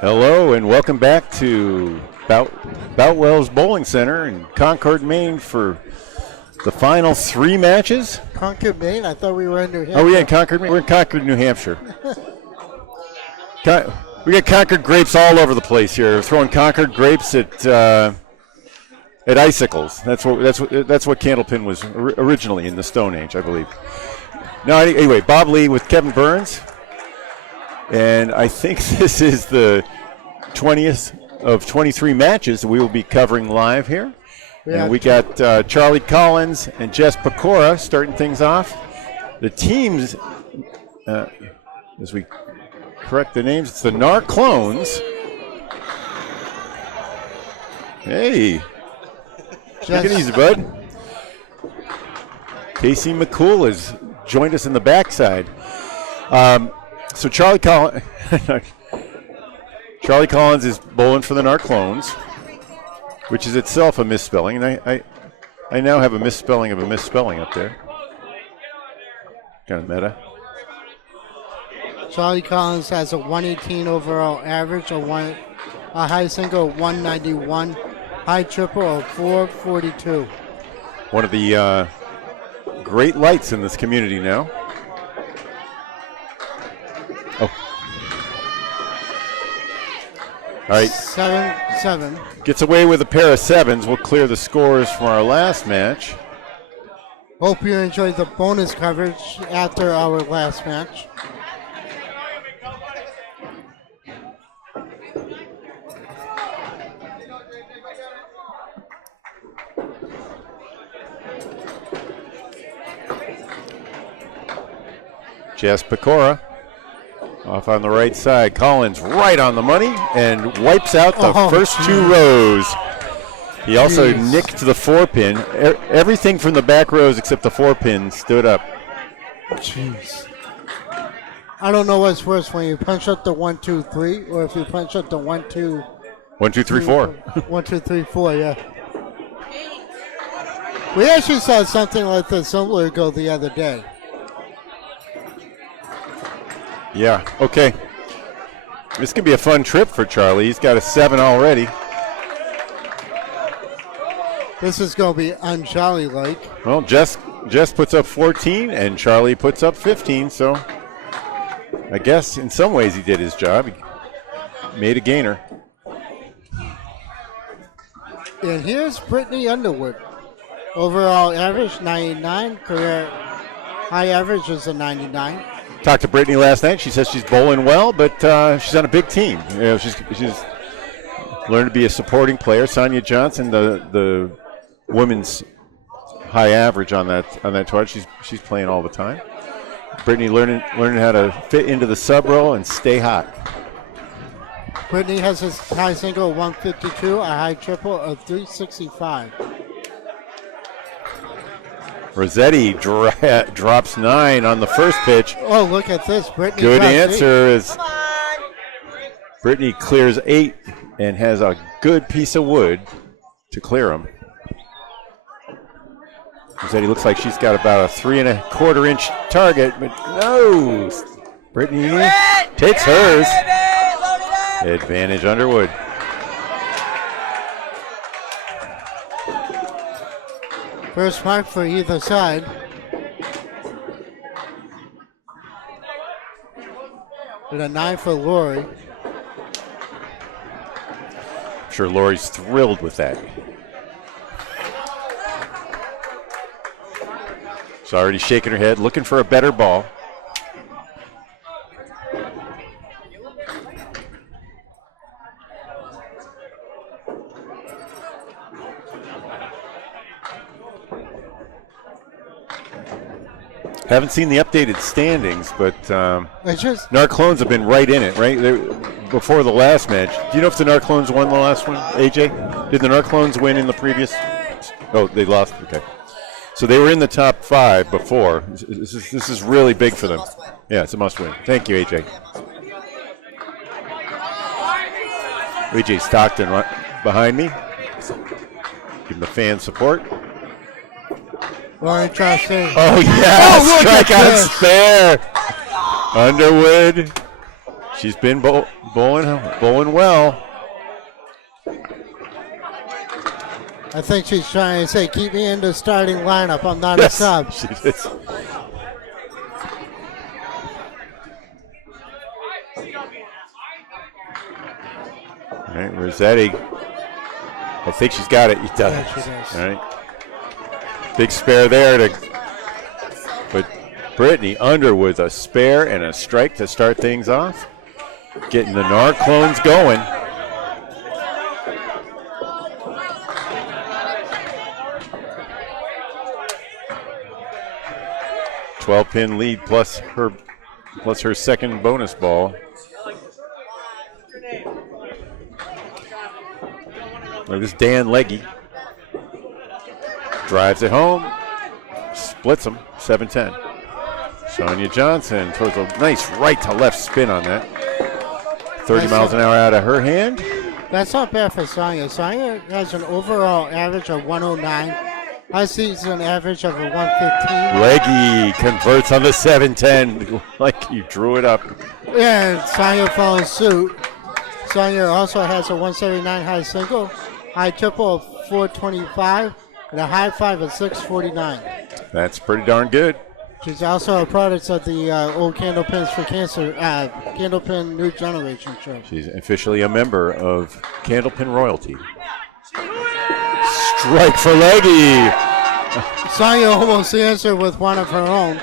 Hello and welcome back to Boutwells Bowling Center in Concord, Maine for the final three matches. Concord, Maine? I thought we were in New Hampshire. Oh, yeah, in Concord, Maine. We're in Concord, New Hampshire. We got Concord grapes all over the place here. We're throwing Concord grapes at icicles. That's what Candlepin was originally in the Stone Age, I believe. No, anyway, Bob Lee with Kevin Burns. And I think this is the 20th of 23 matches that we will be covering live here. Yeah. And we got Charlie Collins and Jess Pecora starting things off. The teams, as we correct the names, it's the Narclones. Hey, take it easy, bud. Casey McCool has joined us in the backside. So Charlie Collins is bowling for the Narclones, which is itself a misspelling. And I now have a misspelling of a misspelling up there. Kind of meta. Charlie Collins has a 118 overall average, a high single of 191, high triple of 442. One of the great lights in this community now. Oh. All right. 7-7. Gets away with a pair of sevens. We'll clear the scores from our last match. Hope you enjoyed the bonus coverage after our last match. Jess Pecora off on the right side. Collins right on the money and wipes out the first two rows. He also nicked the 4-pin. Everything from the back rows except the 4-pin stood up. Jeez. I don't know what's worse, when you punch up the 1, 2, 3, or if you punch up the 1, 2. 1, 2, 3, 4. 1, 2, 3, 4, yeah. We actually saw something like this similar ago the other day. Yeah, okay. This can be a fun trip for Charlie. He's got a 7 already. This is going to be un-Charlie-like. Well, Jess puts up 14 and Charlie puts up 15, so I guess in some ways he did his job. He made a gainer. And here's Brittany Underwood. Overall average, 99. Career high average is a 99. Talked to Brittany last night. She says she's bowling well, but she's on a big team. You know, she's learned to be a supporting player. Sonia Johnson, the women's high average on that tour. She's playing all the time. Brittany learning how to fit into the sub roll and stay hot. Brittany has a high single of 152, a high triple of 365. Rossetti drops 9 on the first pitch. Oh, look at this. Brittany. Good answer is Brittany clears 8 and has a good piece of wood to clear him. Rossetti looks like she's got about a 3 1/4 inch target, but no. Brittany takes hers. Advantage Underwood. First mark for either side. And a 9 for Lori. I'm sure Lori's thrilled with that. She's already shaking her head, looking for a better ball. Haven't seen the updated standings, but Narclones have been right in it, right? Before the last match. Do you know if the Narclones won the last one, AJ? Did the Narclones win in the previous? Oh, they lost. Okay. So they were in the top 5 before. This is really big for them. Yeah, it's a must-win. Thank you, AJ. AJ Stockton behind me. Give him the fan support. Lauren Trusty. Oh, yeah, strikeout spare. Underwood. She's been bowling well. I think she's trying to say, keep me in the starting lineup. I'm not a sub. She is. All right, Rossetti. I think she's got it. He does. Yeah, she does. All right. Big spare there but Brittany under with a spare and a strike to start things off. Getting the Narclones going. Pin lead plus her second bonus ball. Look, this Dan Leggy drives it home, splits them, 7-10. Sonia Johnson throws a nice right to left spin on that. 30 miles an hour out of her hand. That's not bad for Sonia. Sonia has an overall average of 109. High season average of a 115. Leggy converts on the 7-10 like you drew it up. And Sonia follows suit. Sonia also has a 179 high single, high triple of 425, and a high five of 649. That's pretty darn good. She's also a product of the old Candlepins for Cancer, Candlepin New Generation show. She's officially a member of Candlepin royalty. Strike for Leggy. Sonia almost answered with one of her own.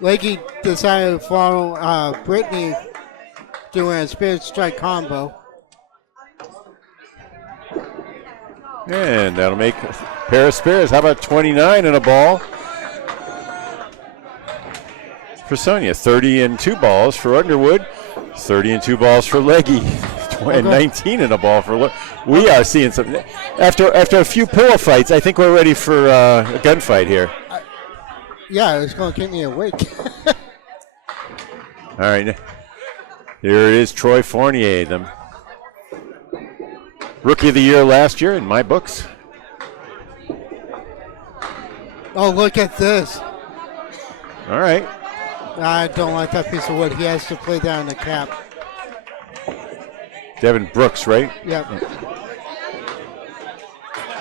Leggy decided to follow Brittany doing a spirit strike combo. And that'll make a pair of spares. How about 29 in a ball for Sonia? 30 and 2 balls for Underwood. 30 and 2 balls for Leggy. And 19 in a ball for. We are seeing some. After a few pillow fights, I think we're ready for a gunfight here. Yeah, it's going to keep me awake. All right. Here it is, Troy Fournier, the Rookie of the Year last year in my books. Oh, look at this. All right. I don't like that piece of wood. He has to play down the cap. Devin Brooks, right? Yep.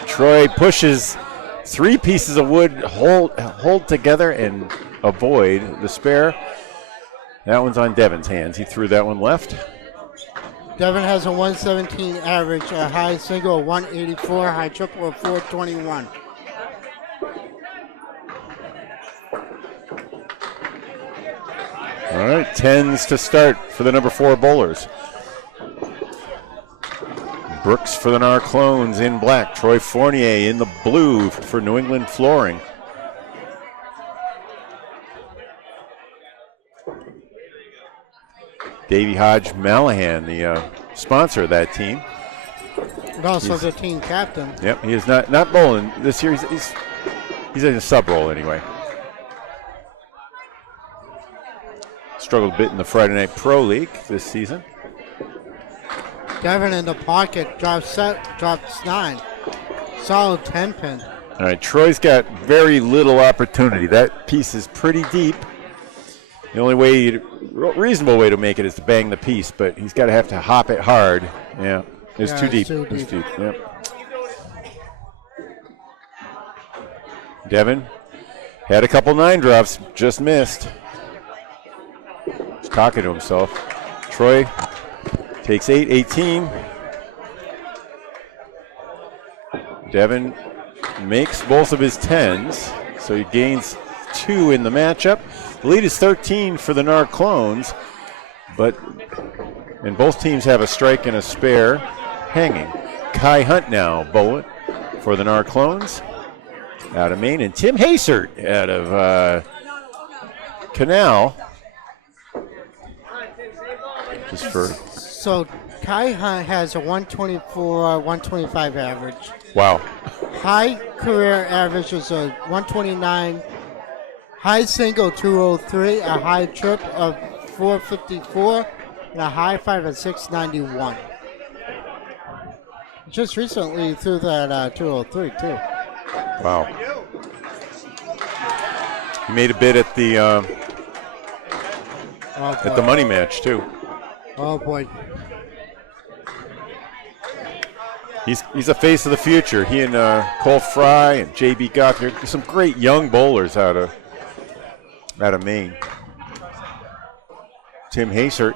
Troy pushes 3 pieces of wood, hold together and avoid the spare. That one's on Devin's hands. He threw that one left. Devin has a 117 average, a high single of 184, high triple of 421. All right, 10s to start for the number 4 bowlers. Brooks for the Narclones in black. Troy Fournier in the blue for New England Flooring. Davey Hodge Mallahan, the sponsor of that team. And also the team captain. Yep, he is not bowling this year. He's in a sub role anyway. Struggled a bit in the Friday Night Pro League this season. Devin in the pocket, drops 9. Solid 10 pin. All right, Troy's got very little opportunity. That piece is pretty deep. The only reasonable way to make it is to bang the piece, but he's got to have to hop it hard. Yeah, it's too deep. It's deep. Yep. Devin had a couple 9 drops, just missed. He's talking to himself. Troy takes 8, 18. Devin makes both of his 10s, so he gains 2 in the matchup. The lead is 13 for the Narclones, and both teams have a strike and a spare hanging. Kai Hunt now bowling for the Narclones out of Maine, and Tim Hasert out of Canal. So Kai Hunt has a 124, 125 average. Wow. High career average is a 129. High single 203, a high trip of 454, and a high five of 691. Just recently threw that 203 too. Wow. He made a bid at the money match too. Oh boy. He's a face of the future. He and Cole Fry and J.B. Gottlieb, some great young bowlers out of Maine. Tim Hasert,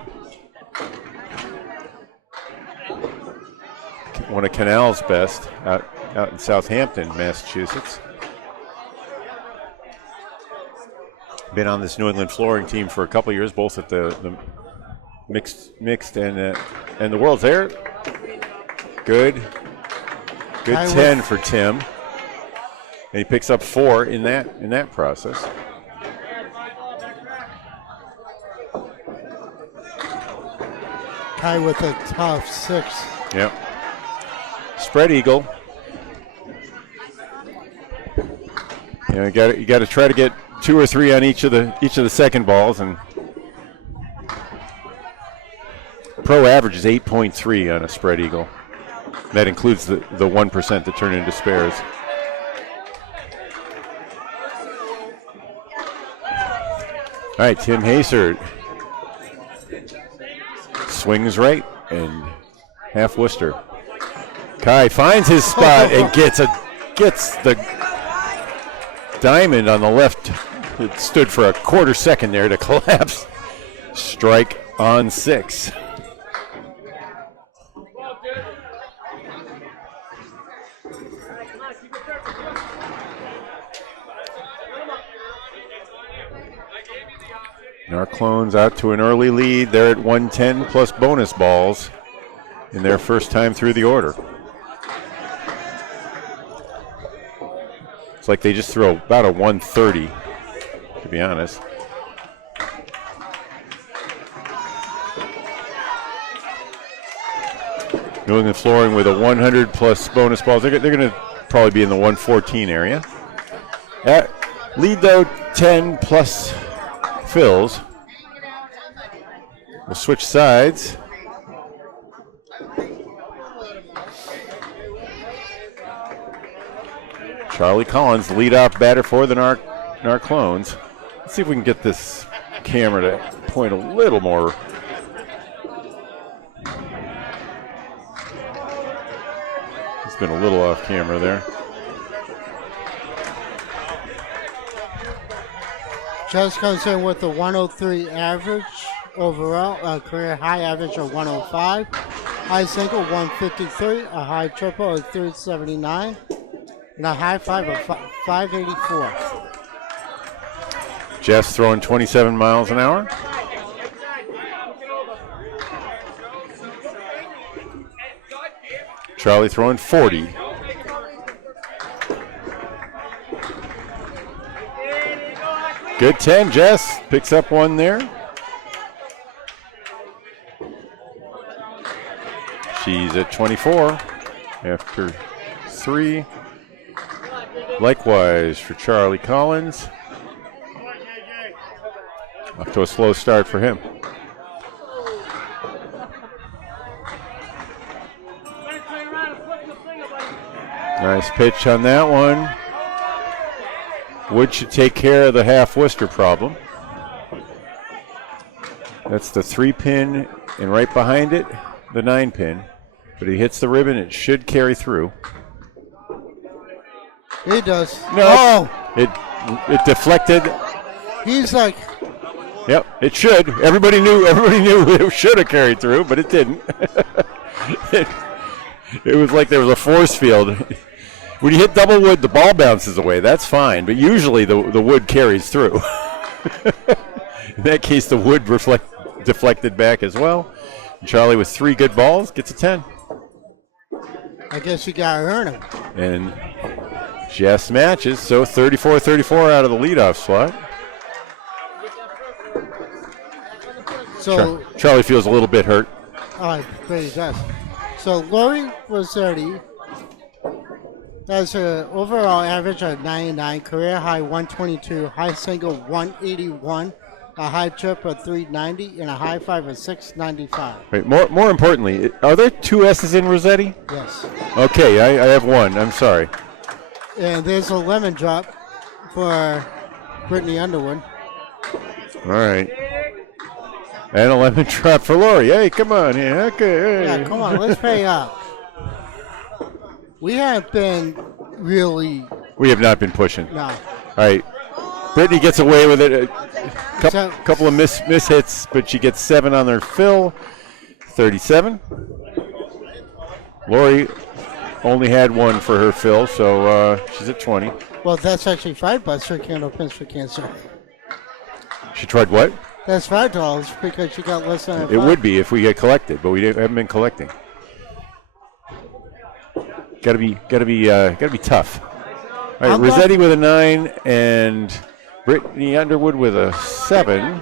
one of Canal's best out in Southampton, Massachusetts. Been on this New England flooring team for a couple years, both at the mixed and the World's there. Good 10 for Tim, and he picks up 4 in that process. Kai with a tough 6. Yep. Spread eagle. You got to try to get 2 or 3 on each of the second balls, and pro average is 8.3 on a spread eagle. That includes the 1% that turn into spares. All right, Tim Hasert swings right and half Worcester. Kai finds his spot and gets the diamond on the left. It stood for a quarter second there to collapse. Strike on 6. Narclones out to an early lead. They're at 110 plus bonus balls in their first time through the order. It's like they just throw about a 130, to be honest. New England flooring with a 100 plus bonus balls. They're going to probably be in the 114 area. Lead though 10 plus fills. We'll switch sides. Charlie Collins, the leadoff batter for the Narclones. Let's see if we can get this camera to point a little more. It's been a little off camera there. Just comes in with a 103 average overall, a career high average of 105, high single 153, a high triple of 379, and a high 5 of 584. Jess throwing 27 miles an hour. Charlie throwing 40. Good 10, Jess picks up one there. She's at 24 after 3. Likewise for Charlie Collins. Off to a slow start for him. Nice pitch on that one. Wood should take care of the half Worcester problem. That's the 3-pin, and right behind it, the 9-pin. But he hits the ribbon, it should carry through. He does. No, it deflected. He's like. Yep, it should. Everybody knew it should have carried through, but it didn't. It was like there was a force field. When you hit double wood, the ball bounces away. That's fine, but usually the wood carries through. In that case, the wood deflected back as well. And Charlie with 3 good balls gets a 10. I guess you got to earn him. And Jess matches, so 34-34 out of the leadoff slot. So Charlie feels a little bit hurt. Oh, I bet he does. So Lori Rossetti has an overall average of 99, career high 122, high single 181, a high trip of 390, and a high 5 of 695. Right. More importantly, are there 2 S's in Rossetti? Yes. Okay, I have 1. I'm sorry. And there's a lemon drop for Brittany Underwood. All right. And a lemon drop for Lori. Hey, come on. Yeah, okay. Yeah, come on, let's pay up. We have been really. We have not been pushing. No. All right. Brittany gets away with it. So- Couple of miss hits, but she gets 7 on their fill. 37. Lori only had 1 for her fill, so she's at 20. Well, that's actually $5 for Candlepins for Cancer. She tried what? That's $5 because she got less than a It would be if we get collected, but we haven't been collecting. Got to be tough. All right, I'm Rossetti with a 9 and Brittany Underwood with a 7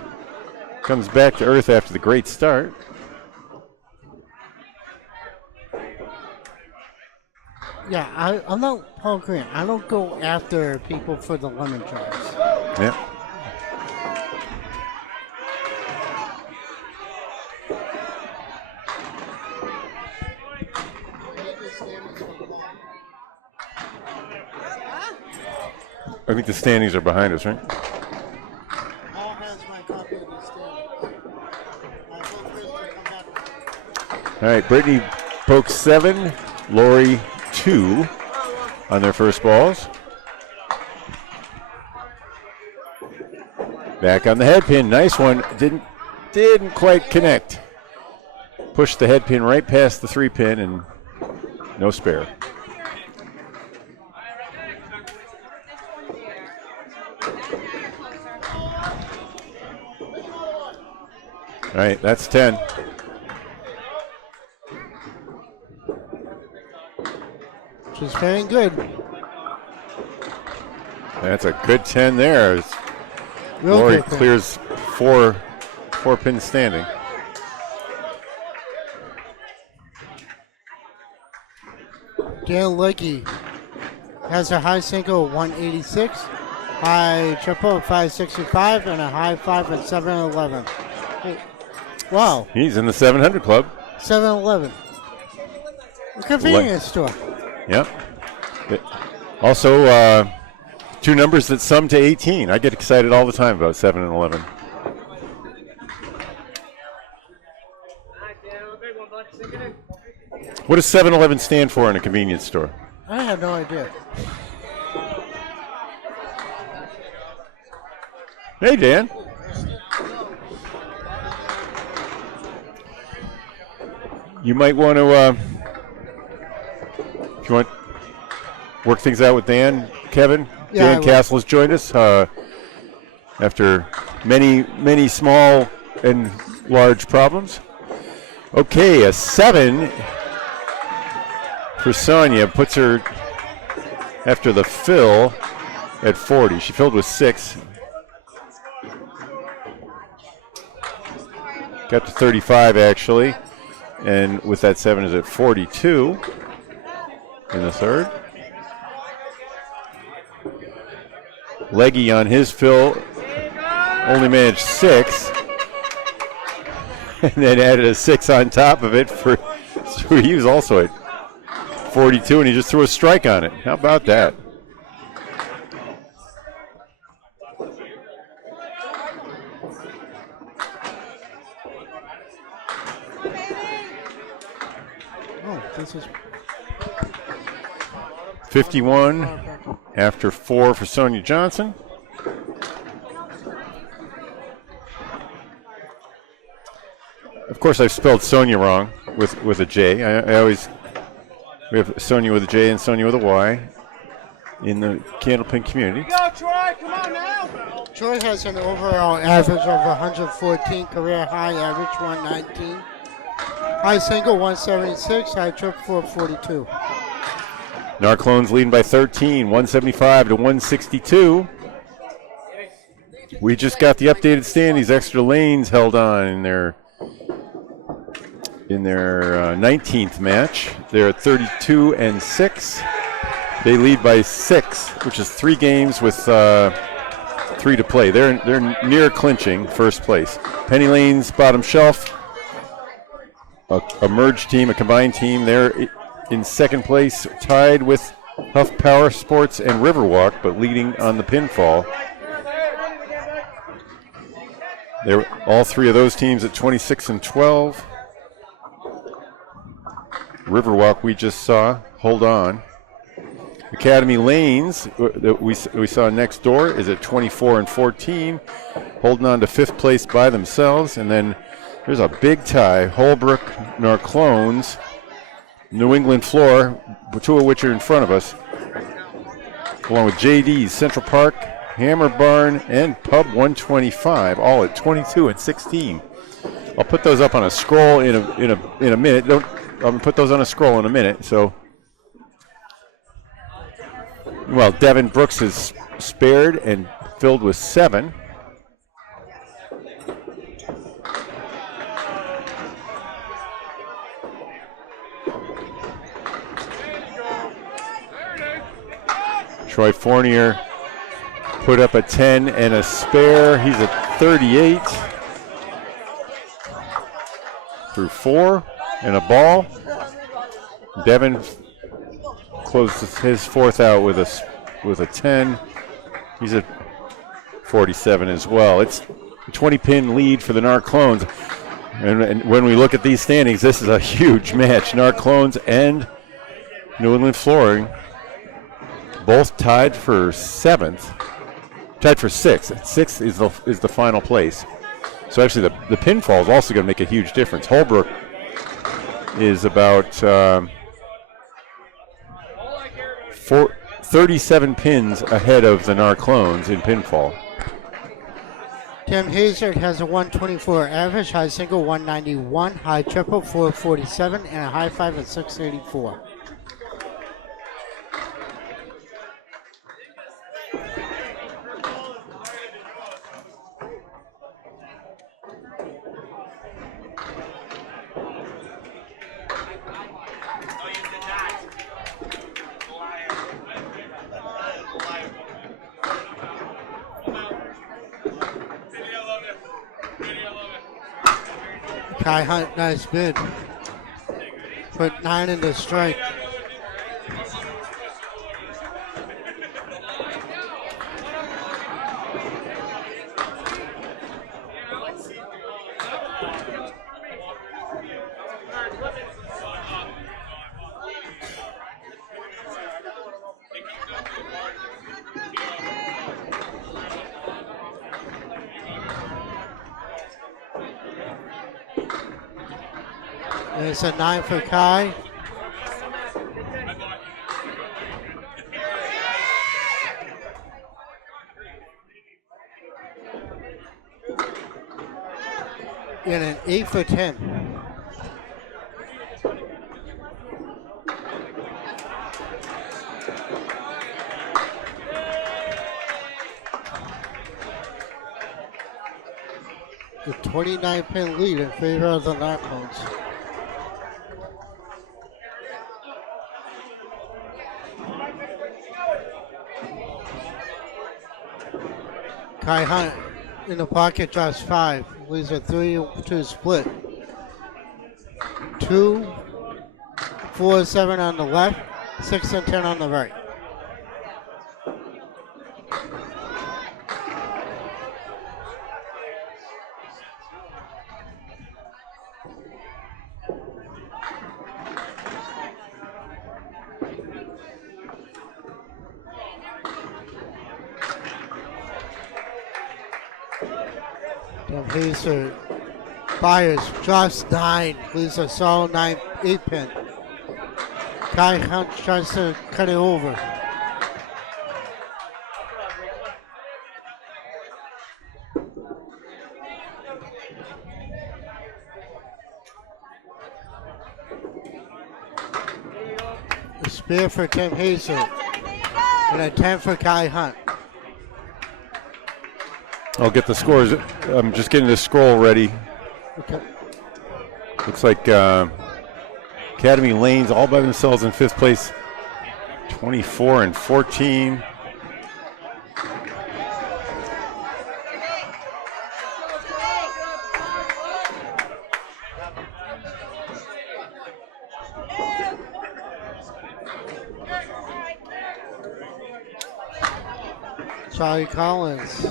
comes back to earth after the great start. Yeah, I'm not Paul Green. I don't go after people for the lemon drops. Yeah. I think the standings are behind us, right? Paul has my copy of the standings. I vote Chris to come back. All right, Brittany pokes 7, Lori 2 on their first balls. Back on the head pin, nice one. Didn't quite connect. Pushed the head pin right past the 3 pin and no spare. All right, that's 10. She's very good. That's a good 10 there. Real Lori good. clears 4 pins standing. Dan Leckie has a high single of 186, high triple of 565, and a high 5 at 711. Wow, He's in the 700 club. 711. A convenience store. Yep. Also, 2 numbers that sum to 18. I get excited all the time about 7 and 11. What does 7-Eleven stand for in a convenience store? I have no idea. Hey, Dan. You might want to, if you want, work things out with Dan, Kevin. Yeah, Dan I will. Castle has joined us after many small and large problems. Okay, a 7 for Sonia puts her after the fill at 40. She filled with 6. Got to 35 actually, and with that 7 is at 42 in the third. Leggy on his fill only managed 6, and then added a 6 on top of it so he was also at 42, and he just threw a strike on it. How about that? Oh, this is 51 after 4 for Sonia Johnson. Of course, I've spelled Sonia wrong with a J. We have Sonia with a J and Sonia with a Y in the Candlepin community. Go, Troy! Come on now! Troy has an overall average of 114, career high average 119, high single 176, high trip 442. Narclones leading by 13, 175 to 162. We just got the updated standings. Exeter Lanes held on in their 19th match. They're at 32 and 6. They lead by 6, which is 3 games with 3 to play. They're near clinching first place. Penny Lane's bottom shelf, a merged team, a combined team. They're in second place, tied with Huff Power Sports and Riverwalk, but leading on the pinfall. All three of those teams at 26 and 12. Riverwalk we just saw. Hold on. Academy Lanes that we saw next door is at 24 and 14, holding on to fifth place by themselves. And then there's a big tie. Holbrook, Narclones, New England Floor, two of which are in front of us, along with JD's, Central Park, Hammer Barn, and Pub 125, all at 22 and 16. I'll put those up on a scroll in a minute. I'm gonna put those on a scroll in a minute. So, well, Devin Brooks is spared and filled with 7. Troy Fournier put up a 10 and a spare. He's at 38 through 4 and a ball. Devin closes his fourth out with a 10. He's at 47 as well. It's a 20-pin lead for the Narclones. And when we look at these standings, this is a huge match. Narclones and New England Flooring both tied for 7th. Tied for 6th. 6th is the final place. So actually the pinfall is also going to make a huge difference. Holbrook is about 37 pins ahead of the Narclones in pinfall. Tim Hazard has a 124 average, high single 191, high triple 447, and a high 5 at 684. Kai Hunt, nice bid. Put 9 in the strike. It's a 9 for Kai. And an 8 for 10. The 29-pin lead in favor of the Narclones. Kai Hunt in the pocket drops 5. Leaves a 3-2 split. 2, 4, 7 on the left, 6 and 10 on the right. Hazard fires, drops 9, leaves a solid 8 pin. Kai Hunt tries to cut it over. A spear for Tim Hazard and a 10 for Kai Hunt. I'll get the scores. I'm just getting the scroll ready. Okay. Looks like Academy Lanes all by themselves in 5th place, 24 and 14. Charlie Collins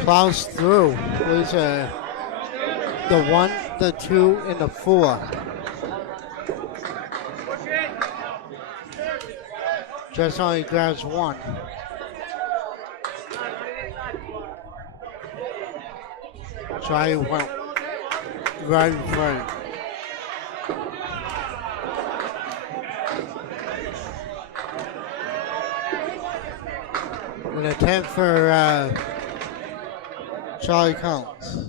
plows through. There's the 1, the 2, and the 4. Just only grabs 1. Charlie went right in front. An attempt for Charlie Collins.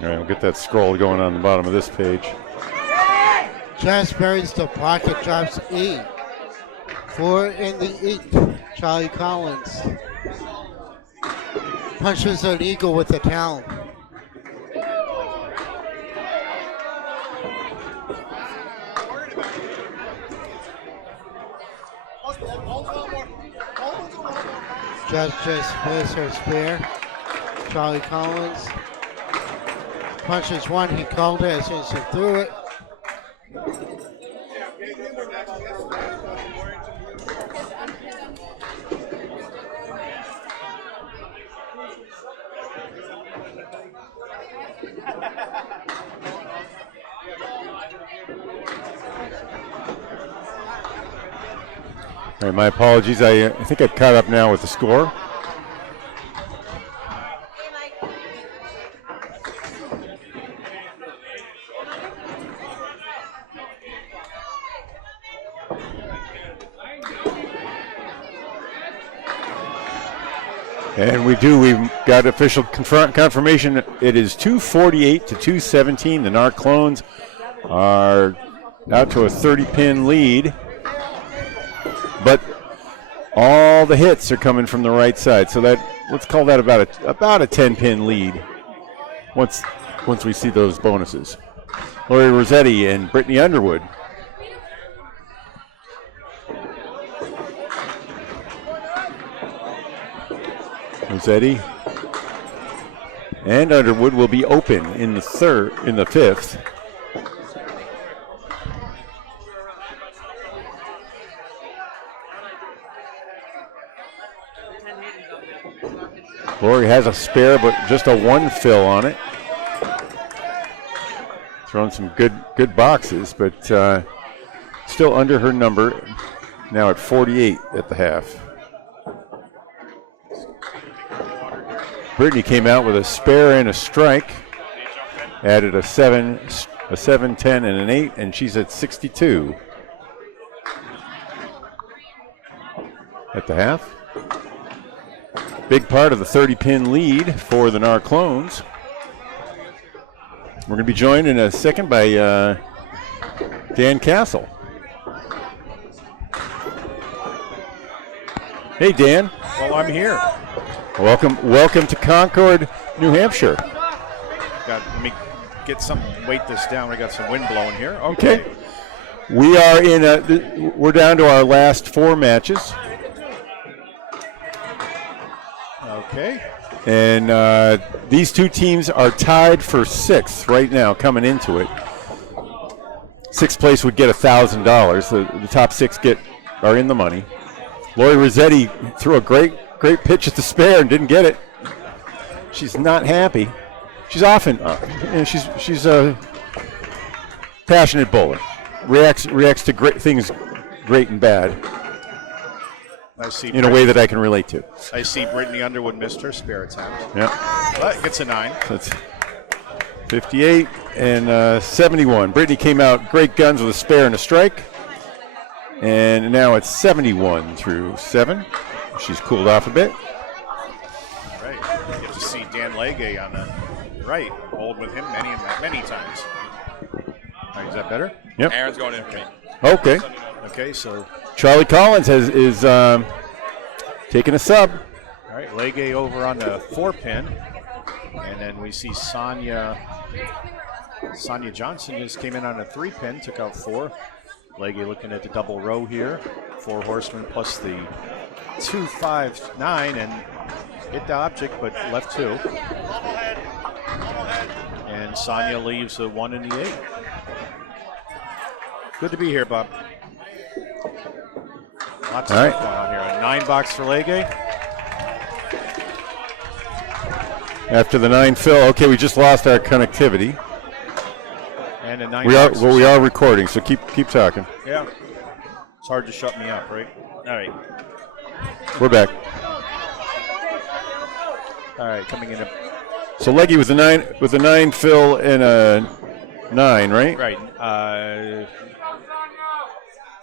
All right, we'll get that scroll going on the bottom of this page. Just buries the pocket, drops 8. 4 in the 8. Charlie Collins punches an eagle with the towel. Just splits her spear. Charlie Collins punches 1. He called it as soon as he threw it. All right, my apologies. I think I've caught up now with the score. And we've got official confirmation. It is 248 to 217. The Narclones are out to a 30-pin lead. But all the hits are coming from the right side. So that, let's call that about a 10-pin lead once we see those bonuses. Lori Rossetti and Brittany Underwood. Rossetti and Underwood will be open in the 5th. Lori has a spare, but just a 1 fill on it. Throwing some good boxes, but still under her number. Now at 48 at the half. Brittany came out with a spare and a strike. Added a 7, 10, and an 8, and she's at 62 at the half. Big part of the 30-pin lead for the Narclones. We're going to be joined in a second by Dan Castle. Hey, Dan. Well, I'm here. Welcome to Concord, New Hampshire. Let me weight this down. We got some wind blowing here. Okay. We are we're down to our last 4 matches. Okay. And these 2 teams are tied for 6th right now coming into it. 6th place would get $1,000. The top 6 are in the money. Lori Rossetti threw a great pitch at the spare and didn't get it. She's not happy. She's often she's a passionate bowler. Reacts to great things, great and bad. I see in a way that I can relate to. I see Brittany Underwood missed her spare attempt. Yeah. But gets a 9. So it's 58 and 71. Brittany came out great guns with a spare and a strike. And now it's 71 through 7. She's cooled off a bit. All right. You get to see Dan Legge on the right. Bowled with him many times. All right, is that better? Yep. Aaron's going in for me. Okay. Okay, so Charlie Collins is taking a sub. all right, Legge over on the 4-pin. And then we see Sonia Johnson just came in on a 3-pin, took out 4. Legge looking at the double row here. 4 horsemen plus the 2, 5, 9, and hit the object, but left 2. And Sonia leaves a 1 and the 8. Good to be here, Bob. Lots of All right. stuff going on here. A 9 box for Legge. After the 9 fill, okay, we just lost our connectivity. And a 9 We are box. well, we are recording, so keep talking. Yeah. It's hard to shut me up, right? All right. We're back. All right, coming in. So Legge with a 9 fill and a 9, right? Right.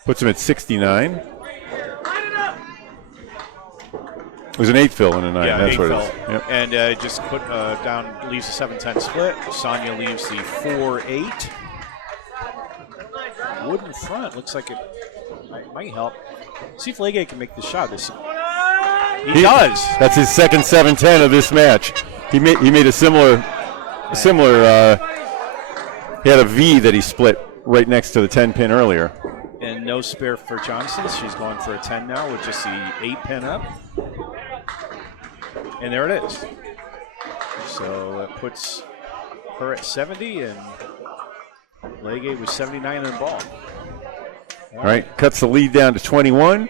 Puts him at 69. It was an 8 fill and a 9. Yeah, That's 8 what fill. it is. Yep. And just put down, leaves the 7-10 split. Sonia leaves the 4-8. Wooden front. Looks like it might help. See if Legge can make the shot. He does. That's his second 7-10 of this match. He made a similar. He had a V that he split right next to the 10 pin earlier. And no spare for Johnson. She's going for a 10 now with just the 8 pin up. And there it is. So it puts her at 70, and Legge was 79 in the ball. All right, cuts the lead down to 21.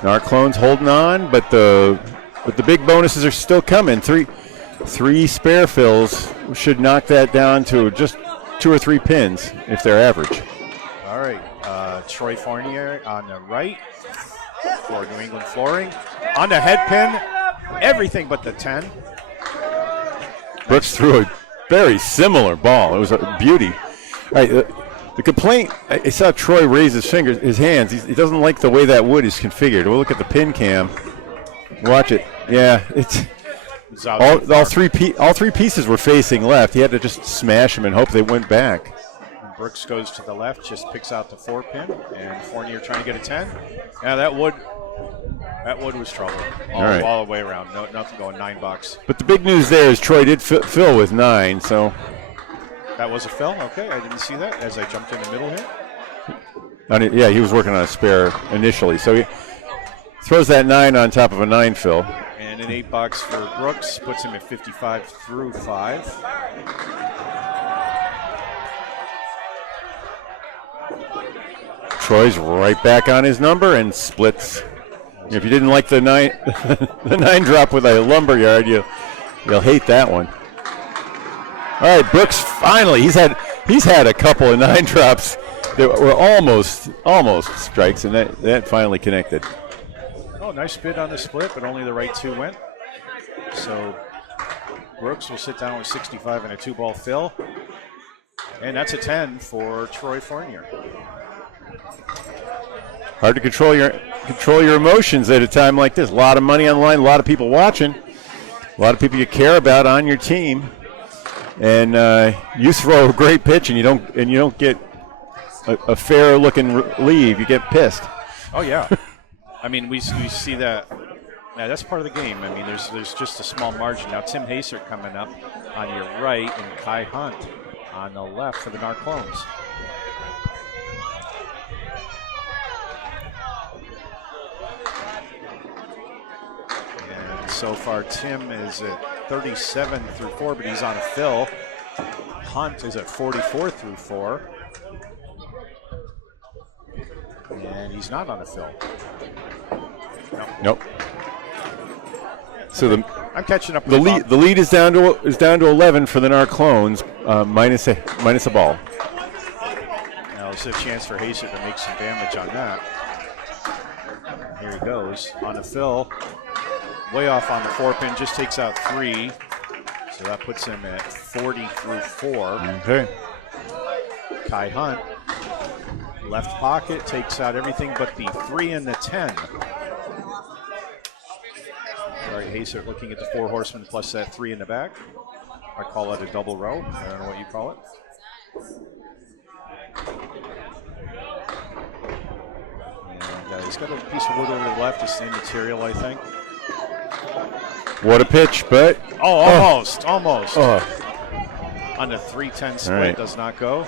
Narclones holding on, but the big bonuses are still coming. Three spare fills should knock that down to just 2 or 3 pins if they're average. All right, Troy Fournier on the right for New England Flooring. On the head pin, everything but the 10. Brooks threw a very similar ball. It was a beauty. All right, the complaint, I saw Troy raise his hands. He doesn't like the way that wood is configured. We'll look at the pin cam. Watch it. Yeah, it's all three pieces were facing left. He had to just smash them and hope they went back. Brooks goes to the left, just picks out the 4 pin, and Fournier trying to get a 10. Yeah, that wood was trouble all the way around. No, nothing going 9 bucks. But the big news there is Troy did fill with 9, so. That was a fill? Okay, I didn't see that as I jumped in the middle here. Yeah, he was working on a spare initially. So he throws that 9 on top of a 9 fill. And an 8 box for Brooks puts him at 55 through 5. Troy's right back on his number and splits. If you didn't like the 9 the 9 drop with a lumberyard, you'll hate that one. All right, Brooks finally he's had a couple of 9 drops that were almost strikes, and that finally connected. Oh, nice bid on the split, but only the right 2 went. So Brooks will sit down with 65 and a 2-ball fill. And that's a 10 for Troy Fournier. Hard to control your emotions at a time like this. A lot of money on the line, a lot of people watching, a lot of people you care about on your team. And you throw a great pitch and you don't get a fair looking leave, you get pissed. Oh yeah, I mean we see that. Yeah, that's part of the game. I mean there's just a small margin now. Tim Haser coming up on your right and Kai Hunt on the left for the Narclones. And so far Tim is at 37 through 4, but he's on a fill. Hunt is at 44 through 4. And he's not on a fill. Nope. So I'm catching up. The lead is down to 11 for the Narclones, minus a ball. Now there's a chance for Haser to make some damage on that. Here he goes on a fill, way off on the 4 pin, just takes out 3. So that puts him at 40 through 4. Okay. Kai Hunt, left pocket, takes out everything but the 3 and the 10. All right, Haser looking at the 4 horsemen plus that 3 in the back. I call it a double row. I don't know what you call it. And he's got a piece of wood over the left. It's the material, I think. What a pitch, but almost. On the 3-10 split, right. Does not go.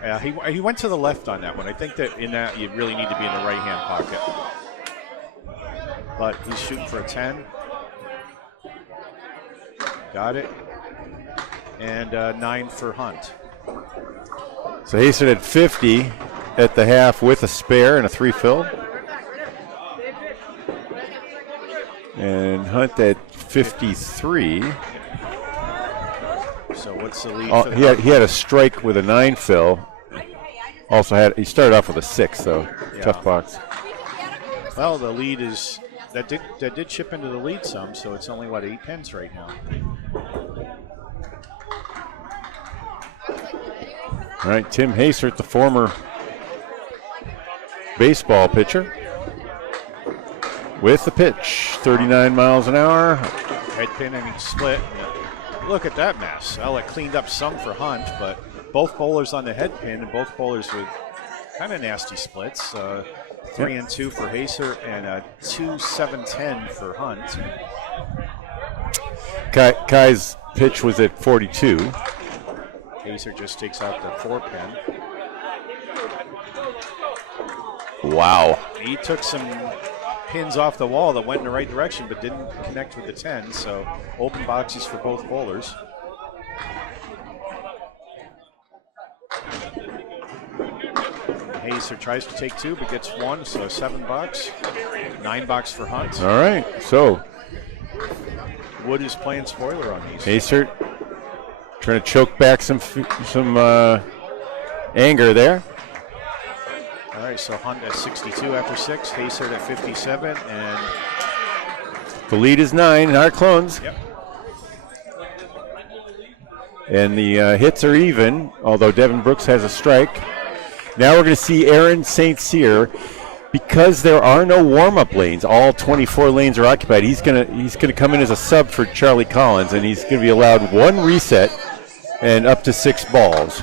Yeah, he went to the left on that one. I think that in that you really need to be in the right-hand pocket. but he's shooting for a 10. Got it. And 9 for Hunt. So Hastert had 50 at the half with a spare and a 3 fill. And Hunt at 53. So what's the lead? Oh, he had a strike with a 9 fill. Also he started off with a 6, so tough box. Well, the lead is that did chip into the lead some, so it's only 8 pins right now. All right, Tim Hastert, the former baseball pitcher, with the pitch, 39 miles an hour. Head pin and he split. Look at that mess. Well, it cleaned up some for Hunt, but both bowlers on the head pin and both bowlers with kind of nasty splits. 3 and 2 for Hastert and a 2-7-10 for Hunt. Kai's pitch was at 42. Hastert just takes out the 4 pin. Wow. He took some pins off the wall that went in the right direction but didn't connect with the 10, so open boxes for both bowlers. Hastert tries to take 2 but gets 1, so $7. $9 for Hunt. All right, so Wood is playing spoiler on these. Hastert trying to choke back some anger there. All right, so Hunt at 62 after 6, Hastert at 57, and the lead is 9, Narclones. Yep. And the hits are even, although Devin Brooks has a strike. Now we're going to see Aaron St. Cyr. Because there are no warm-up lanes, all 24 lanes are occupied. He's gonna come in as a sub for Charlie Collins, and he's going to be allowed 1 reset and up to 6 balls.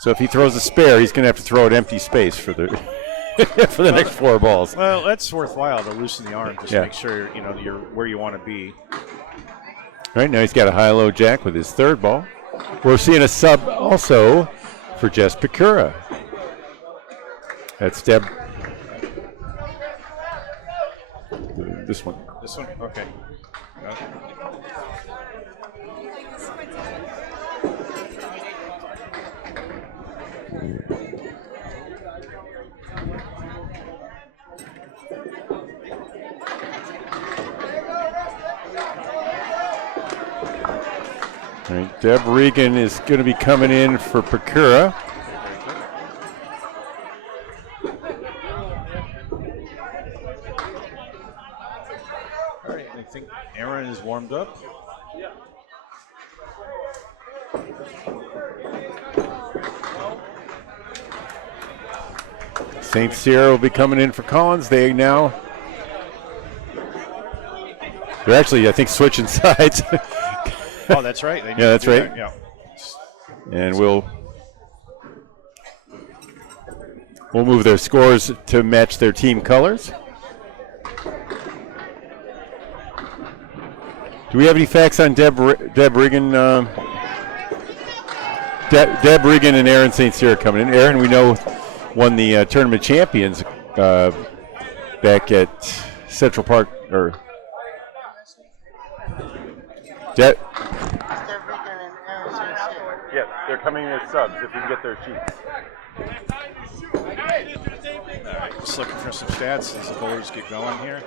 So if he throws a spare, he's going to have to throw an empty space for the for the next 4 balls. Well, that's worthwhile to loosen the arm, just to make sure you're where you want to be. Right now he's got a high-low jack with his 3rd ball. We're seeing a sub also for Jess Pecura. That's Deb. This one. This one? Okay. All right, Deb Regan is going to be coming in for Pecura. All right, I think Aaron is warmed up. St. Cyr will be coming in for Collins. They're actually, I think, switching sides. Oh, that's right. Yeah, that's right. That. Yeah. And we'll move their scores to match their team colors. Do we have any facts on Deb Regan? Deb Regan and Aaron St. Cyr coming in. Aaron, we know, won the tournament champions back at Central Park. Or Yes, they're coming in as subs if we can get their sheets. All right, just looking for some stats as the bowlers get going here.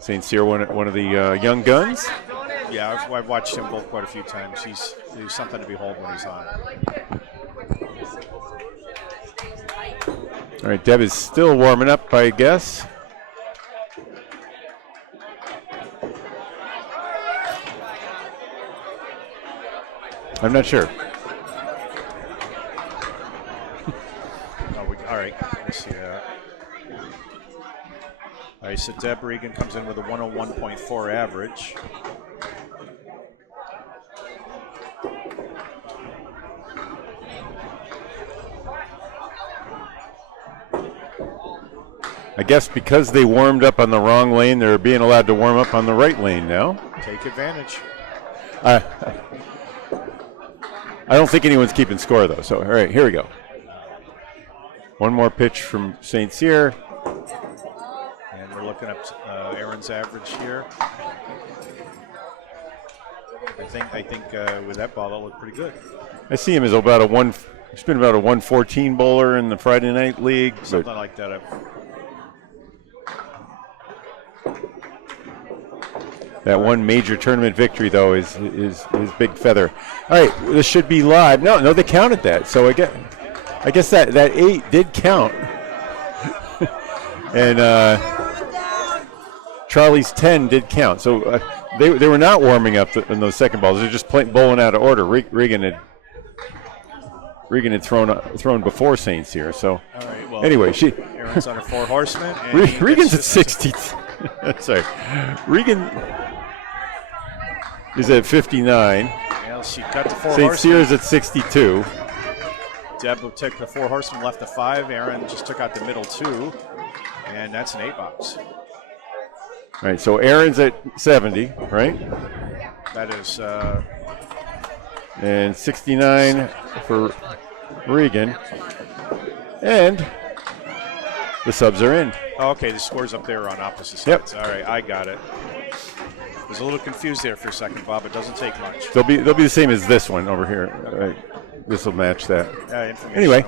St. Cyr, one of the young guns. Yeah, I've watched him bowl quite a few times. He's something to behold when he's on. All right, Deb is still warming up, I guess. I'm not sure. All right, let's see that. All right, so Deb Regan comes in with a 101.4 average. I guess because they warmed up on the wrong lane, they're being allowed to warm up on the right lane now. Take advantage. I don't think anyone's keeping score, though. So, all right, here we go. One more pitch from St. Cyr. We're looking up Aaron's average here. I think with that ball, that looked pretty good. I see him as about a one. He's been about a 114 bowler in the Friday night league. Something like that. That one major tournament victory, though, is his big feather. All right, this should be live. No, they counted that. So I guess that 8 did count. And Charlie's 10 did count. So they were not warming up in those second balls. They're just bowling out of order. Regan had thrown before Saints here. So all right, well, anyway, Aaron's on her 4 horsemen. Regan's at 60. Sorry, Regan is at 59. Well, she got the 4 St. horsemen. Cyr's at 62. Deb took the 4 horsemen, left the 5. Aaron just took out the middle 2, and that's an 8 box. All right, so Aaron's at 70, right? That is. And 69 for Regan. And the subs are in. Oh, okay, the score's up there on opposite sides. Yep. All right, I got it. I was a little confused there for a second, Bob. It doesn't take much. They'll be the same as this one over here. Right. This will match that. Anyway.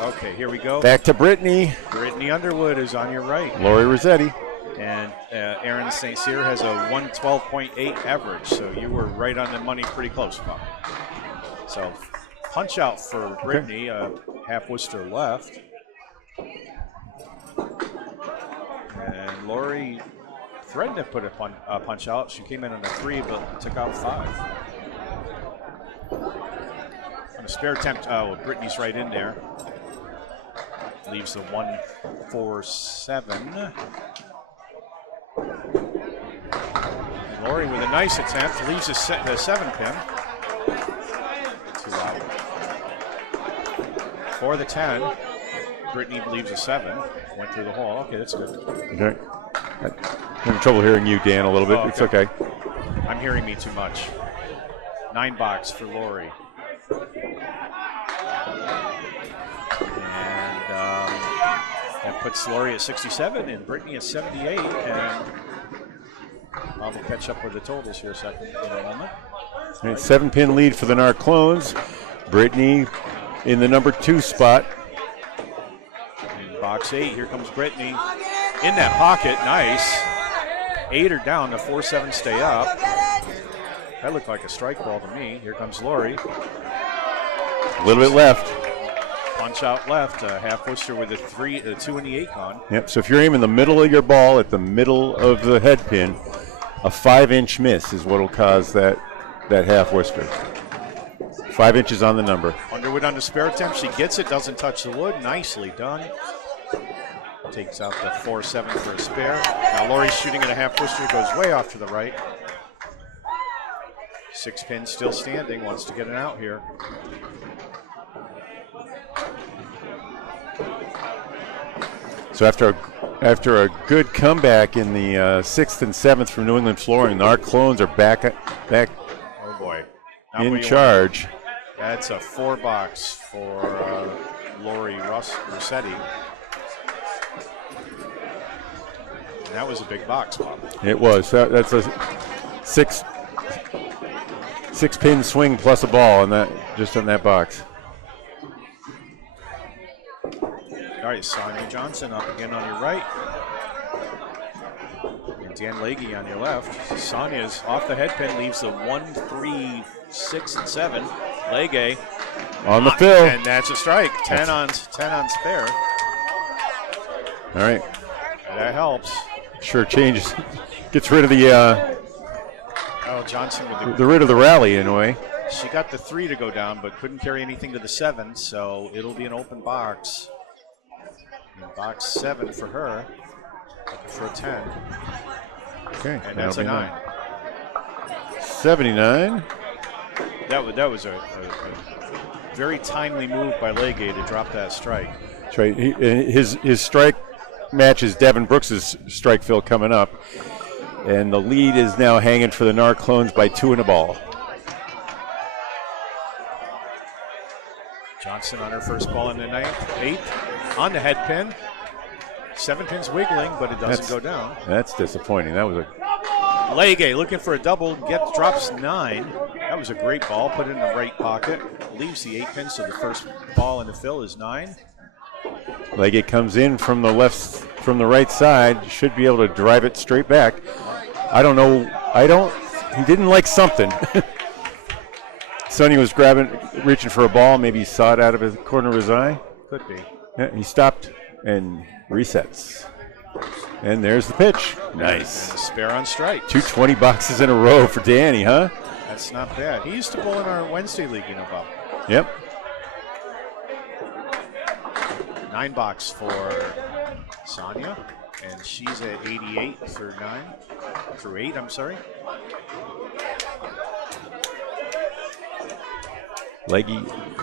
Okay, here we go. Back to Brittany. Brittany Underwood is on your right. Lori Rossetti. And Aaron St. Cyr has a 112.8 average, so you were right on the money pretty close, Bob. So punch out for Brittany, half Worcester left. And Lori threatened to put a punch out. She came in on a 3, but took out 5. On a spare attempt, Brittany's right in there. Leaves the 1-4-7. Lori with a nice attempt, leaves the 7 pin. Too loud. For the 10, Brittany leaves a 7. Went through the hole. Okay, that's good. Okay. I'm having trouble hearing you, Dan, a little bit. Oh, It's okay. I'm hearing me too much. 9 box for Lori. And that puts Lori at 67 and Brittany at 78. And I'll catch up with the totals here a second in a moment. All right, 7-pin lead for the Narclones. Brittany in the number 2 spot. In box 8, here comes Brittany. In that pocket, nice. 8 are down, the 4-7 stay up. That looked like a strike ball to me. Here comes Lori. A little bit left. Punch out left, half Worcester with a 2 and the 8 gone. Yep, so if you're aiming the middle of your ball at the middle of the head pin, a 5-inch miss is what will cause that half Worcester. 5 inches on the number. Underwood on the spare attempt. She gets it, doesn't touch the wood. Nicely done. Takes out the 4-7 for a spare. Now Lori's shooting at a half Worcester, goes way off to the right. 6 pin still standing, wants to get it out here. So after a good comeback in the 6th and 7th from New England Flooring, our Clones are back oh boy. in charge. That's a 4 box for Lori Rossetti. And that was a big box, Bob. It was. That's a 6-pin swing plus a ball, and just in that box. All right, Sonia Johnson up again on your right. And Dan Leahy on your left. Sonia's off the head pin, leaves the 1, 3, 6, and 7. Leahy on the fill. And that's a strike. 10 on spare. All right. That helps. Sure changes. Gets rid of the Johnson with rid of the rally in a way. She got the 3 to go down, but couldn't carry anything to the 7, so it'll be an open box. And box 7 for her, for a 10. Okay, and that's a 9. 79. That was a very timely move by Leahy to drop that strike. That's right. His strike matches Devin Brooks' strike fill coming up. And the lead is now hanging for the Narclones by 2 and a ball. Johnson on her first ball in the 8th. On the head pin. 7 pins wiggling, but it doesn't go down. That's disappointing. That was a Legge looking for a double, drops 9. That was a great ball, put it in the right pocket. Leaves the 8 pin, so the first ball in the fill is 9. Legge comes in from the right side. Should be able to drive it straight back. I don't know. He didn't like something. Sonny was reaching for a ball. Maybe he saw it out of the corner of his eye. Could be. Yeah, he stopped and resets. And there's the pitch. Nice. And spare on strike. 2 20 boxes in a row for Danny, huh? That's not bad. He used to bowl in our Wednesday league, Bob. Yep. 9 box for Sonia, and she's at 88 through 8. I'm sorry. Legge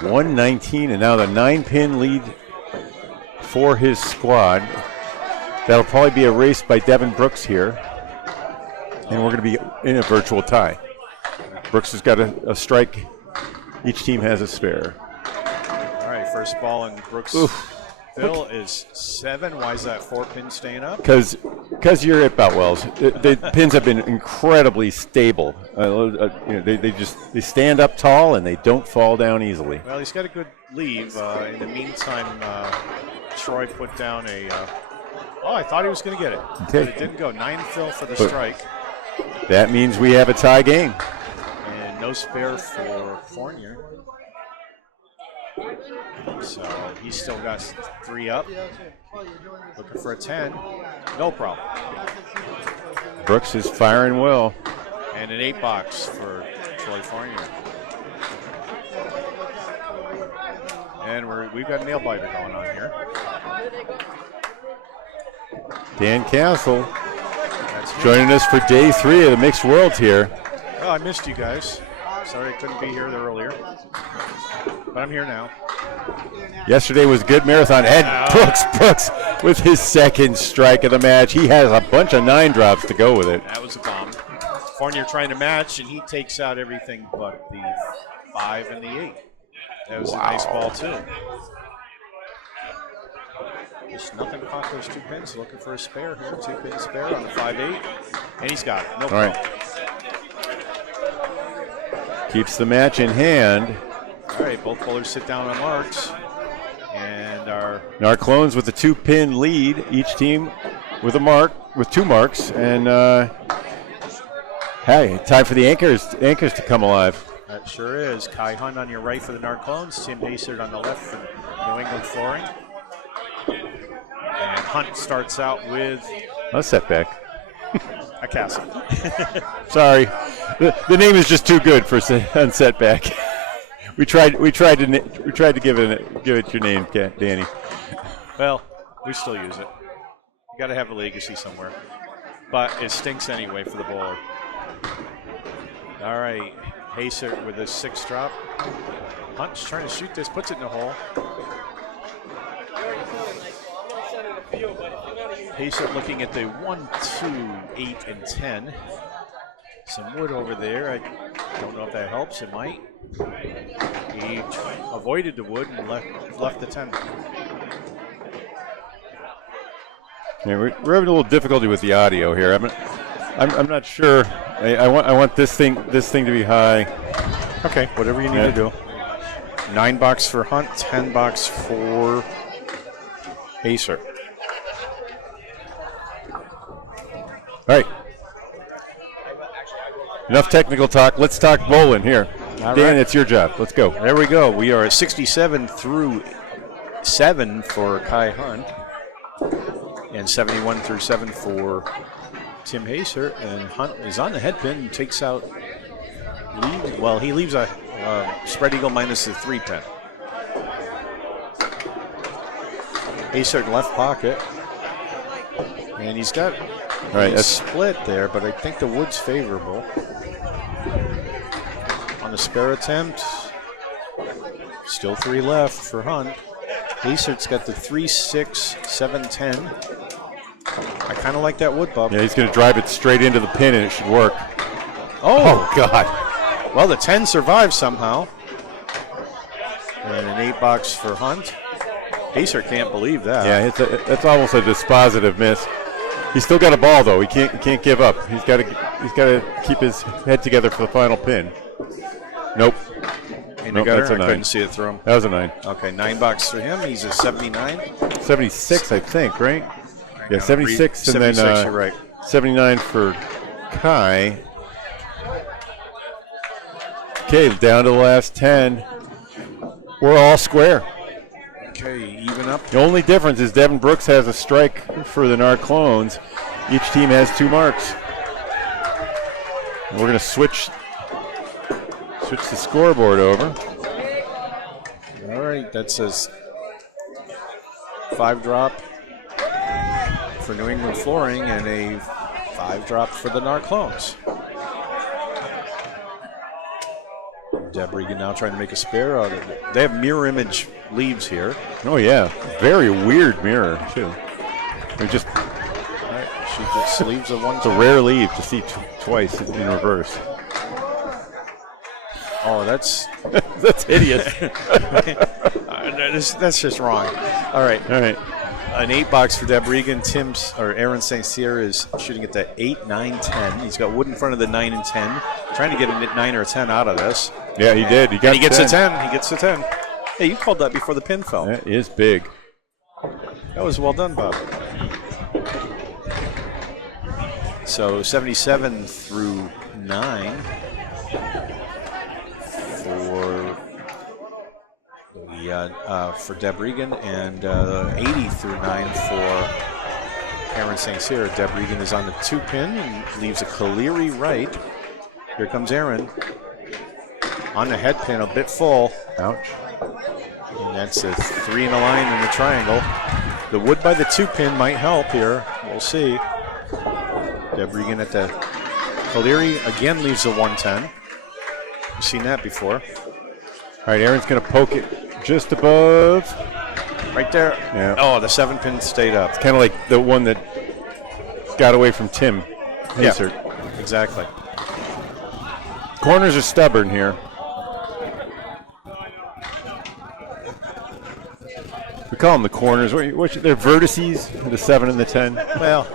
119, and now the 9-pin lead for his squad. That'll probably be erased by Devin Brooks here, and we're going to be in a virtual tie. Brooks has got a strike. Each team has a spare. All right, first ball in Brooks. Phil is 7. Why is that 4 pin staying up? Because you're at Boutwells. The pins have been incredibly stable. They stand up tall and they don't fall down easily. Well, he's got a good leave. In the meantime, Troy put down a. I thought he was going to get it. Okay. But it didn't go. 9 Phil for the strike. That means we have a tie game. And no spare for Fournier. So he's still got 3 up. Looking for a 10. No problem. Brooks is firing well. And an 8 box for Troy Fournier. And we've got a nail biter going on here. Dan Castle joining us for day 3 of the Mixed Worlds here. Oh, I missed you guys. Sorry I couldn't be here earlier. But I'm here now. Yesterday was a good marathon. And Brooks with his second strike of the match. He has a bunch of 9 drops to go with it. That was a bomb. Fournier trying to match, and he takes out everything but the 5 and the 8. That was a nice ball, too. Just nothing caught those 2 pins. Looking for a spare here. 2-pin spare on the 5-8. And he's got it. No problem. All right. Keeps the match in hand. All right, both bowlers sit down on marks. And our Narclones with a 2-pin lead. Each team with 2 marks. And hey, time for the anchors to come alive. That sure is. Kai Hunt on your right for the Narclones. Tim Hasert on the left for New England Flooring. And Hunt starts out with a setback. A castle. Sorry, the name is just too good for on setback. we tried to give it your name, Danny. Well, we still use it. You got to have a legacy somewhere, but it stinks anyway for the bowler. All right, Hasert with a 6 drop. Hunt's trying to shoot this, puts it in the hole. Hasert looking at the 1, 2, 8, and 10. Some wood over there. I don't know if that helps. It might. He avoided the wood and left the 10. Yeah, we're having a little difficulty with the audio here. I'm not sure. I want this thing to be high. Okay, whatever you need to do. 9 box for Hunt, 10 box for Hasert. All right. Enough technical talk. Let's talk bowling here. All Dan, right. it's your job. Let's go. There we go. We are at 67 through 7 for Kai Hunt. And 71 through 7 for Tim Hasert. And Hunt is on the head pin and takes out lead. Well, he leaves a spread eagle minus the 3 pin. Hasert left pocket. And he's got a split there, but I think the wood's favorable. On the spare attempt, still 3 left for Hunt. Hasert's got the 3, 6, 7, 10. I kind of like that wood, Bob. Yeah, he's going to drive it straight into the pin, and it should work. Oh, God. Well, the 10 survives somehow. And an 8 box for Hunt. Hacer can't believe that. Yeah, that's almost a dispositive miss. He's still got a ball though. He can't give up. He's got to keep his head together for the final pin. Nope. Nope, that's a I 9. couldn't see it through him. That was a 9. Okay, $9 for him. He's a 79. 76, I think, right? Yeah, 76, and 76, then you're right. 79 for Kai. Okay, down to the last 10. We're all square. Okay, even up. The only difference is Devin Brooks has a strike for the Narclones. Each team has 2 marks. We're going to switch the scoreboard over. All right, that says 5-drop for New England Flooring and a 5-drop for the Narclones. Deb Regan now trying to make a spare out of it. They have mirror image leaves here. Oh yeah, very weird mirror too. We just All right, she just leaves a 1. it's a rare leave to see twice in reverse. Oh, that's That's hideous. that's just wrong. All right, an 8 for Deb Regan. Aaron St. Cyr is shooting at the 8, 9, 10. He's got wood in front of the 9 and 10. Trying to get a 9 or a 10 out of this. Yeah, he did. He gets a 10. He gets a 10. Hey, you called that before the pin fell. That is big. That was well done, Bob. So 77 through 9 for Deb Regan, and 80 through 9 for Aaron St. Cyr. Deb Regan is on the 2-pin and leaves a Caleri right. Here comes Aaron on the head pin, a bit full. Ouch. And that's a 3 in a line in the triangle. The wood by the 2-pin might help here. We'll see. Deb Regan at the Caleri again leaves a 110. We've seen that before. All right, Aaron's going to poke it just above. Right there. Yeah. Oh, the 7-pin stayed up. Kind of like the one that got away from Tim Hacer. Yeah, exactly. Corners are stubborn here. We call them the corners. They're vertices, the 7 and the 10. Well,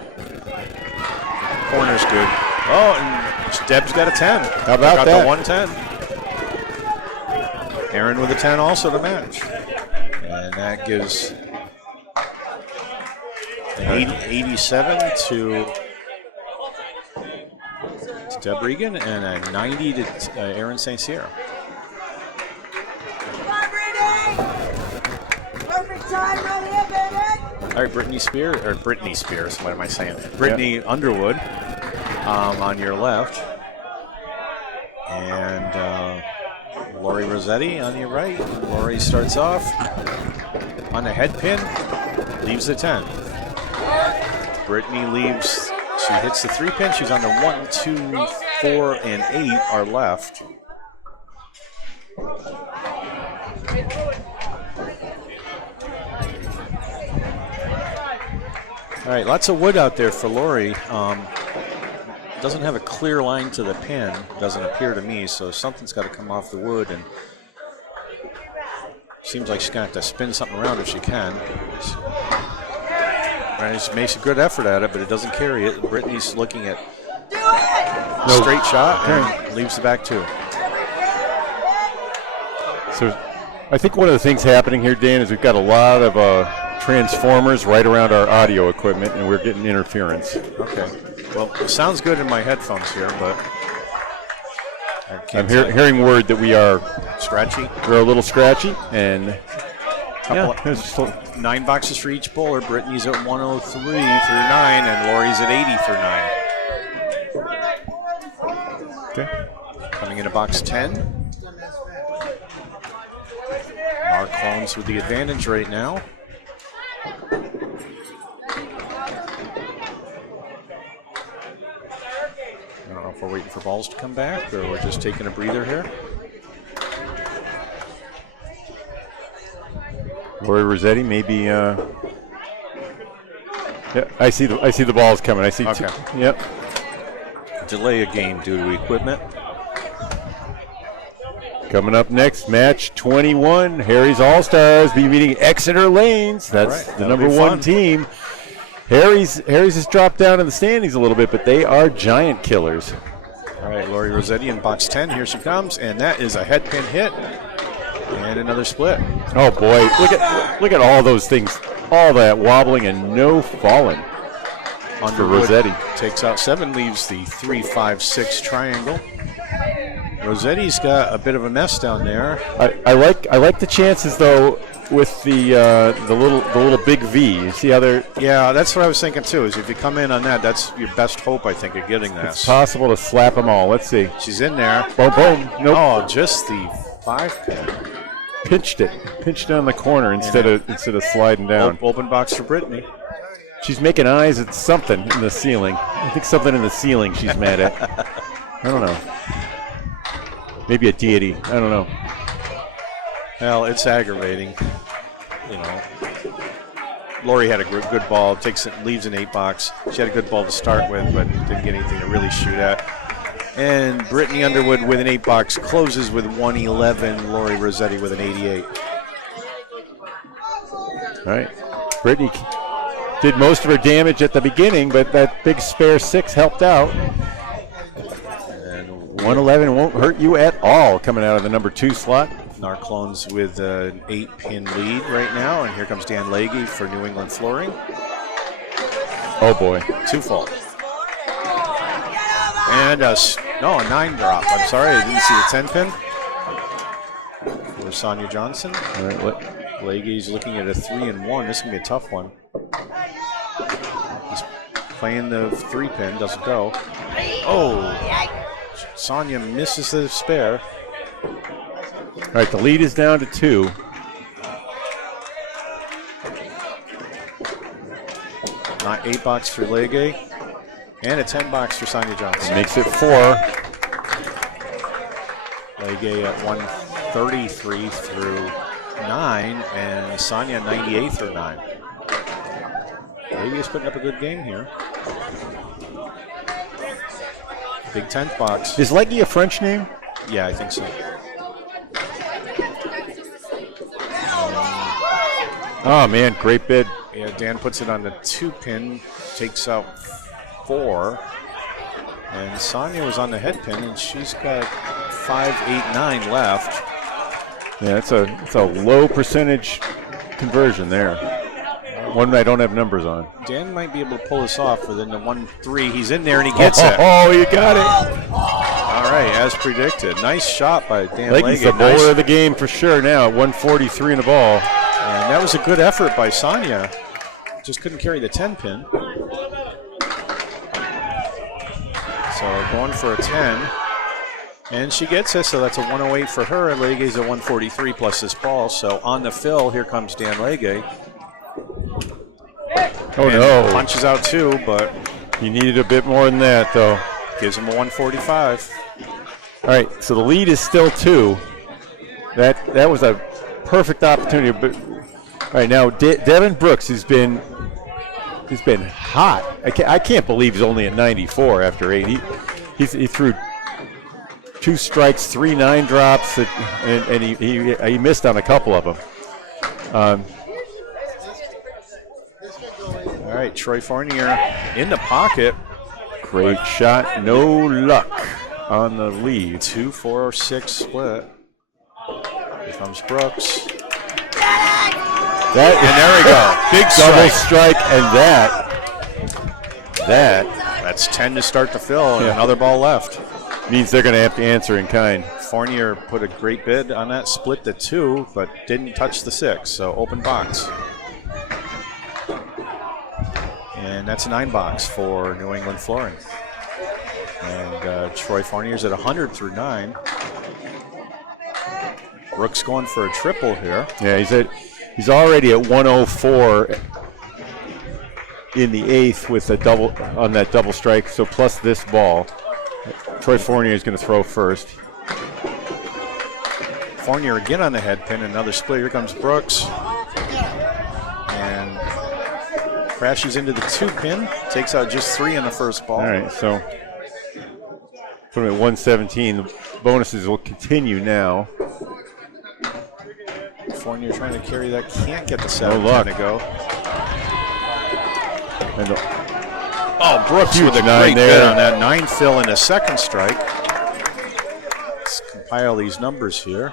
corner's good. Oh, and Deb's got a 10. How about got that? The 110. Aaron with a 10 also to match. And that gives an 87 to Deb Regan and a 90 to Aaron St. Cyr. Perfect time right here, baby. All right, Brittany Spears, what am I saying? Brittany Underwood on your left. And Lori Rossetti on your right. Lori starts off on the head pin, leaves the 10. Brittany leaves, she hits the 3-pin. She's on the 1, 2, 4, and 8 are left. All right, lots of wood out there for Lori. Doesn't have a clear line to the pin, doesn't appear to me, so something's got to come off the wood, and seems like she's going to have to spin something around if she can. And she makes a good effort at it, but it doesn't carry it. Brittany's looking at a straight shot and leaves the back 2. So I think one of the things happening here, Dan, is we've got a lot of transformers right around our audio equipment, and we're getting interference. Okay. Well, it sounds good in my headphones here, but I'm hearing word that we are scratchy. We're a little scratchy, and there's 9 boxes for each bowler. Brittany's at 103 through 9, and Lori's at 80 through 9. Okay. Coming into box 10. Narclones with the advantage right now. I don't know if we're waiting for balls to come back or we're just taking a breather here. Lori Rossetti, maybe. Yeah, I see the balls coming. I see. Okay. Yep. Delay a game due to equipment. Coming up next, match 21. Harry's All-Stars be meeting Exeter Lanes. That's right, the that'll number be 1 fun. team. Harry's has dropped down in the standings a little bit, but they are giant killers. All right, Lori Rossetti in box 10. Here she comes, and that is a head pin hit. And another split. Oh boy, look at all those things, all that wobbling and no falling. Underwood Rossetti. takes out 7, leaves the 3-5-6 triangle. Rossetti's got a bit of a mess down there. I like the chances though with the little big V. You see how they're Yeah, that's what I was thinking too. Is if you come in on that, that's your best hope, I think, of getting it's this. possible to slap them all. Let's see. She's in there. Boom, boom. Nope. Oh, just the 5 pin. Pinched it on the corner instead of sliding down. Open box for Brittany. She's making eyes at something in the ceiling. I think something in the ceiling she's mad at. I don't know. Maybe a deity. I don't know. Well, it's aggravating. You know, Lori had a good ball. Leaves an 8 box. She had a good ball to start with, but didn't get anything to really shoot at. And Brittany Underwood with an 8 box closes with 111. Lori Rossetti with an 88. All right. Brittany did most of her damage at the beginning, but that big spare 6 helped out. And 111 won't hurt you at all coming out of the number 2 slot. Narclones with an 8-pin lead right now. And here comes Dan Leahy for New England Flooring. Oh boy. 2 fault. And a 9 drop. I'm sorry, I didn't see the 10 pin. For Sonia Johnson. All right, Leahy's looking at a 3-1. This is going to be a tough one. He's playing the 3 pin, doesn't go. Oh! Sonia misses the spare. all right, the lead is down to 2. Not 8 box for Leahy. And a 10 box for Sonia Johnson. Makes it 4. Leahy at 133 through 9, and Sonia 98 through 9. Leahy's putting up a good game here. Big 10th box. Is Leggy a French name? Yeah, I think so. Oh man, great bid. Yeah, Dan puts it on the 2 pin, takes out 4. And Sonia was on the head pin, and she's got 5, 8, 9 left. Yeah, it's a low percentage conversion there. One I don't have numbers on. Dan might be able to pull this off within the 1-3. He's in there, and he gets it. Oh, you got it. All right, as predicted. Nice shot by Dan Leggy's Leahy. the bowler of the game for sure now. 143 in the ball. And that was a good effort by Sonia. Just couldn't carry the 10 pin. So going for a 10. And she gets this, so that's a 108 for her. Leahy's a 143 plus this ball. So on the fill, here comes Dan Leahy. Oh And no. punches out 2, but You needed a bit more than that though. gives him a 145. All right, so the lead is still 2. That was a perfect opportunity. But all right, now Devin Brooks has been hot. I can't believe he's only at 94 after 8. He threw 2 strikes, 3 9 drops, and he missed on a couple of them. All right, Troy Fournier in the pocket. Great shot, no luck on the lead. 2-4-6 split. Here comes Brooks. That And there we go. Big double strike. strike, and that That's 10 to start the fill, and Yeah. another ball left. means they're going to have to answer in kind. Fournier put a great bid on that, split the 2, but didn't touch the 6, so open box. And that's a 9 box for New England Flooring. And Troy Fournier's at 100 through 9. Brooks going for a triple here. Yeah, he's already at 104 in the 8th with a double on that double strike. So plus this ball, Troy Fournier is going to throw first. Fournier again on the head pin, another split. Here comes Brooks. And crashes into the 2 pin, takes out just 3 in the first ball. All right, so put him at 117. The bonuses will continue now. Fournier trying to carry that. Can't get the No 7 luck. to go. And the, Oh, Brooks Huge with a 9 great there. bid on that 9 fill in a second strike. Let's compile these numbers here.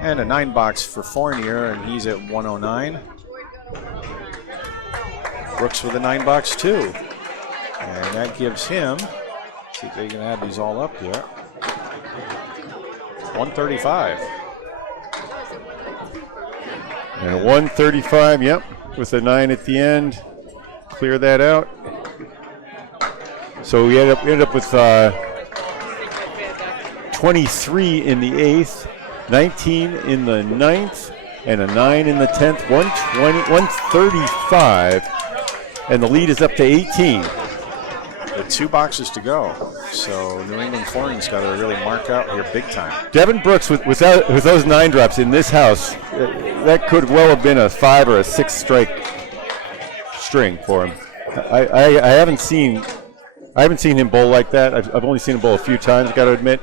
And a 9 box for Fournier, and he's at 109. Brooks with a 9 box too. And that gives him, see if they can add these all up here, 135. and a 135, yep, with a 9 at the end. Clear that out. So we ended up with 23 in the 8th, 19 in the 9th, and a 9 in the 10th, 135, and the lead is up to 18. With 2 boxes to go. So New England Flooring's got to really mark out here big time. Devin Brooks, with those 9 drops in this house, that could well have been a 5 or a 6 strike string for him. I haven't seen him bowl like that. I've only seen him bowl a few times, got to admit,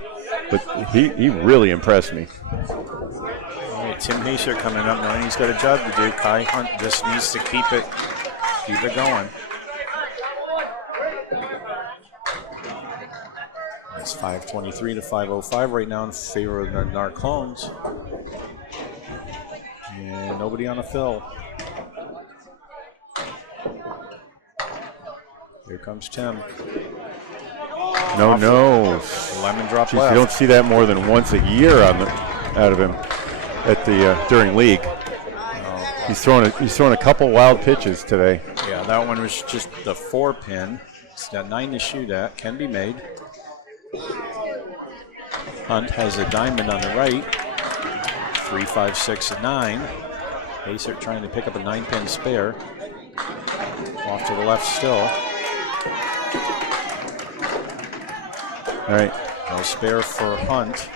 but he really impressed me. All right, Tim Haysher coming up, knowing he's got a job to do. Kai Hunt just needs to keep it going. It's 523 to 505 right now in favor of the Narclones. And nobody on the fill. Here comes Tim. No. Lemon drop Jeez, left. you don't see that more than once a year out of him at the during league. He's thrown a couple wild pitches today. Yeah, that one was just the 4-pin. It's got 9 to shoot at. Can be made. Hunt has a diamond on the right. 3, 5, 6, 9. Pacer trying to pick up a 9-pin spare. Off to the left still. All right. No spare for Hunt.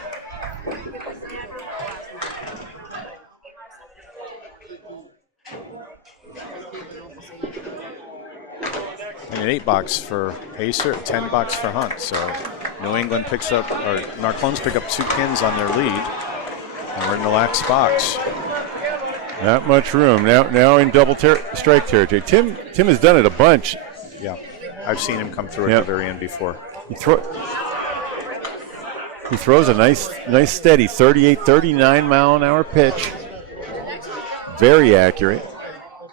And an 8 box for Pacer, 10 box for Hunt. So New England picks up, or Narclones pick up 2 pins on their lead. And we're in the lax box. Not much room. Now in double strike territory. Tim has done it a bunch. Yeah, I've seen him come through at the very end before. He throws a nice steady 38, 39 mile an hour pitch. Very accurate.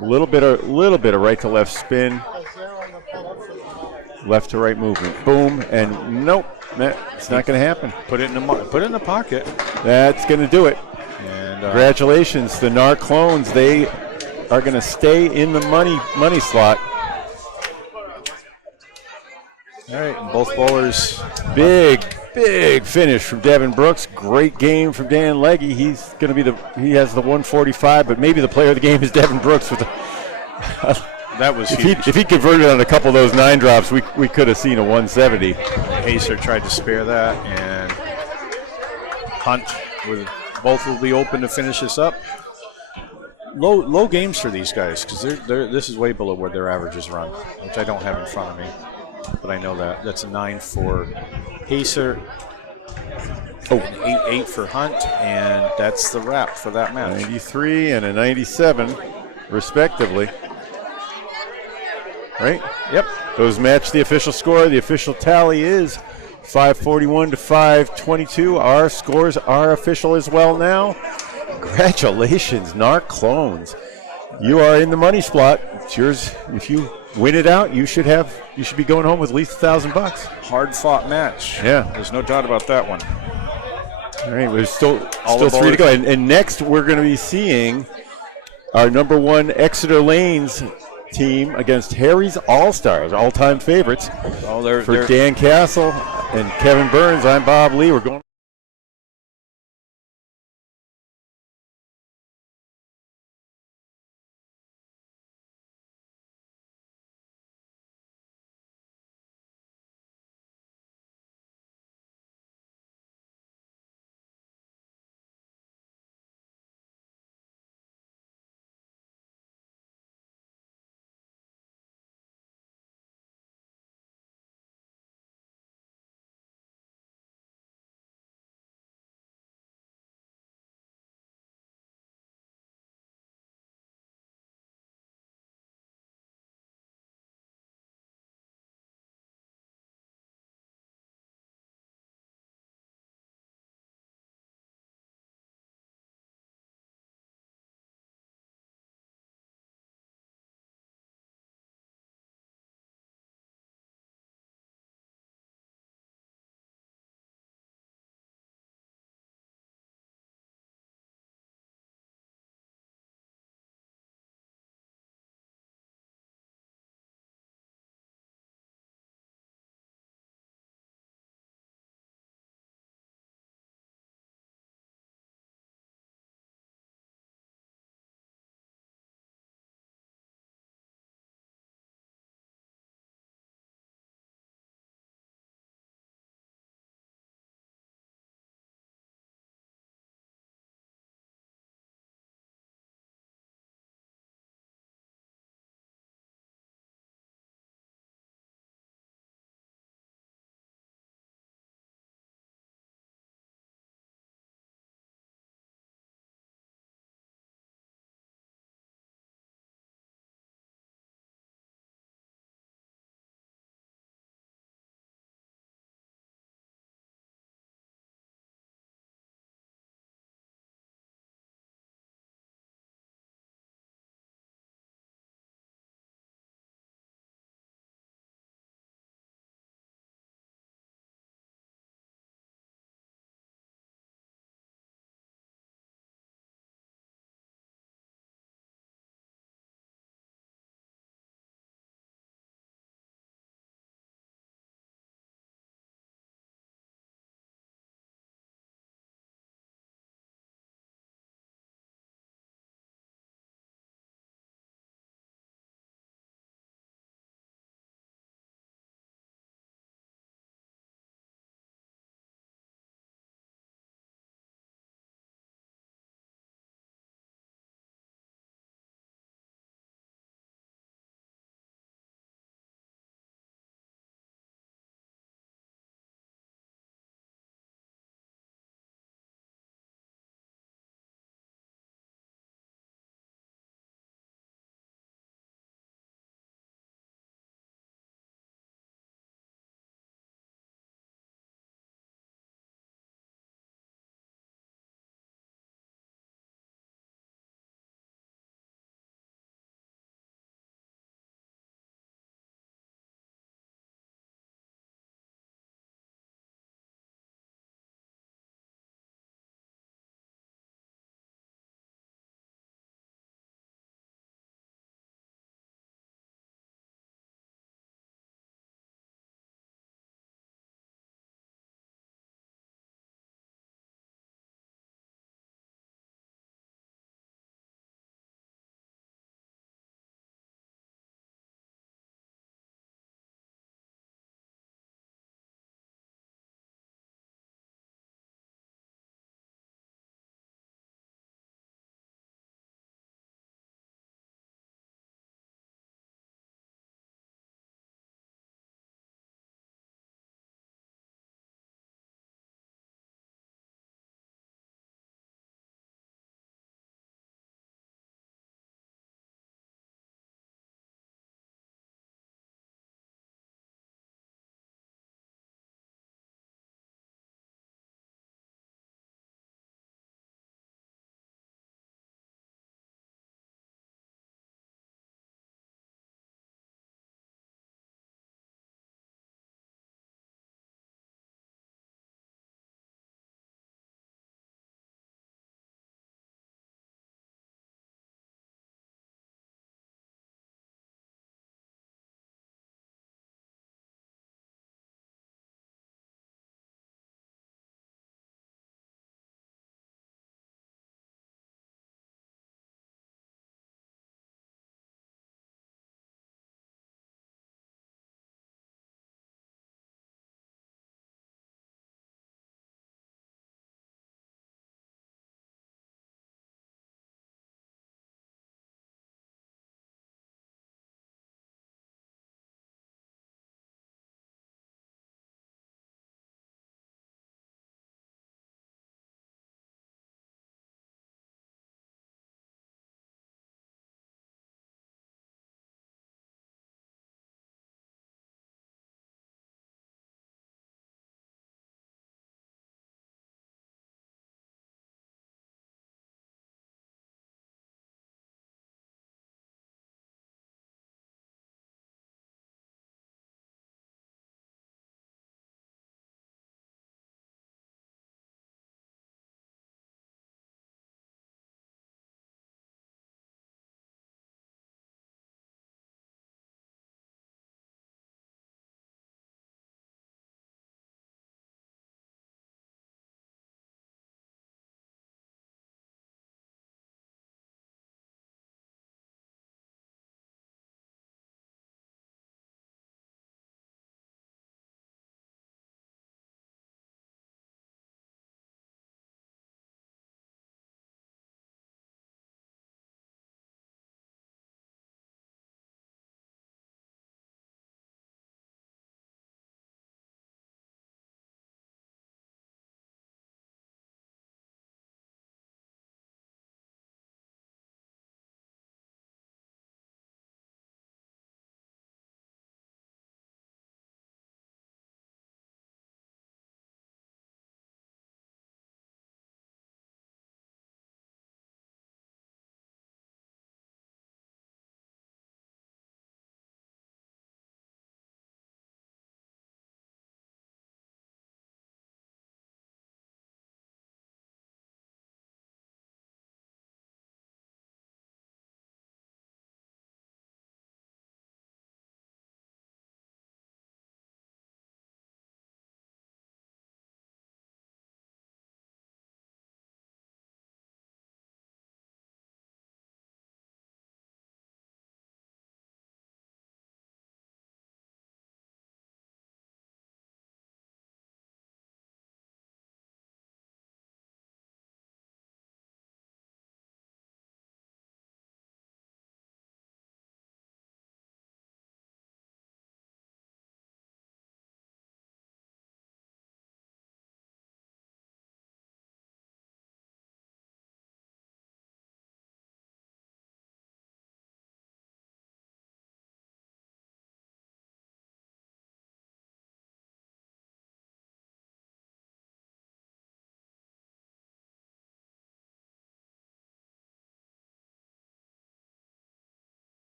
A little bit of right to left spin. Left to right movement. Boom, and nope, it's not going to happen. Put it in the pocket. That's going to do it. And congratulations, the Narclones. They are going to stay in the money slot. All right, and both bowlers. Big finish from Devin Brooks. Great game from Dan Legge. He's going to be he has the 145, but maybe the player of the game is Devin Brooks with the. That was huge. If he converted on a couple of those 9 drops, we could have seen a 170. Hacer tried to spare that, and Hunt both will be open to finish this up. Low games for these guys because this is way below where their averages run, which I don't have in front of me, but I know that. That's a 9 for Hacer. An 8-8 for Hunt, and that's the wrap for that match. 93 and a 97, respectively. Right? Yep. Those match the official score. The official tally is 541 to 522. Our scores are official as well now. Congratulations, Narclones. You are in the money spot. It's yours. If you win it out, you should be going home with at least $1,000. Hard fought match. Yeah. There's no doubt about that one. All right, there's still 3 to go. And next we're going to be seeing our number 1 Exeter Lanes team against Harry's All-Stars, all-time favorites. For Dan Castle and Kevin Burns, I'm Bob Lee. We're going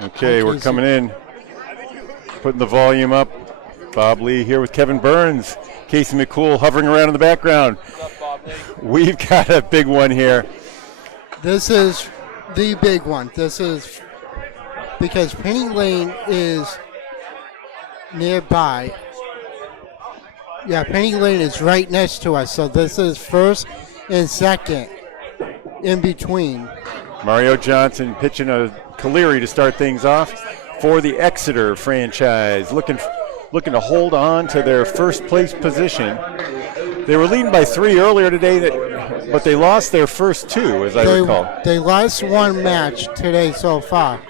Okay, we're coming in. Putting the volume up. Bob Lee here with Kevin Burns. Casey McCool hovering around in the background. We've got a big one here. This is the big one. This is because Penny Lane is nearby. Yeah, Penny Lane is right next to us. So this is first and second in between. Mario Johnson pitching a Caleri to start things off for the Exeter franchise. Looking to hold on to their first place position. They were leading by 3 earlier today, but they lost their first 2, as I recall. They lost one match today so far.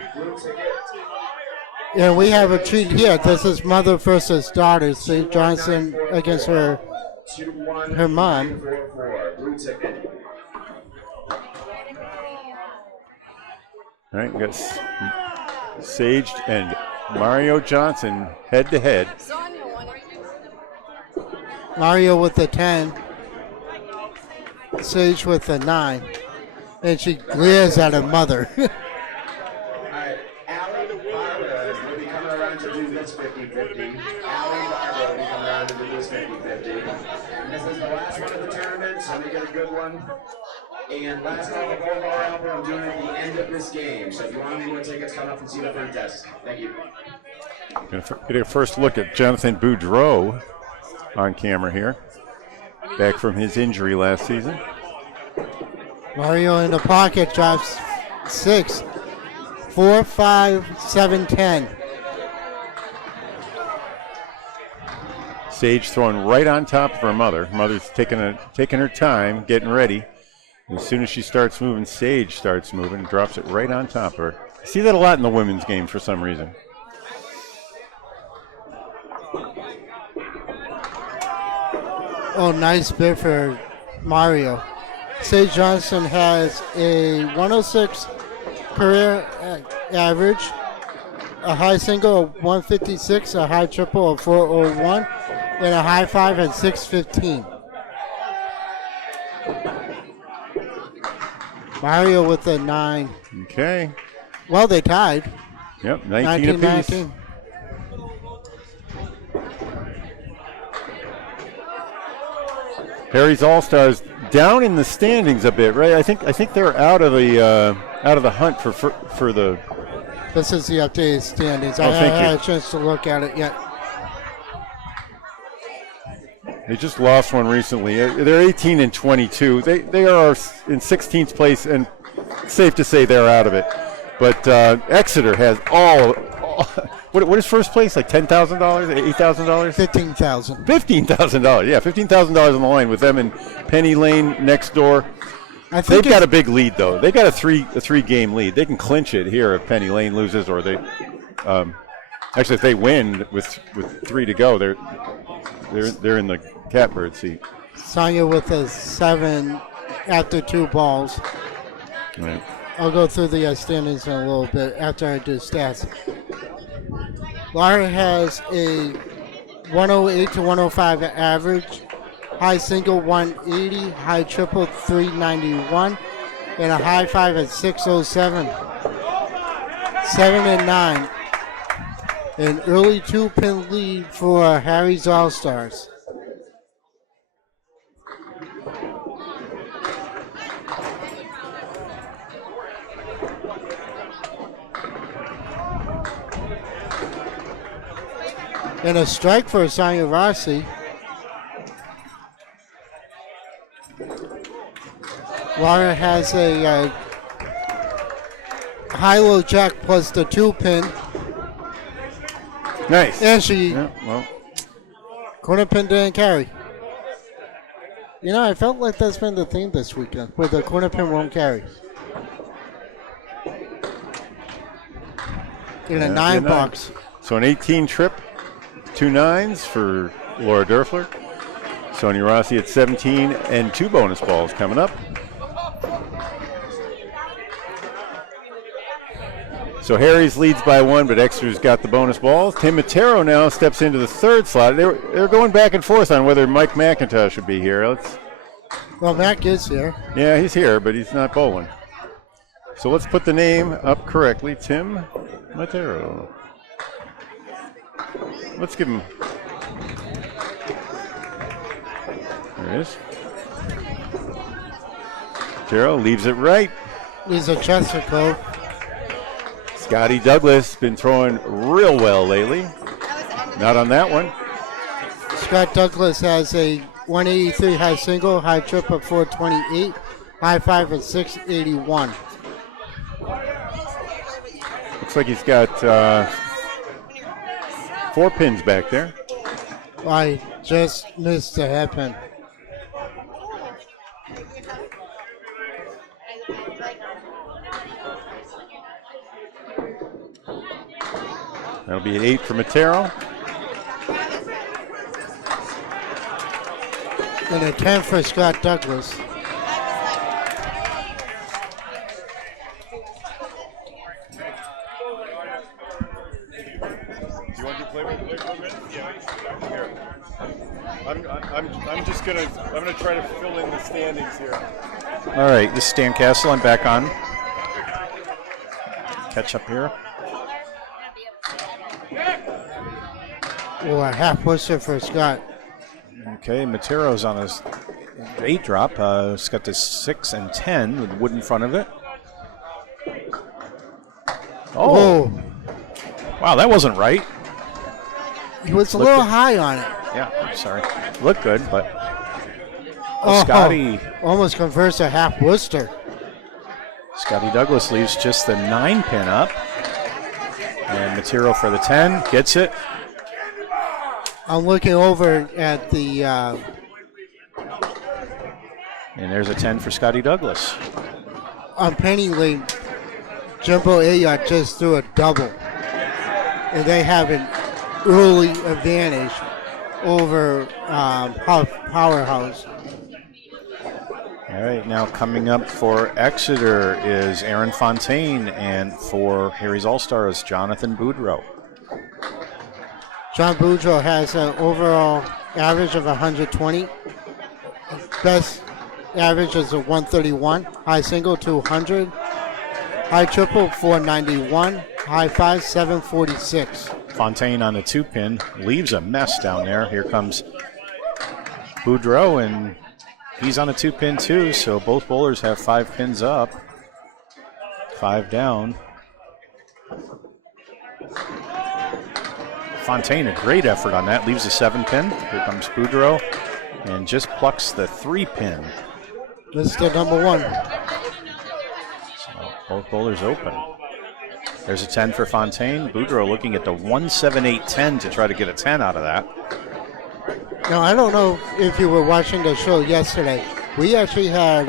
And we have a treat here. This is mother versus daughter. Steve Johnson against her mom. All right, we got Sage and Mario Johnson head to head. Mario with the 10. Sage with the 9. And she glares at her mother. This 50-50. Allie Barber will be coming around to do this 50-50. This is the last one of the tournament, so make it a good one. And last call of all our album, I'm doing at the end of this game. So if you want any more tickets, come up and see the front desk. Thank you. Going to get a first look at Jonathan Boudreau on camera here. Back from his injury last season. Mario in the pocket drops 6. 4, 5, 7, 10. Sage throwing right on top of her mother. Mother's taking her time, getting ready. As soon as she starts moving, Sage starts moving, drops it right on top of her. I see that a lot in the women's game for some reason. Oh, nice bit for Mario. Sage Johnson has a 106 career average, a high single of 156, a high triple of 401, and a high 5 at 615. Mario with a 9. Okay. Well, they tied. Yep, 19 apiece. 19. Harry's All-Stars down in the standings a bit, right? I think they're out of the hunt for the. This is the updated standings. I thank haven't had you. a chance to look at it yet. They just lost one recently. They're 18 and 22. They are in 16th place, and safe to say they're out of it. But Exeter has all what is first place? Like $10,000, $8,000, $15,000. $15,000. Yeah, $15,000 on the line with them and Penny Lane next door. They've got a big lead though. They got a three game lead. They can clinch it here if Penny Lane loses, or they actually if they win with 3 to go, they're in the catbird seat. Sonia with a 7 after 2 balls. Right. I'll go through the standings in a little bit after I do stats. Laura has a 108 to 105 average, high single 180, high triple 391, and a high 5 at 607. 7 and 9. An early 2-pin lead for Harry's All-Stars. And a strike for Sonia Rossi. Laura has a high-low jack plus the 2-pin. Nice. And she well, corner pin didn't carry. You know, I felt like that's been the theme this weekend, where the corner pin won't carry. In a 9 box. So an 18 trip, 2 9s for Laura Derfler. Sonia Rossi at 17 and 2 bonus balls coming up. So Harry's leads by 1, but Exeter's got the bonus balls. Tim Matero now steps into the 3rd slot. They're going back and forth on whether Mike McIntosh should be here. Well, Mac is here. Yeah, he's here, but he's not bowling. So let's put the name up correctly. Tim Matero. Let's give him. There it is. Matero leaves it right. He's a Chesterfield. Scotty Douglas been throwing real well lately. Not on that one. Scott Douglas has a 183 high single, high trip of 428, high five at 681. Looks like he's got 4 pins back there. I just missed the hairpin. That'll be an 8 for Matero. And a 10 for Scott Douglas. You want to play for a minute? Yeah. Here. I'm just gonna try to fill in the standings here. All right, this is Stan Castle. I'm back on. Catch up here. Or a half whistle for Scott. Okay, Matero's on his 8 drop. It's got this 6 and 10 with wood in front of it. Oh, wow, that wasn't right. He was a little high on it. Yeah, I'm sorry. Looked good, but Scotty almost converts a half Worcester. Scotty Douglas leaves just the 9 pin up. And Matero for the 10, gets it. I'm looking over at the. And there's a 10 for Scotty Douglas. On Penny Lane, Jumbo Ayot just threw a double. And they have an early advantage over Powerhouse. All right, now coming up for Exeter is Aaron Fontaine, and for Harry's All-Stars, Jonathan Boudreau. John Boudreau has an overall average of 120. Best average is a 131. High single 200. High triple 491. High five 746. Fontaine on the 2 pin leaves a mess down there. Here comes Boudreau, and he's on a 2 pin too, so both bowlers have 5 pins up. 5 down. Fontaine, a great effort on that, leaves a 7 pin. Here comes Boudreau, and just plucks the 3 pin. This is the number 1. So both bowlers open. There's a 10 for Fontaine. Boudreau looking at the 178-10 to try to get a 10 out of that. Now, I don't know if you were watching the show yesterday. We actually had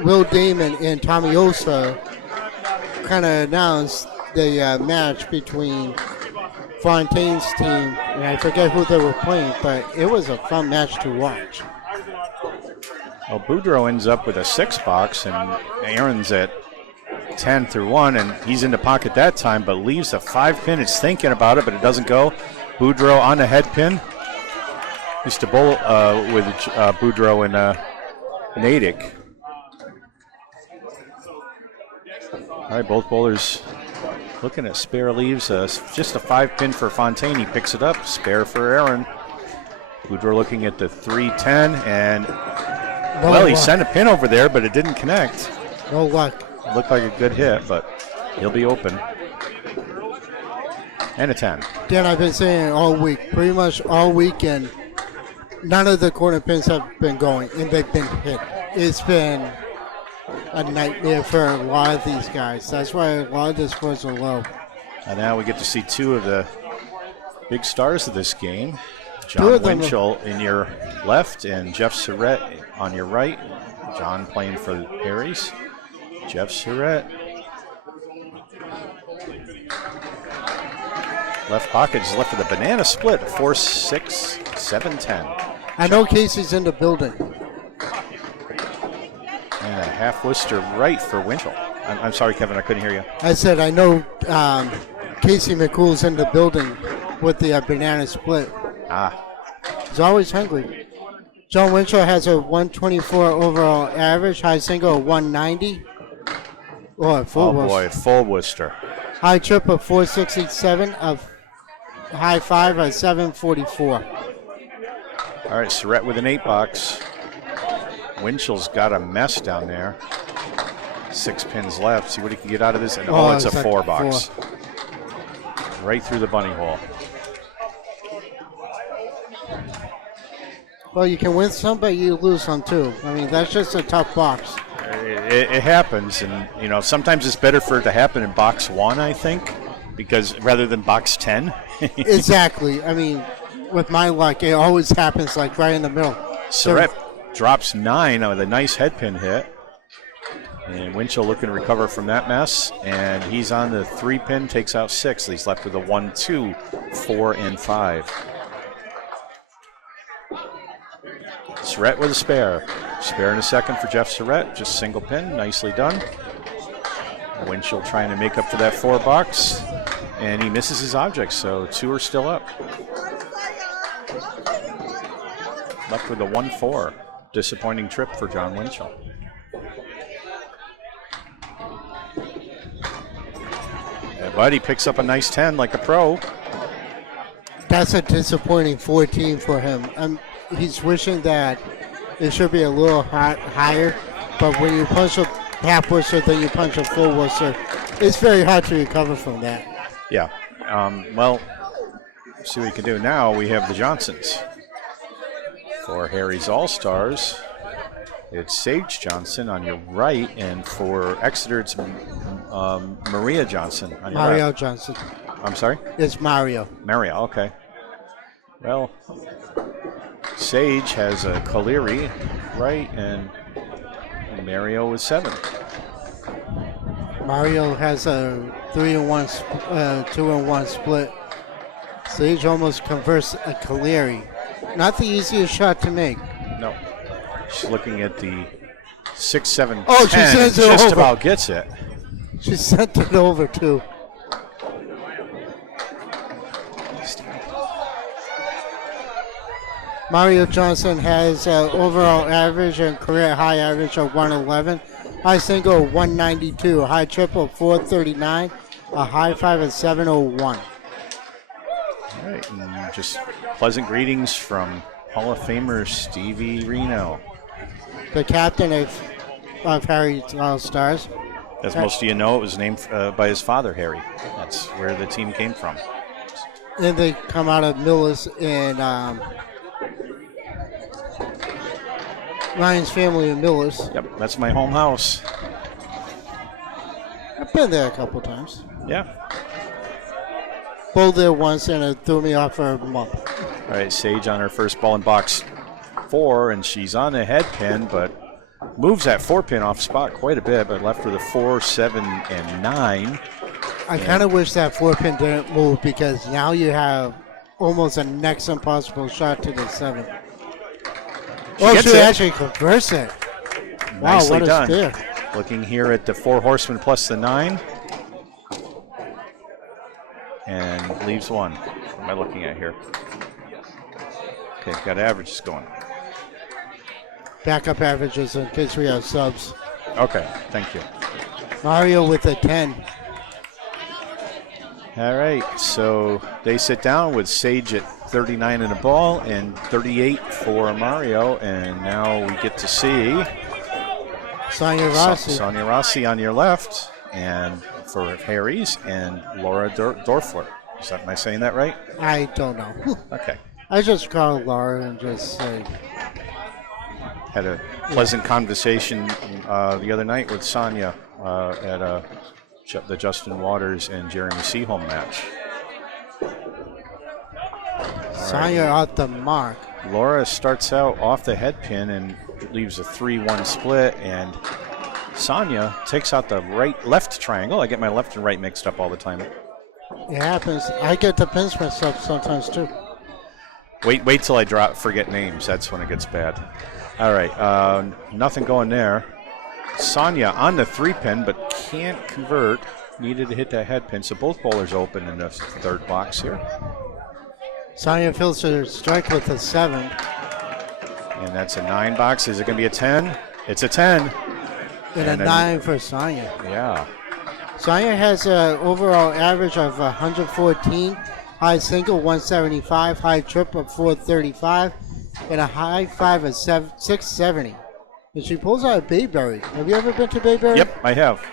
Will Damon and Tommy Osa kind of announce the match between Fontaine's team, and I forget who they were playing, but it was a fun match to watch. Well, Boudreau ends up with a 6 box, and Aaron's at 10 through 1, and he's in the pocket that time, but leaves a 5 pin. It's thinking about it, but it doesn't go. Boudreau on the head pin. Used to bowl with Boudreau and Natick. All right, both bowlers looking at spare leaves. Just a 5 pin for Fontaine. He picks it up. Spare for Aaron. Boudreau looking at the 3-10, and well, he sent a pin over there, but it didn't connect. No luck. It looked like a good hit, but he'll be open. And a 10. Dan, I've been saying it all week, pretty much all weekend. None of the corner pins have been going, and they've been hit. It's been a nightmare for a lot of these guys. That's why a lot of the scores are low. And now we get to see 2 of the big stars of this game. John Winchell in your left and Jeff Surratt on your right. John playing for the Harrys. Jeff Surratt. Left pocket is left with a banana split. 4-6, 7-10. I know Casey's in the building. And a half Worcester right for Winchell. I'm sorry, Kevin, I couldn't hear you. I said I know Casey McCool's in the building with the banana split. He's always hungry. John Winchell has a 124 overall average, high single 190. Or full Oh boy, full Worcester. High trip of 467, of high 5 of 744. All right, Surratt with an 8-box. Winchell's got a mess down there. 6 pins left. See what he can get out of this. And it's a 4-box. Right through the bunny hole. Well, you can win some, but you lose some too. I mean, that's just a tough box. It happens, and you know sometimes it's better for it to happen in box 1, I think, because rather than box 10. Exactly. I mean, with my luck, it always happens like right in the middle. Surratt drops 9 with a nice head pin hit, and Winchell looking to recover from that mess, and he's on the 3-pin, takes out 6. He's left with a 1, 2, 4, and 5. Surratt with a spare. Spare in a second for Jeff Surratt. Just single pin. Nicely done. Winchell trying to make up for that 4-box. And he misses his object, so 2 are still up. Left with a 1-4. Disappointing trip for John Winchell. And Buddy picks up a nice 10 like a pro. That's a disappointing 14 for him. He's wishing that it should be a little higher, but when you punch a half Worcester, then you punch a full Worcester, it's very hard to recover from that. Yeah. Well, see what we can do now. We have the Johnsons. For Harry's All-Stars, it's Sage Johnson on your right, and for Exeter, it's Maria Johnson on your Mario left. Johnson. I'm sorry? It's Mario. Maria, okay. Well, Sage has a Caleri right, and Mario is 7. Mario has a 3-1, 2-1 split. Sage almost converts a Caleri. Not the easiest shot to make. No. She's looking at the 6, 7, Oh, 10, she sends it just over. about gets it. She sent it over too. Mario Johnson has overall average and career high average of 111, high single of 192, high triple of 439, a high 5 of 701. All right, and just pleasant greetings from Hall of Famer Stevie Reno. The captain of Harry's All-Stars. As most of you know, it was named by his father, Harry. That's where the team came from. And they come out of Millis and Ryan's family in Millis. Yep, that's my home house. I've been there a couple times. Yeah. Bowled there once and it threw me off for a month. All right, Sage on her first ball in box 4, and she's on the head pin, but moves that 4-pin off spot quite a bit, but left with a 4, 7, and 9. I kind of wish that 4-pin didn't move because now you have almost a next impossible shot to the 7. She actually converts it. Wow, Nicely what a done. spear. Looking here at the 4 horsemen plus the 9. And leaves 1. What am I looking at here? Okay, got averages going. Backup averages in case we have subs. Okay, thank you. Mario with a 10. All right, so they sit down with Sage at 39 in a ball and 38 for Mario, and now we get to see Sonia Rossi. Sonia Rossi on your left, and for Harry's, and Laura Dorfler. Am I saying that right? I don't know. Okay. I just call Laura and just say. Had a pleasant conversation the other night with Sonia at the Justin Waters and Jeremy Seaholm match. Sonia out the mark. Laura starts out off the head pin and leaves a 3-1 split, and Sonia takes out the left triangle. I get my left and right mixed up all the time. It happens. I get the pins mixed up sometimes too. Wait till I forget names. That's when it gets bad. All right, nothing going there. Sonia on the 3-pin, but can't convert. Needed to hit that head pin, so both bowlers open in the 3rd box here. Sonia fills her strike with a 7. And that's a 9 box. Is it going to be a 10? It's a 10. And a 9 for Sonya. Yeah. Sonya has an overall average of 114, high single 175, high triple 435, and a high 5 of 670. And she pulls out of Bayberry. Have you ever been to Bayberry? Yep, I have.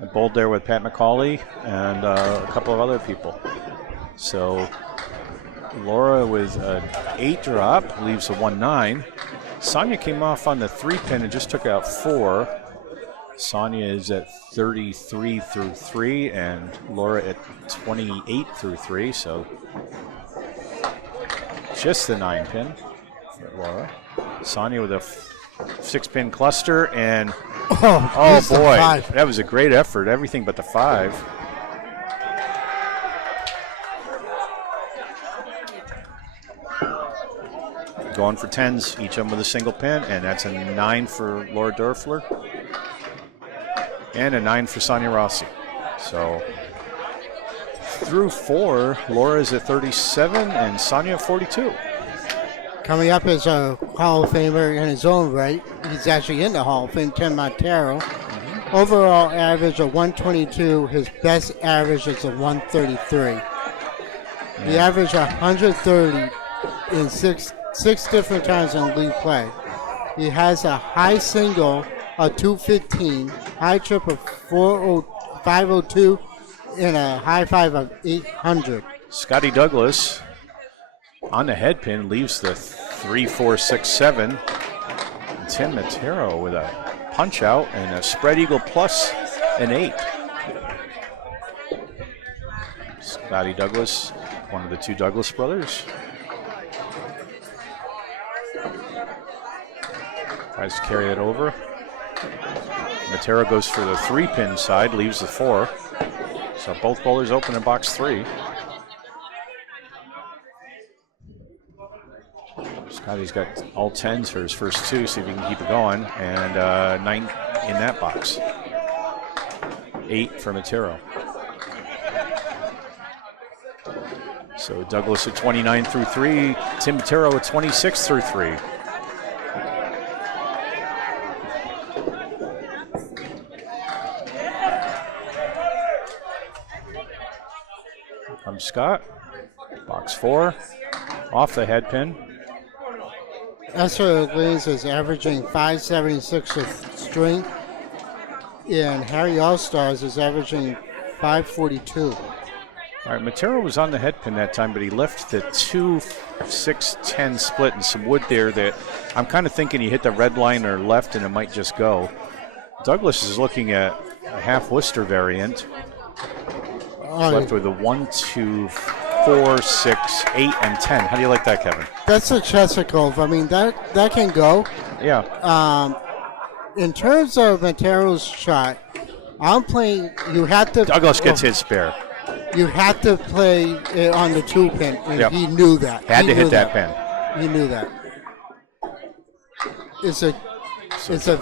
I bowled there with Pat McCauley and a couple of other people. So Laura with an 8 drop, leaves a 1-9. Sonya came off on the 3-pin and just took out 4. Sonya is at 33 through 3 and Laura at 28 through 3, so just the 9-pin for Laura. Sonya with a 6-pin cluster and oh boy, that was a great effort, everything but the 5. Going for 10s, each of them with a single pin, and that's a 9 for Laura Dorfler and a 9 for Sonia Rossi. So through 4, Laura's at 37 and Sonia at 42. Coming up is a Hall of Famer in his own right. He's actually in the Hall of Fame, Tim Montero. Overall average of 122. His best average is a 133. He averaged 130 in six different times in league play. He has a high single of 215, high triple 502, and a high 5 of 800. Scotty Douglas on the head pin leaves the 3, 4, 6, 7. And Tim Matero with a punch out and a spread eagle plus an 8. Scotty Douglas, one of the 2 Douglas brothers. Tries to carry it over. Matera goes for the 3-pin side, leaves the 4. So both bowlers open in box 3. Scotty's got all 10s for his first 2, see if he can keep it going. And 9 in that box. 8 for Matero. So Douglas at 29 through 3. Tim Matero at 26 through 3. From Scott, box 4, off the head pin. Esther Lanes is averaging 576 of string, and Harry All-Stars is averaging 542. All right, Matero was on the head pin that time, but he left the 2-6-10 split and some wood there that I'm kind of thinking he hit the red line or left and it might just go. Douglas is looking at a half Worcester variant. Left with a 1, 2, 4, 6, 8, and 10. How do you like that, Kevin? That's a Chesapeake. I mean, that can go. Yeah. In terms of Matero's shot, I'm playing. You have to. Douglas gets his spare. You have to play it on the 2-pin, and he knew that. Had to hit that pin. He knew that. It's a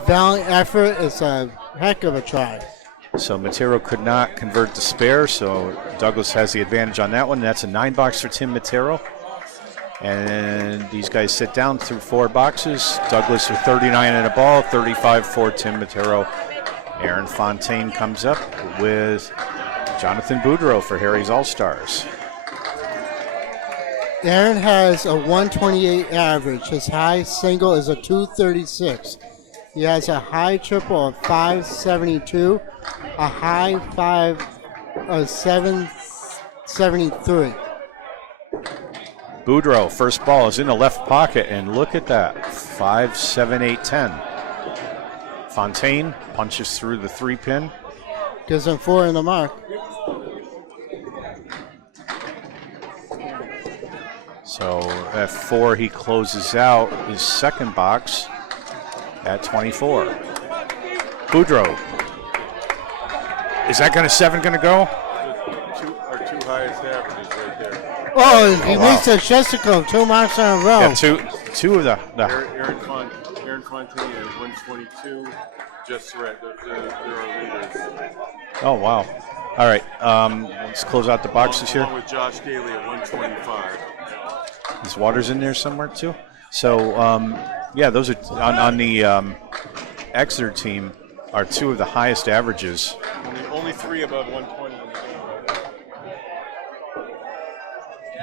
valiant effort. It's a heck of a try. So Matero could not convert the spare, so Douglas has the advantage on that one. That's a 9 box for Tim Matero. And these guys sit down through 4 boxes. Douglas with 39 and a ball, 35 for Tim Matero. Aaron Fontaine comes up with Jonathan Boudreau for Harry's All-Stars. Aaron has a 128 average. His high single is a 236. He has a high triple of 572, a high 5 of 773. Boudreau, first ball is in the left pocket, and look at that, 5, 7, 8, 10. Fontaine punches through the 3-pin. Gives him 4 in the mark. So at 4, he closes out his second box at 24. Boudreau. Is that 7 going to go? Our 2 highest averages right there. Oh, he makes a Chesapeake, 2 marks in a row. Yeah, two of the Aaron Fontaine at 122. Just right. They're our leaders. Oh, wow. All right, let's close out the boxes here. Along with Josh Daly at 125. There's Waters in there somewhere too. So, yeah, those are on the Exeter team are two of the highest averages. Only 3 above 120 in the game.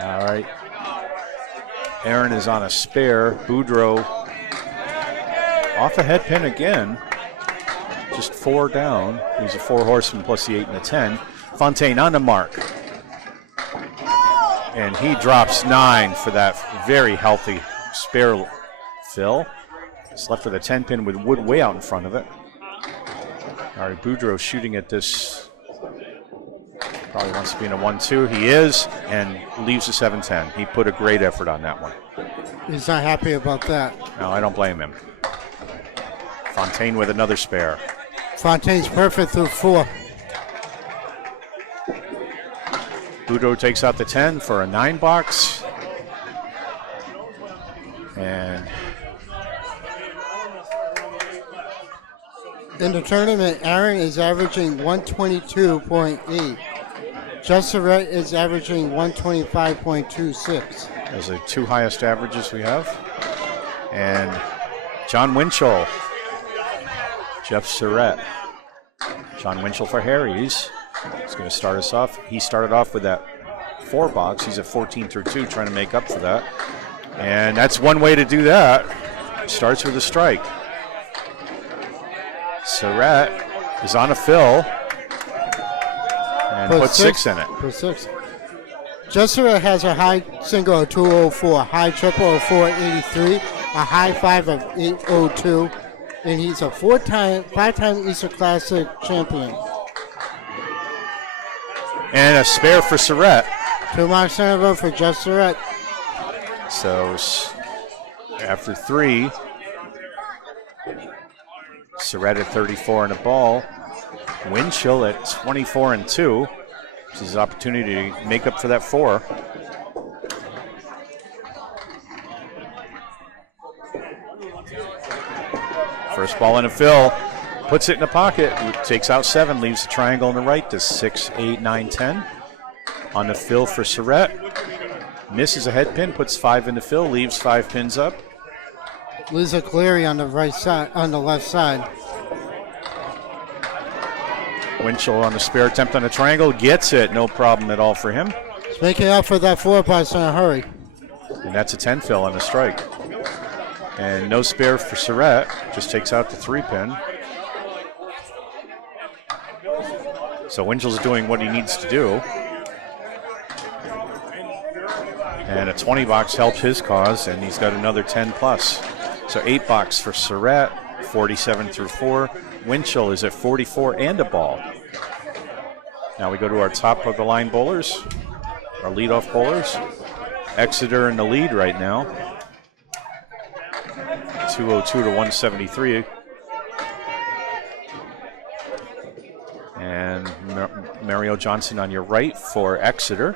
All right. Aaron is on a spare. Boudreaux off a head pin again. Just 4 down. He's a 4 horseman plus the 8 and the 10. Fontaine on the mark. And he drops 9 for that very healthy spare fill. He's left with a 10 pin with Wood way out in front of it. All right, Boudreaux shooting at this. Probably wants to be in a 1-2. He is, and leaves a 7-10. He put a great effort on that one. He's not happy about that. No, I don't blame him. Fontaine with another spare. Fontaine's perfect through 4. Boudreaux takes out the 10 for a 9 box. And in the tournament, Aaron is averaging 122.8. Jusserette is averaging 125.26. those are the 2 highest averages we have. And John Winchell, Jeff Surratt. John Winchell for Harry's. He's going to start us off. He started off with that 4 box. He's at 14 through 2, trying to make up for that. And that's one way to do that. Starts with a strike. Surratt is on a fill and put 6 in it. Put 6. Jusserette has a high single of 204, high triple of 483, a high 5 of 802, and he's a 5-time Easter Classic champion. And a spare for Surratt. 2 marks in a row for Jusserette. So after 3, Surratt at 34 and a ball. Winchell at 24 and 2. This is his opportunity to make up for that 4. First ball in a fill. Puts it in the pocket. Takes out 7. Leaves the triangle on the right to 6, 8, 9, 10. On the fill for Surratt. Misses a head pin. Puts 5 in the fill. Leaves 5 pins up. Lisa Cleary on the right side, on the left side. Winchell on the spare attempt on a triangle. Gets it. No problem at all for him. He's making up for that 4 box in a hurry. And that's a 10 fill on the strike. And no spare for Surratt. Just takes out the 3 pin. So Winchell's doing what he needs to do. And a 20 box helps his cause, and he's got another 10 plus. So 8 box for Surratt, 47 through 4. Winchell is at 44 and a ball. Now we go to our top of the line bowlers, our leadoff bowlers. Exeter in the lead right now. 202 to 173. And Mario Johnson on your right for Exeter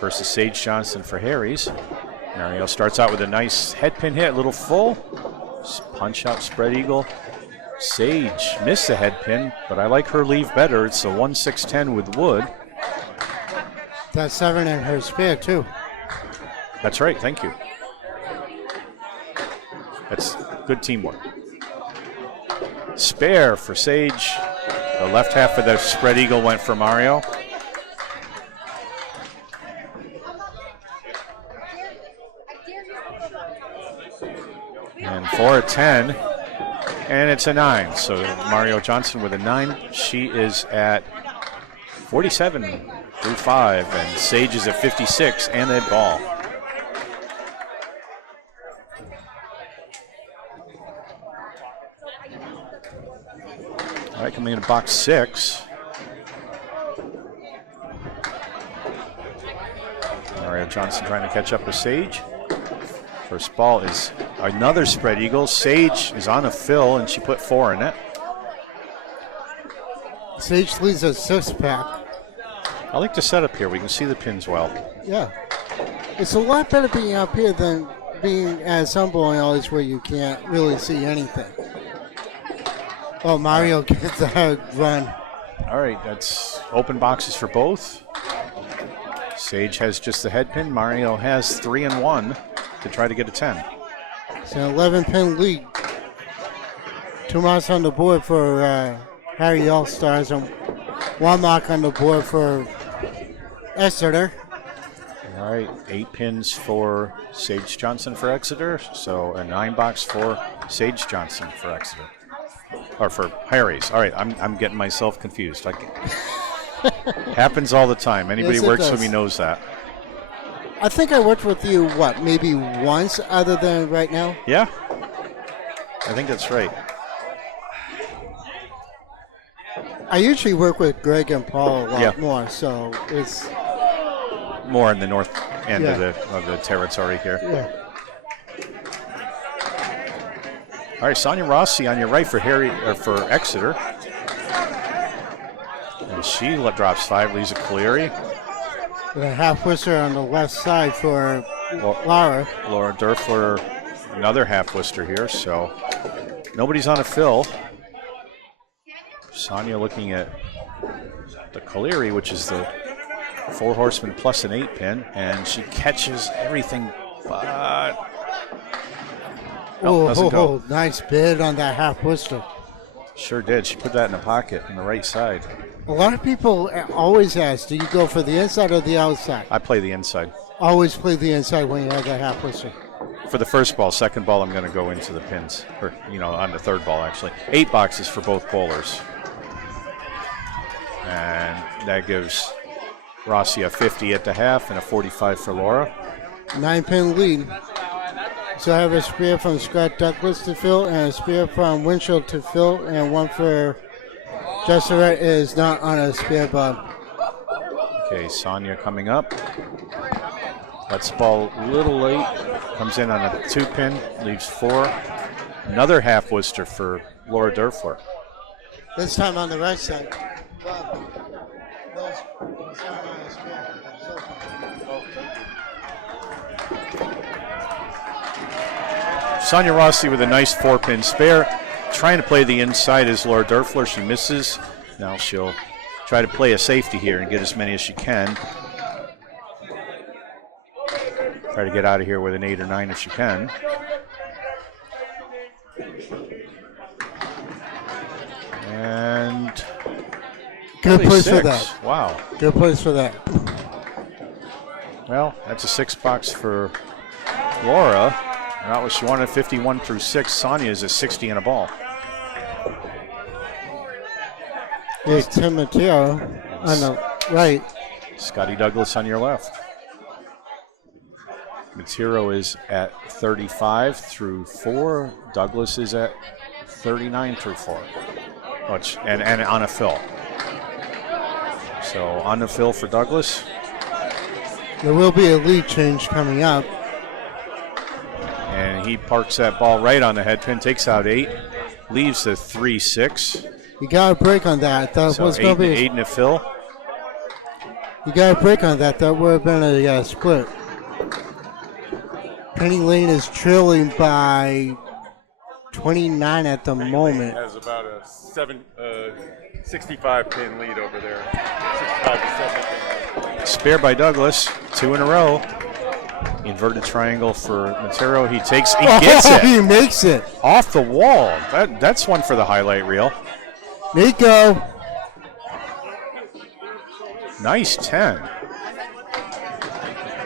versus Sage Johnson for Harry's. Mario starts out with a nice head pin hit, a little full. Punch out spread eagle. Sage missed the head pin, but I like her leave better. It's a 1-6-10 with Wood. That's 7 in her spare, too. That's right, thank you. That's good teamwork. Spare for Sage. The left half of the spread eagle went for Mario. And for a 10, and it's a 9. So Mario Johnson with a 9. She is at 47 through 5, and Sage is at 56 and a ball. All right, coming into box 6. Mario Johnson trying to catch up with Sage. First ball is another spread eagle. Sage is on a fill, and she put 4 in it. Sage leads a 6-pack. I like the setup here. We can see the pins well. Yeah. It's a lot better being up here than being at some bowling alleys where you can't really see anything. Oh, Mario gets a run. All right, that's open boxes for both. Sage has just the head pin. Mario has 3 and 1 to try to get a 10. It's an 11-pin lead. 2 marks on the board for Harry All-Stars and 1 mark on the board for Exeter. All right, 8 pins for Sage Johnson for Exeter, so a 9 box for Sage Johnson for Exeter, or for Harry's. All right, I'm getting myself confused. Happens all the time. Anybody Yes, who it works with does. me knows that. I think I worked with you, maybe once other than right now? Yeah, I think that's right. I usually work with Greg and Paul a lot Yeah. more, so it's, More in the north end Yeah. of the territory here. yeah. All right, Sonia Rossi on your right for for Exeter. And she drops 5, leaves a Cleary. The half Worcester on the left side for Well, Laura. Laura Durfler, another half Worcester here, so nobody's on a fill. Sonia looking at the Cleary, which is the 4 horsemen plus an 8 pin, and she catches everything, but no, doesn't go. Nice bid on that half Worcester. Sure did. She put that in the pocket on the right side. A lot of people always ask, do you go for the inside or the outside? I play the inside. Always play the inside when you have that half Worcester. For the first ball, second ball, I'm going to go into the pins, or on the third ball actually. 8 boxes for both bowlers, and that gives Rossi a 50 at the half and a 45 for Laura. 9-pin lead. So I have a spear from Scott Douglas to fill and a spear from Winchell to fill, and one for Jesseret is not on a spear, Bob. Okay, Sonia coming up. That's ball a little late. Comes in on a 2-pin, leaves 4. Another half Worcester for Laura Durfler. This time on the right side. Bob, those- it's not on a spear. Sonia Rossi with a nice 4-pin spare. Trying to play the inside is Laura Durfler. She misses. Now she'll try to play a safety here and get as many as she can. Try to get out of here with an 8 or 9 if she can. And Good only place for 6. that. Wow. Good place for that. Well, that's a 6 box for Laura. Not what she wanted, 51 through 6. Sonia is a 60 and a ball. Here's Tim Mateo on the right. Scotty Douglas on your left. Matero is at 35 through 4. Douglas is at 39 through 4. Which, and on a fill. So on the fill for Douglas. There will be a lead change coming up. And he parks that ball right on the head pin, takes out 8, leaves the 3-6. You got a break on that. That So was 8, going to be. 8 and a fill. You got a break on that. That would have been a split. Penny Lane is trailing by 29 at the moment. Has about a 65-pin lead over there. 65 to 70 pin. Spare by Douglas, 2 in a row. Inverted triangle for Matero. He gets it He makes it. off the wall. That's one for the highlight reel. Nico. Nice 10.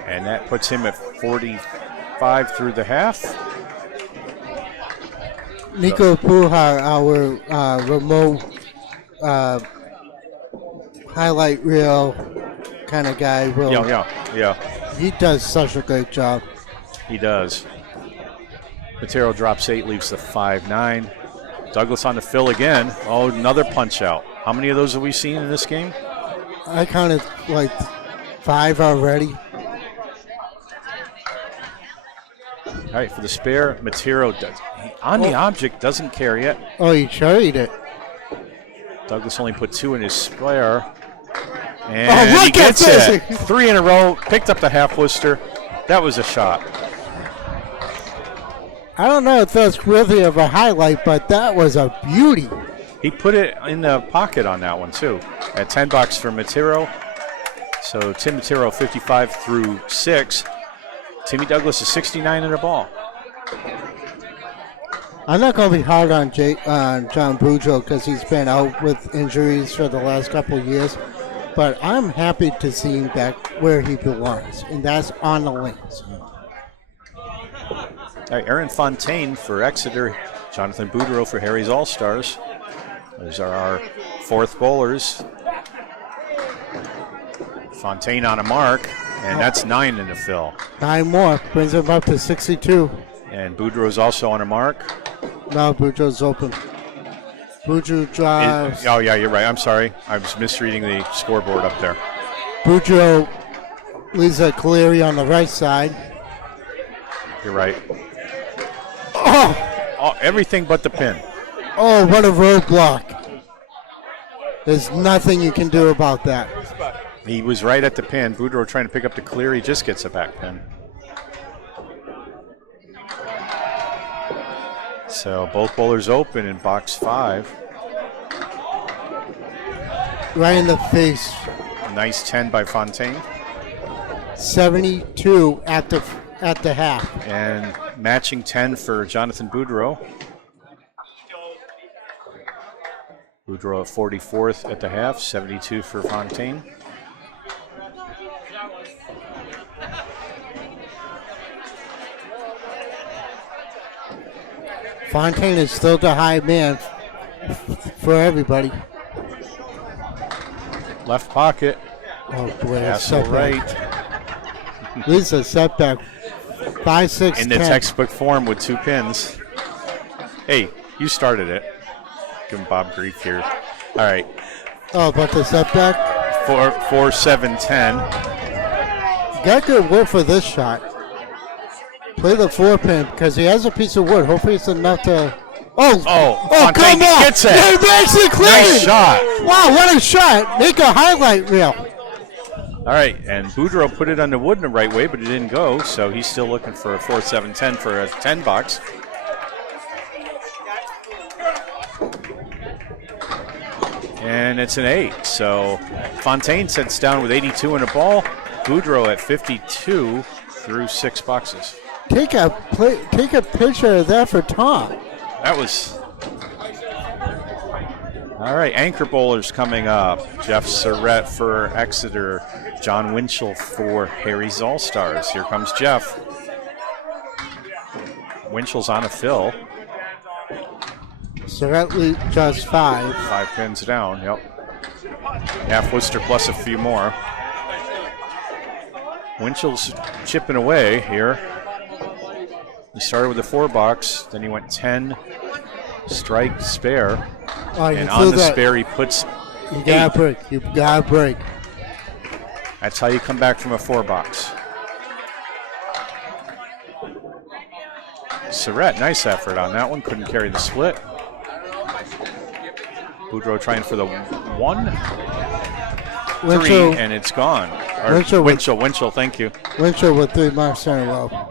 And that puts him at 45 through the half. Nico Pujar, our remote highlight reel kind of guy. Yeah. He does such a great job. He does. Matero drops 8, leaves the 5-9. Douglas on the fill again. Oh, another punch out. How many of those have we seen in this game? I counted like 5 already. All right, for the spare, Matero on the object, doesn't carry it. Oh, he carried it. Douglas only put 2 in his spare. And he look at gets this. it. 3 in a row, picked up the half Worcester. That was a shot. I don't know if that's worthy of a highlight, but that was a beauty. He put it in the pocket on that one, too. At 10 bucks for Matero. So Tim Matero, 55 through 6. Timmy Douglas is 69 in a ball. I'm not going to be hard on John Boudreaux because he's been out with injuries for the last couple of years. But I'm happy to see him back where he belongs, and that's on the links. All right, Aaron Fontaine for Exeter, Jonathan Boudreau for Harry's All-Stars. Those are our fourth bowlers. Fontaine on a mark, and that's 9 in the fill. 9 more, brings him up to 62. And Boudreau's also on a mark. Now Boudreaux's open. Boudreaux drives. Oh, yeah, you're right. I'm sorry. I was misreading the scoreboard up there. Boudreaux leaves a Cleary on the right side. You're right. Oh, everything but the pin. oh, what a roadblock. There's nothing you can do about that. He was right at the pin. Boudreau trying to pick up the clear. He just gets a back pin. So both bowlers open in box 5. Right in the face. Nice 10 by Fontaine. 72 at the half. And matching 10 for Jonathan Boudreau. Boudreau at 44th at the half, 72 for Fontaine. Fontaine is still the high man for everybody. Left pocket. Oh boy, that's Castle right. This is a setback. 5, 6, In 10. the textbook form with 2 pins. Hey, you started it. Give him Bob grief here. All right. Oh, but the setback? 4, 7, 10. Got good wood for this shot. Play the 4 pin because he has a piece of wood. Hopefully it's enough to. Oh, Fontaine come on! gets it. He makes it clean. Nice shot. Wow, what a shot! Make a highlight reel. All right, and Boudreau put it on the wood in the right way, but it didn't go, so he's still looking for a 4, 7, 10 for a 10 box. And it's an 8. So Fontaine sets down with 82 in a ball. Boudreau at 52 through 6 boxes. Take a picture of that for Tom. That was. All right, anchor bowlers coming up. Jeff Surrett for Exeter. John Winchell for Harry's All-Stars. Here comes Jeff. Winchell's on a fill. Surrett just 5. 5 pins down, yep. Half Worcester plus a few more. Winchell's chipping away here. He started with a 4 box, then he went 10, strike, spare. Oh, and on the spare he puts You gotta break. You gotta break. That's how you come back from a 4 box. Surrett, nice effort on that one. Couldn't carry the split. Boudreau trying for the 1, 3, and it's gone. Winchell, thank you. Winchell with 3 marks in a row.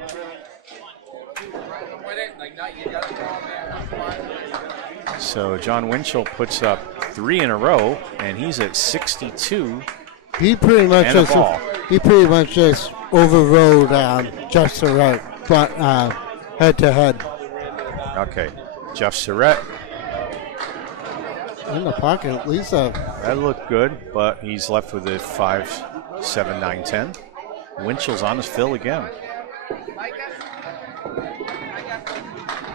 So John Winchell puts up 3 in a row, and he's at 62. He pretty much and a ball. just overrode Jeff Surrett, but head to head. Okay, Jeff Surrett. In the pocket, at least. That looked good, but he's left with a 5, 7, 9, 10. Winchell's on his fill again.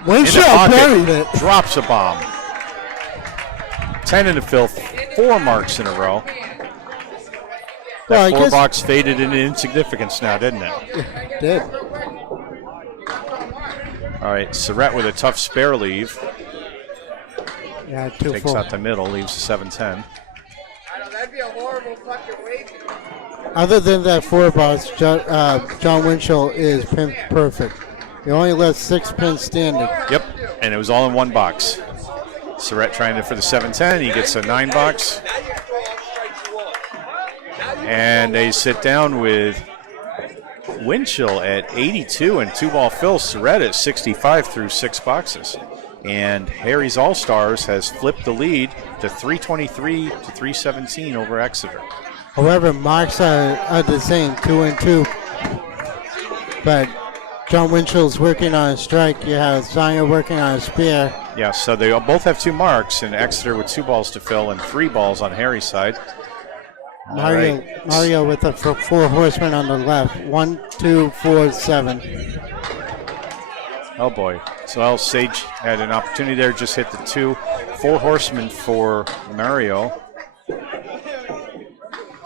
Winchell buried it. Drops a bomb. 10 in the fill, 4 marks in a row. That 4 box faded into insignificance now, didn't it? It did. All right, Surrett with a tough spare leave. Yeah, 2 Takes out the middle, leaves a 7-10. That'd be a horrible fucking wave. Other than that 4 box, John Winchell is pin perfect. He only left 6 pins standing. Yep, and it was all in 1 box. Surrett trying for the 7-10. He gets a 9 box. And they sit down with Winchell at 82 and 2-ball fill. Surrett at 65 through 6 boxes. And Harry's All-Stars has flipped the lead to 323 to 317 over Exeter. However, marks are the same, 2 and 2. But John Winchell's working on a strike. You have Sonia working on a spear. Yeah, so they both have 2 marks, and Exeter with 2 balls to fill and 3 balls on Harry's side. Mario with the 4 horsemen on the left. 1, 2, 4, 7. Oh boy. So Sage had an opportunity there, just hit the 4 horsemen for Mario.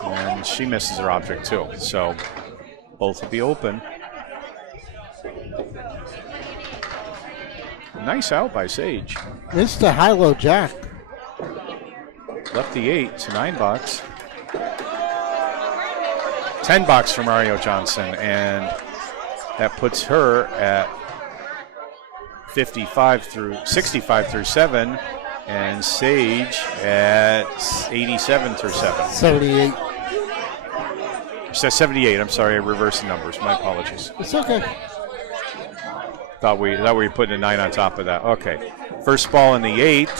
And she misses her object too. So both will be open. Nice out by Sage. Missed the high-low jack. Left the 8 to 9 box. 10 box for Mario Johnson, and that puts her at 65 through 7, and Sage at 87 through 7. 78. It says 78. I'm sorry, I reversed the numbers. My apologies. It's okay. Thought we were putting a 9 on top of that. Okay. First ball in the 8.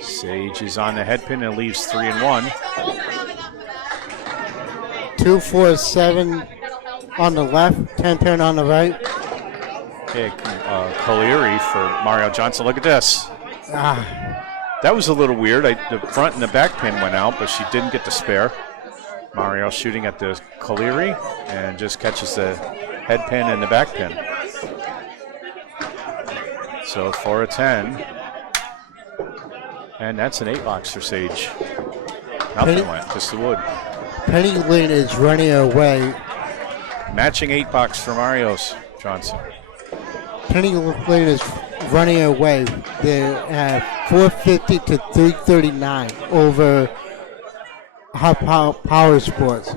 Sage is on the head pin and leaves 3 and 1. 2, 4, 7 on the left, 10 pin on the right. Okay, Collieri for Mario Johnson. Look at this. That was a little weird. The front and the back pin went out, but she didn't get the spare. Mario shooting at the Collieri and just catches the head pin and the back pin. So 4 of 10. And that's an 8 box for Sage. Nothing went, just the wood. Penny Lynn is running away. Matching 8 box for Mario's Johnson. Penny Lynn is running away. They're at 450 to 339 over Power Sports.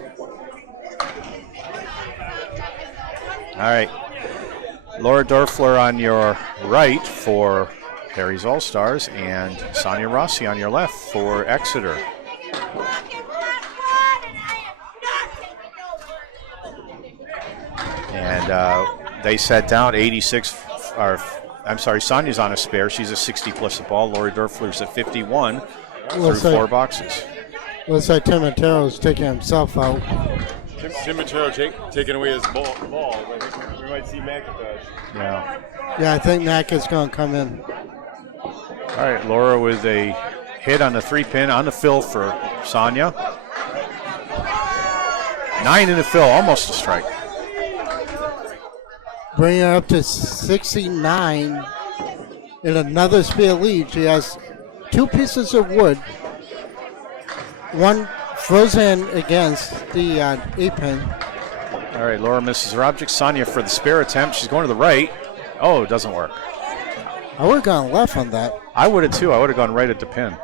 All right. Laura Dorfler on your right for Harry's All-Stars, and Sonia Rossi on your left for Exeter. And they sat down 86. I'm sorry, Sonia's on a spare. She's a 60 plus a ball. Lori Dorfler's at 51 through 4 boxes. Looks like Tim Matero's taking himself out. Tim Matero taking away his ball. We might see McIntosh. Yeah. Yeah, I think Mac is going to come in. All right, Laura with a hit on the 3 pin on the fill for Sonia. 9 in the fill, almost a strike. Bring her up to 69 in another spear lead. She has 2 pieces of wood. One frozen against the 8 pin. All right, Laura misses her object. Sonia for the spare attempt. She's going to the right. Oh, it doesn't work. I would have gone left on that. I would have too. I would have gone right at the pin.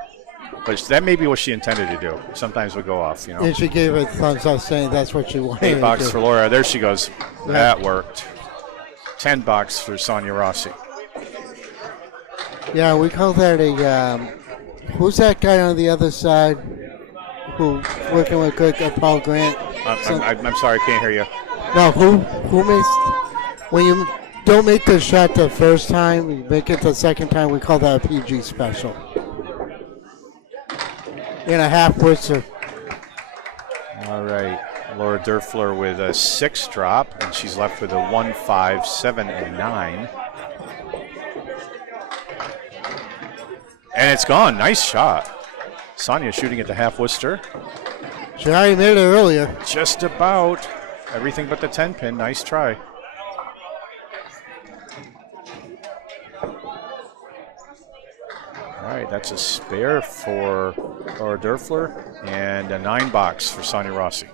But that may be what she intended to do. Sometimes we go off, you know. And she gave a thumbs up saying that's what she wanted 8 to box do. for Laura. There she goes. Yeah. That worked. 10 box for Sonia Rossi. Yeah, we call that a, who's that guy on the other side who working with Cook, Paul Grant? I'm sorry, I can't hear you. No, who makes, when you don't make the shot the first time, you make it the second time, we call that a PG special. In a half Worcester. All right. Laura Derfler with a 6 drop, and she's left with a 1, 5, 7, and 9. And it's gone. Nice shot. Sonia shooting at the half Worcester. She already made it earlier. Just about. Everything but the 10 pin. Nice try. All right, that's a spare for Laura Derfler and a 9 box for Sonia Rossi.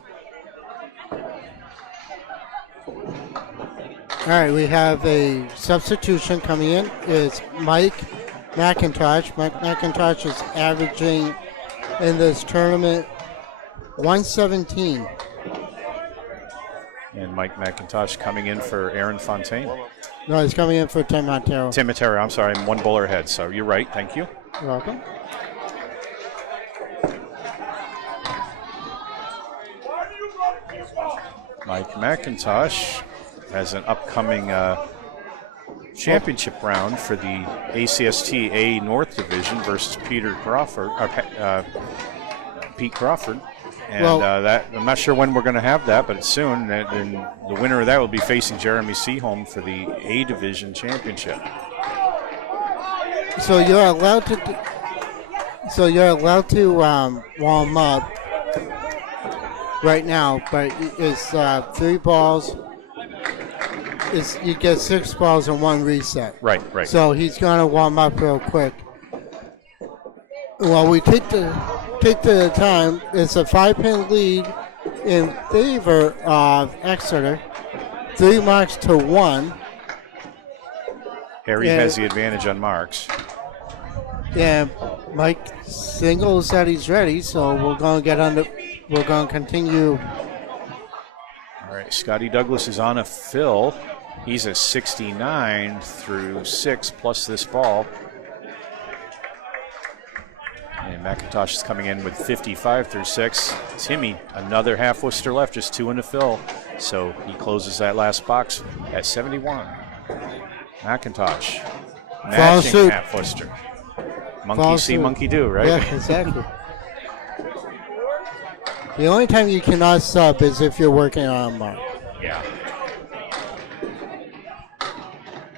All right, we have a substitution coming in. It's Mike McIntosh. Mike McIntosh is averaging in this tournament 117. And Mike McIntosh coming in for Aaron Fontaine. No, he's coming in for Tim Montero. Tim Matera, I'm sorry, I'm 1 bowler ahead, so you're right, thank you. You're welcome. Mike McIntosh has an upcoming championship round for the ACST A North Division versus Pete Crawford. And Well- that I'm not sure when we're going to have that, but soon. And the winner of that will be facing Jeremy Seaholm for the A Division Championship. So you're allowed to. Warm up right now, but it's 3 balls. You get 6 balls and 1 reset. Right. So he's gonna warm up real quick. Well, we take the time. It's a 5-pin lead in favor of Exeter. 3 marks to 1. Harry Yeah. has the advantage on marks. Yeah, Mike signals that he's ready, so we're gonna get under. We're gonna continue. All right, Scotty Douglas is on a fill. He's a 69 through 6 plus this ball. And McIntosh is coming in with 55 through 6. Timmy, another half Worcester left, just 2 in the fill. So he closes that last box at 71. McIntosh, matching suit. half Worcester. Monkey Fall see, suit. monkey do, right? Yeah, exactly. The only time you cannot sub is if you're working on a mark. Yeah.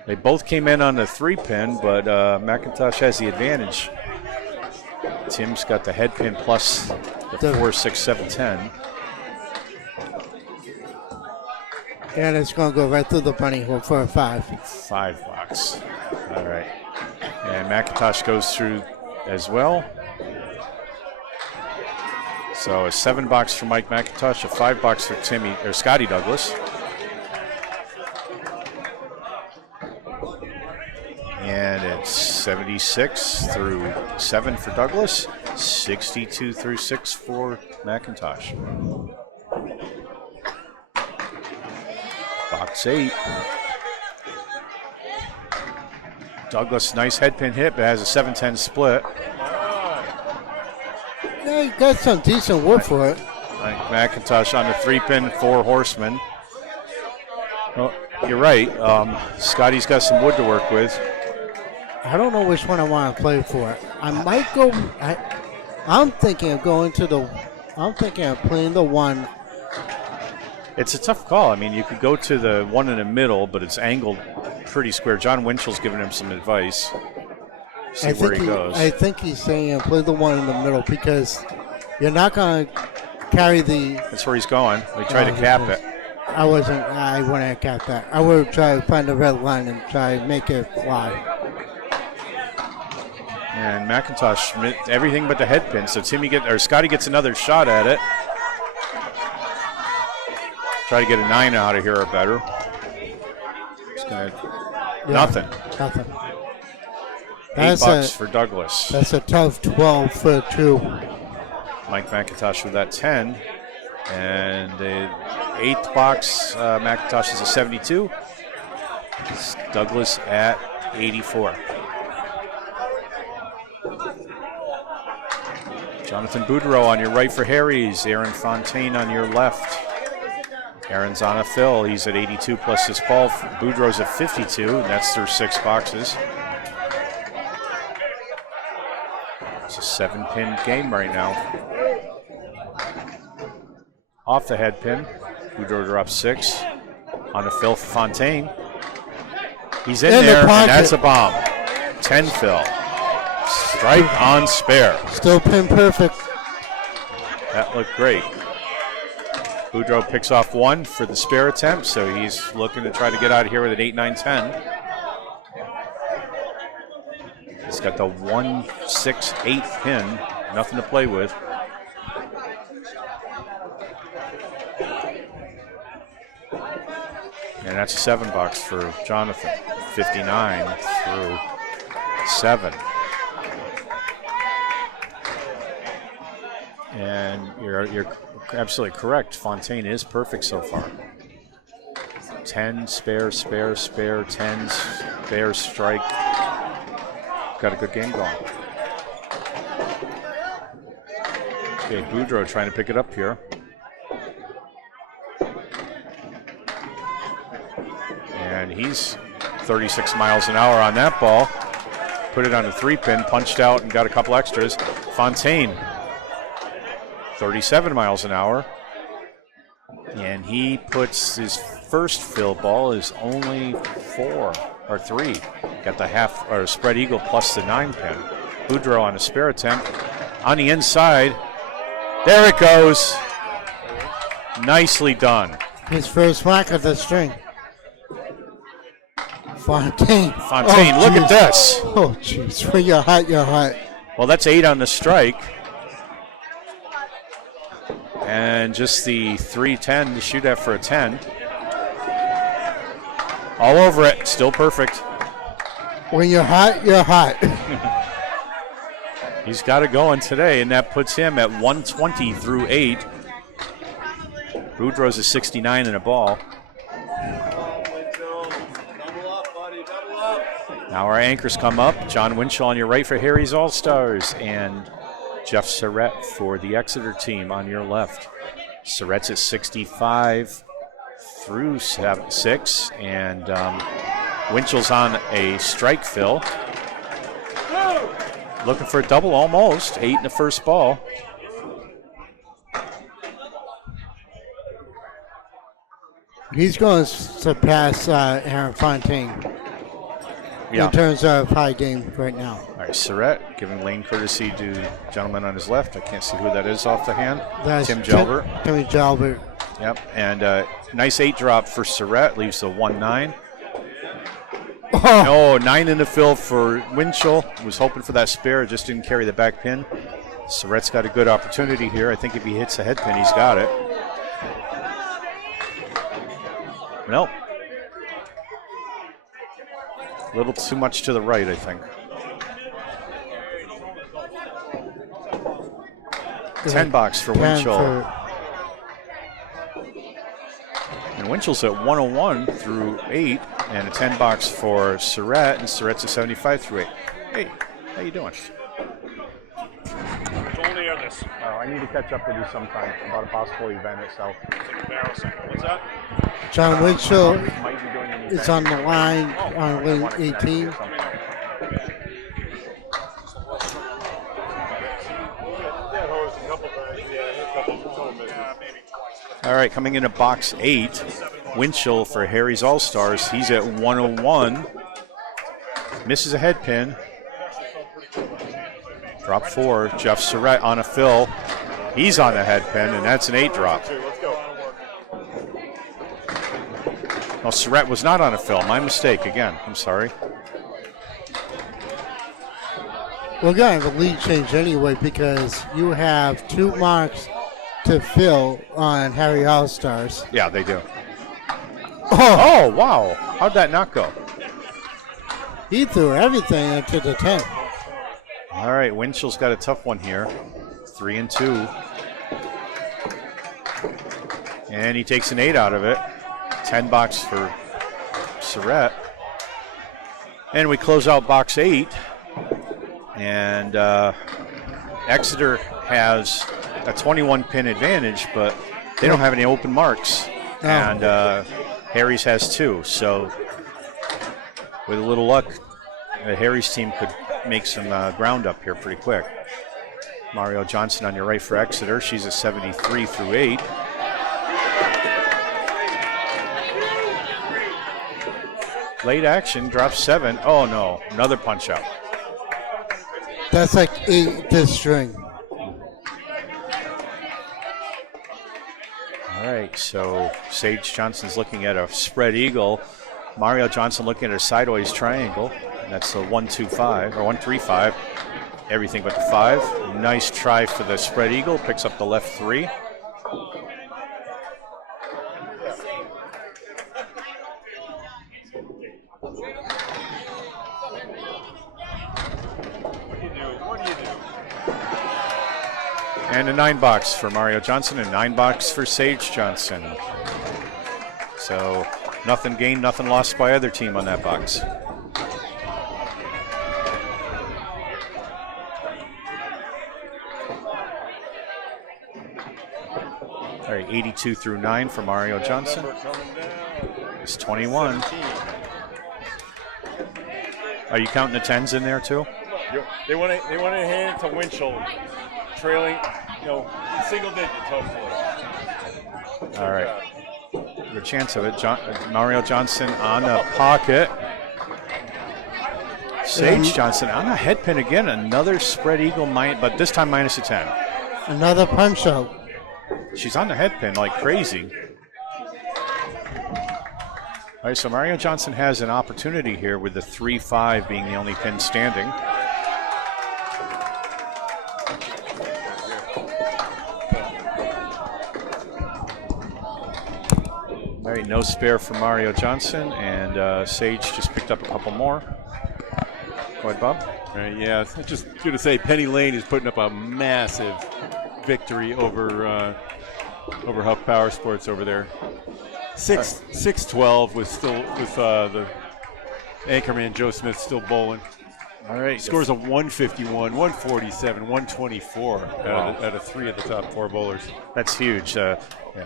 They both came in on the 3-pin, but McIntosh has the advantage. Tim's got the head pin plus the 4, 6, 7, 10. And it's going to go right through the bunny hole for a 5. 5 box. All right. And McIntosh goes through as well. So a 7 box for Mike McIntosh, a 5 box for Scotty Douglas. And it's 76 through 7 for Douglas, 62 through 6 for McIntosh. Box 8. Douglas, nice head pin hit, but has a 7-10 split. Yeah, you got some decent wood for it. Mike McIntosh on the 3-pin, 4 horsemen. Well, you're right. Scotty's got some wood to work with. I don't know which one I want to play for. I might go. I'm thinking of going to the. I'm thinking of playing the 1. It's a tough call. I mean, you could go to the one in the middle, but it's angled pretty square. John Winchell's giving him some advice. See where he goes. I think he's saying play the 1 in the middle because you're not going to carry the. That's where he's going. They try to cap it. I wouldn't have capped that. I would try to find the red line and try to make it fly. And McIntosh, everything but the head pin. So Scotty gets another shot at it. Try to get a 9 out of here or better. Nothing. Nothing. 8 bucks for Douglas. That's a tough 12 for 2. Mike McIntosh with that 10. And the 8th box, McIntosh is a 72. Douglas at 84. Jonathan Boudreau on your right for Harry's. Aaron Fontaine on your left. Aaron's on a fill. He's at 82 plus his ball. Boudreau's at 52. And that's their 6 boxes. It's a 7-pin game right now. Off the head pin. Boudreau drops 6. On a fill for Fontaine. He's in there, and that's a bomb. 10 fill. Strike on spare. Still pin perfect. That looked great. Boudreau picks off 1 for the spare attempt, so he's looking to try to get out of here with an 8, 9, 10. He's got the 1, 6, 8 pin. Nothing to play with. And that's a 7 box for Jonathan. 59 through 7. And you're absolutely correct. Fontaine is perfect so far. 10, spare, 10, spare, strike. Got a good game going. Okay, Boudreau trying to pick it up here. And he's 36 miles an hour on that ball. Put it on a 3-pin, punched out, and got a couple extras. Fontaine 37 miles an hour. And he puts his first fill ball is only 4 or 3. Got the half or spread eagle plus the 9-pin. Boudreaux on a spare attempt. On the inside. There it goes. Nicely done. His first mark of the string. Fontaine. Fontaine, look at this. Oh, jeez. When you're hot, you're hot. Well, that's 8 on the strike. And just the 3-10 to shoot at for a 10. All over it. Still perfect. When you're hot, you're hot. He's got it going today, and that puts him at 120 through 8. Boudreaux's is 69 and a ball. Now our anchors come up. John Winchell on your right for Harry's All-Stars, and Jeff Surratt for the Exeter team on your left. Surratt's at 65 through 6, and Winchell's on a strike fill. Looking for a double almost. 8 in the first ball. He's going to surpass Aaron Fontaine in terms of high game right now. All right, Surratt giving lane courtesy to gentleman on his left. I can't see who that is off the hand. That's Tim Jalbert. Timmy Jalbert. Yep, and nice 8 drop for Surratt. Leaves the 1-9. Oh. No, 9 in the fill for Winchell. Was hoping for that spare, just didn't carry the back pin. Surratt's got a good opportunity here. I think if he hits the head pin, he's got it. Nope. A little too much to the right, I think. 10 box for Winchell. And Winchell's at 101 through 8, and a 10 box for Surratt, and Surratt's at 75 through 8. Hey, how you doing? Only on this. Oh, I need to catch up with you sometime about a possible event itself. It's embarrassing. What's that? John Winchell Might be doing an event. is on the line on lane 18. All right, coming into box 8, Winchell for Harry's All-Stars. He's at 101. Misses a head pin. Drop 4, Jeff Surratt on a fill. He's on the head pin, and that's an 8 drop. Oh, Surratt was not on a fill. My mistake again. I'm sorry. We're going to have a lead change anyway because you have 2 marks to fill on Harry All-Stars. Yeah, they do. Oh, wow. How'd that not go? He threw everything into the 10. All right, Winchell's got a tough one here. 3 and 2. And he takes an 8 out of it. 10 box for Surratt. And we close out box 8. And Exeter has a 21-pin advantage, but they don't have any open marks. No. And Harry's has 2. So with a little luck, Harry's team could make some ground up here pretty quick. Mario Johnson on your right for Exeter. She's a 73 through 8. Late action, drops 7. Oh no, another punch out. That's like 8 this string. All right, so Sage Johnson's looking at a spread eagle. Mario Johnson looking at a sideways triangle. And that's a 1-2-5 or 1-3-5. Everything but the 5. Nice try for the spread eagle. Picks up the left 3. And a 9 box for Mario Johnson and 9 box for Sage Johnson. So nothing gained, nothing lost by either team on that box. All right, 82 through 9 for Mario Johnson. It's 21. Are you counting the 10s in there too? They want to hand it to Winchell, trailing single digits, hopefully. All right. The chance of it. Mario Johnson on the pocket. Sage Johnson on the head pin again. Another spread eagle, but this time minus a 10. Another punch out. She's on the head pin like crazy. All right, so Mario Johnson has an opportunity here with the 3-5 being the only pin standing. All right, no spare for Mario Johnson, and Sage just picked up a couple more. Go ahead, Bob. Yeah, I just going to say Penny Lane is putting up a massive victory over Huff Power Sports over there. 6-12 with the anchorman Joe Smith still bowling. All right, scores a 151, 147, 124 out of 3 of the top 4 bowlers. That's huge.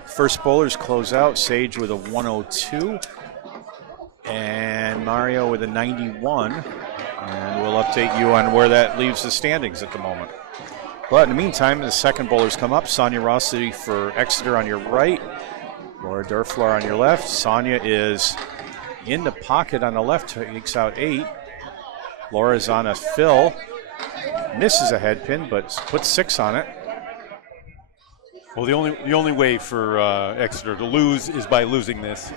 First bowlers close out. Sage with a 102, and Mario with a 91. And we'll update you on where that leaves the standings at the moment. But in the meantime, the second bowlers come up. Sonia Rossi for Exeter on your right. Laura Durflar on your left. Sonia is in the pocket on the left, takes out 8. Laura's on a fill. Misses a head pin, but puts 6 on it. Well, the only way for Exeter to lose is by losing this.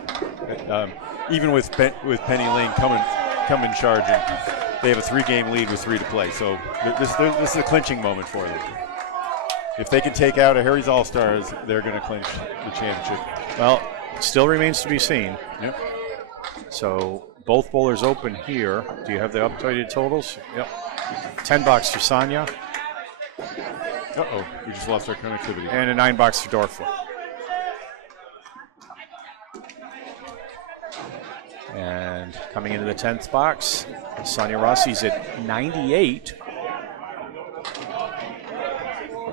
Even with Penny Lane coming charging, they have a 3-game lead with 3 to play. So this is a clinching moment for them. If they can take out a Harry's All-Stars, they're going to clinch the championship. Well, still remains to be seen. Yep. So both bowlers open here. Do you have the updated totals? Yep. $10 for Sonia. Uh-oh, we just lost our connectivity. And a $9 for Dorfler. And coming into the 10th box, Sonia Rossi's at 98.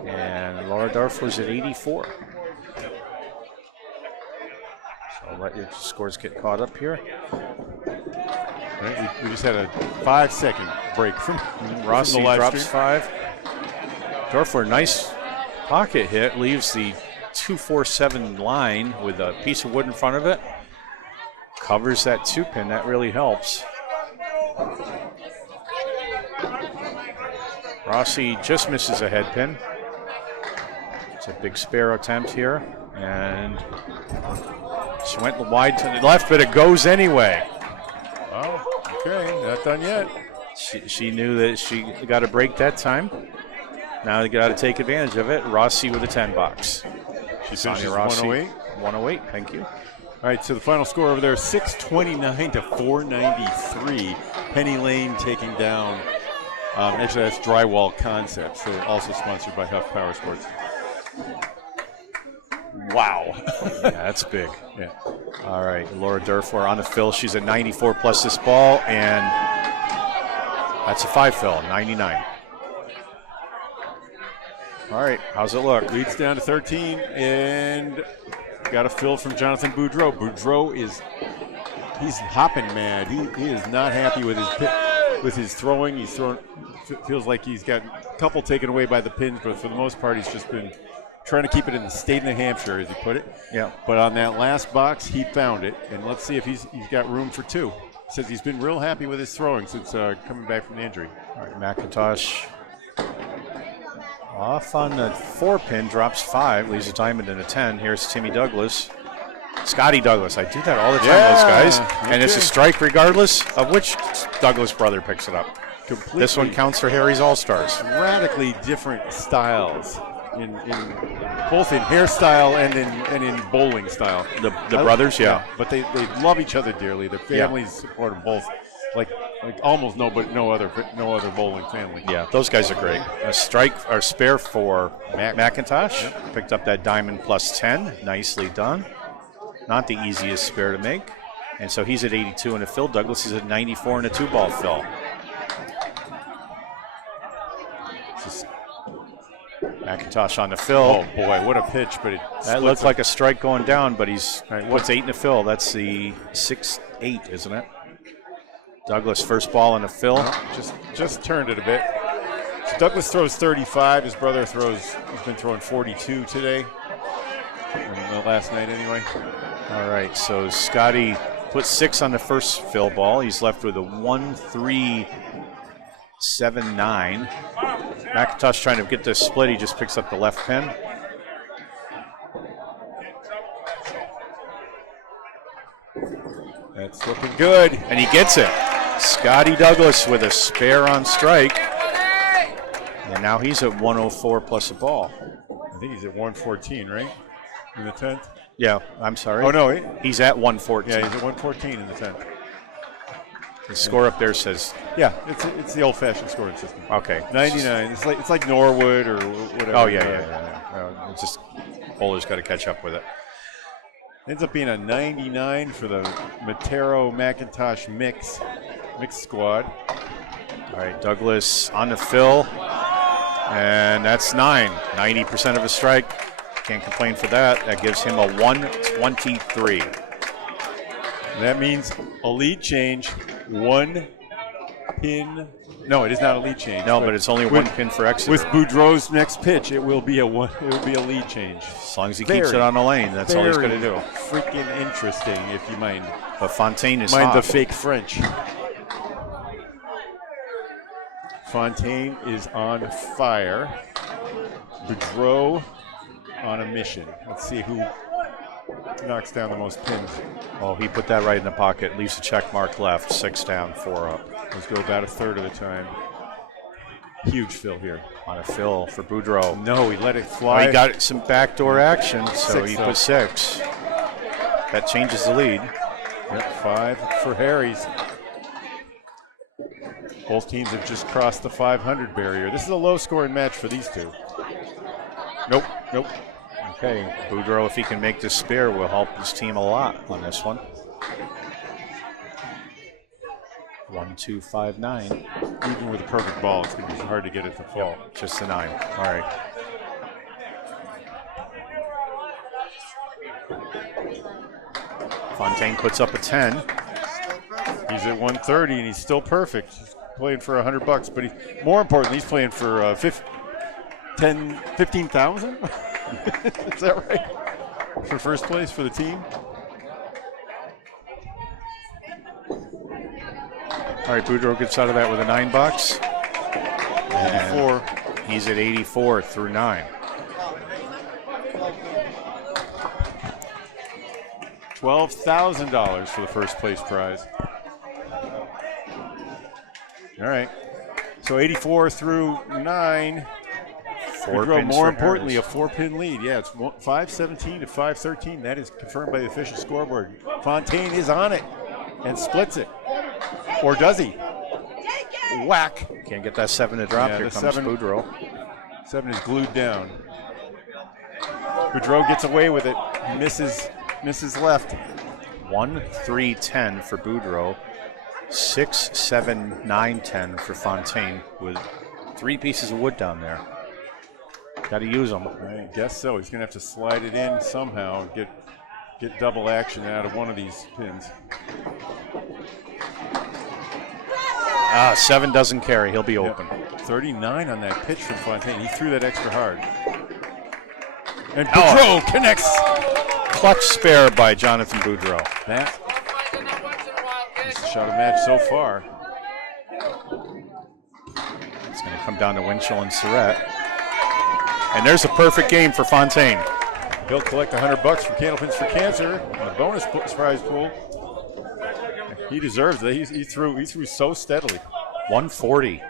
And Laura Dorfler's at 84. So I'll let your scores get caught up here. Right, we just had a 5-second break from Rossi from the live drops stream. 5. Dorfler, nice pocket hit, leaves the 247 line with a piece of wood in front of it. Covers that 2-pin, that really helps. Rossi just misses a head pin. It's a big spare attempt here, and she went wide to the left, but it goes anyway. Oh, okay, not done yet. She knew that she got a break that time. Now they got to take advantage of it. Rossi with a 10 box. She Sonia finishes Rossi, 108. 108, thank you. All right, so the final score over there, 629 to 493. Penny Lane taking down, actually that's Drywall Concepts, so also sponsored by Huff Power Sports. Wow. Yeah, that's big. Yeah. All right, Laura Durfler on the fill. She's at 94 plus this ball, and that's a 5 fill, 99. All right, how's it look? Leads down to 13, and got a fill from Jonathan Boudreau. Boudreau he's hopping mad. He is not happy with his throwing. He's thrown, feels like he's got a couple taken away by the pins, but for the most part, he's just been trying to keep it in the state of New Hampshire, as he put it. Yeah. But on that last box, he found it, and let's see if he's got room for 2. Says he's been real happy with his throwing since coming back from the injury. All right, McIntosh off on the 4-pin, drops 5, leaves a diamond and a 10. Here's Timmy Douglas. Scotty Douglas. I do that all the time, those guys. And it's a strike regardless of which Douglas brother picks it up. Completely. This one counts for Harry's All-Stars. Radically different styles, in both in hairstyle and in bowling style. The brothers, yeah. But they love each other dearly. Their families support them both, like almost no other bowling family. Yeah, those guys are great. A strike or spare for McIntosh. Yep. Picked up that diamond plus 10. Nicely done. Not the easiest spare to make. And so he's at 82 and a fill. Douglas is at 94 and a 2-ball fill. McIntosh on the fill. Oh boy, what a pitch! But that looked like a strike going down, but he's what's 8 and a fill. That's the 6-8, isn't it? Douglas first ball in the fill. Just turned it a bit. Douglas throws 35. His brother has been throwing 42 today. Last night, anyway. All right, so Scotty put 6 on the first fill ball. He's left with a 1-3-7-9. McIntosh trying to get this split. He just picks up the left pin. That's looking good. And he gets it. Scotty Douglas with a spare on strike. And now he's at 104 plus a ball. I think he's at 114, right? In the 10th? Yeah, I'm sorry. Oh, no. He's at 114. Yeah, he's at 114 in the 10th. The score up there says... Yeah, it's the old-fashioned scoring system. Okay. 99. It's like Norwood or whatever. Oh, yeah. It's just bowler's got to catch up with it. Ends up being a 99 for the Matero McIntosh mixed squad. All right, Douglas on the fill. And that's 9. 90% of a strike. Can't complain for that. That gives him a 123. That means a lead change, 1 pin. No, it is not a lead change. No, but it's only 1 pin for Exeter. With Boudreau's next pitch, it will be a lead change. As long as he keeps it on the lane, that's all he's going to do. Freaking interesting, if you mind. But Fontaine is Mind hot. the fake French. Fontaine is on fire. Boudreau on a mission. Let's see who knocks down the most pins. Oh, he put that right in the pocket. Leaves a check mark left. 6 down, 4 up. Let's go about a third of the time. Huge fill here. On a fill for Boudreau. No, he let it fly. Oh, he got some backdoor action, so 6 he up. put 6. That changes the lead. Yep, 5 for Harry's. Both teams have just crossed the 500 barrier. This is a low-scoring match for these two. Nope. Okay, Boudreau, if he can make this spare, will help his team a lot on this one. 1-2-5-9. Even with a perfect ball, it's going to be hard to get it to fall. Just a 9. All right. Fontaine puts up a 10. He's at 130 and he's still perfect. He's playing for $100, but more importantly, he's playing for 15,000. Is that right? For first place for the team. All right, Boudreau gets out of that with a $9. 84. He's at 84 through 9. $12,000 for the first place prize. All right. So 84 through 9. Boudreau, more importantly, a 4-pin lead. Yeah, it's 5-17 to 5-13. That is confirmed by the official scoreboard. Fontaine is on it and splits it. Or does he? Whack. Can't get that 7 to drop. Yeah, Here the comes 7 Boudreau. 7 is glued down. Boudreau gets away with it. Misses left. 1-3-10 for Boudreau. 6-7-9-10 for Fontaine with 3 pieces of wood down there. Got to use them. I guess so. He's going to have to slide it in somehow, get double action out of one of these pins. 7 doesn't carry. He'll be open. 39 on that pitch from Fontaine. He threw that extra hard. And Boudreau connects. Clutch spare by Jonathan Boudreau. That shot a match so far. It's going to come down to Winchell and Surratt. And there's a perfect game for Fontaine. He'll collect $100 from Candlepins for Cancer in the bonus prize pool. He deserves it. He threw so steadily. 140.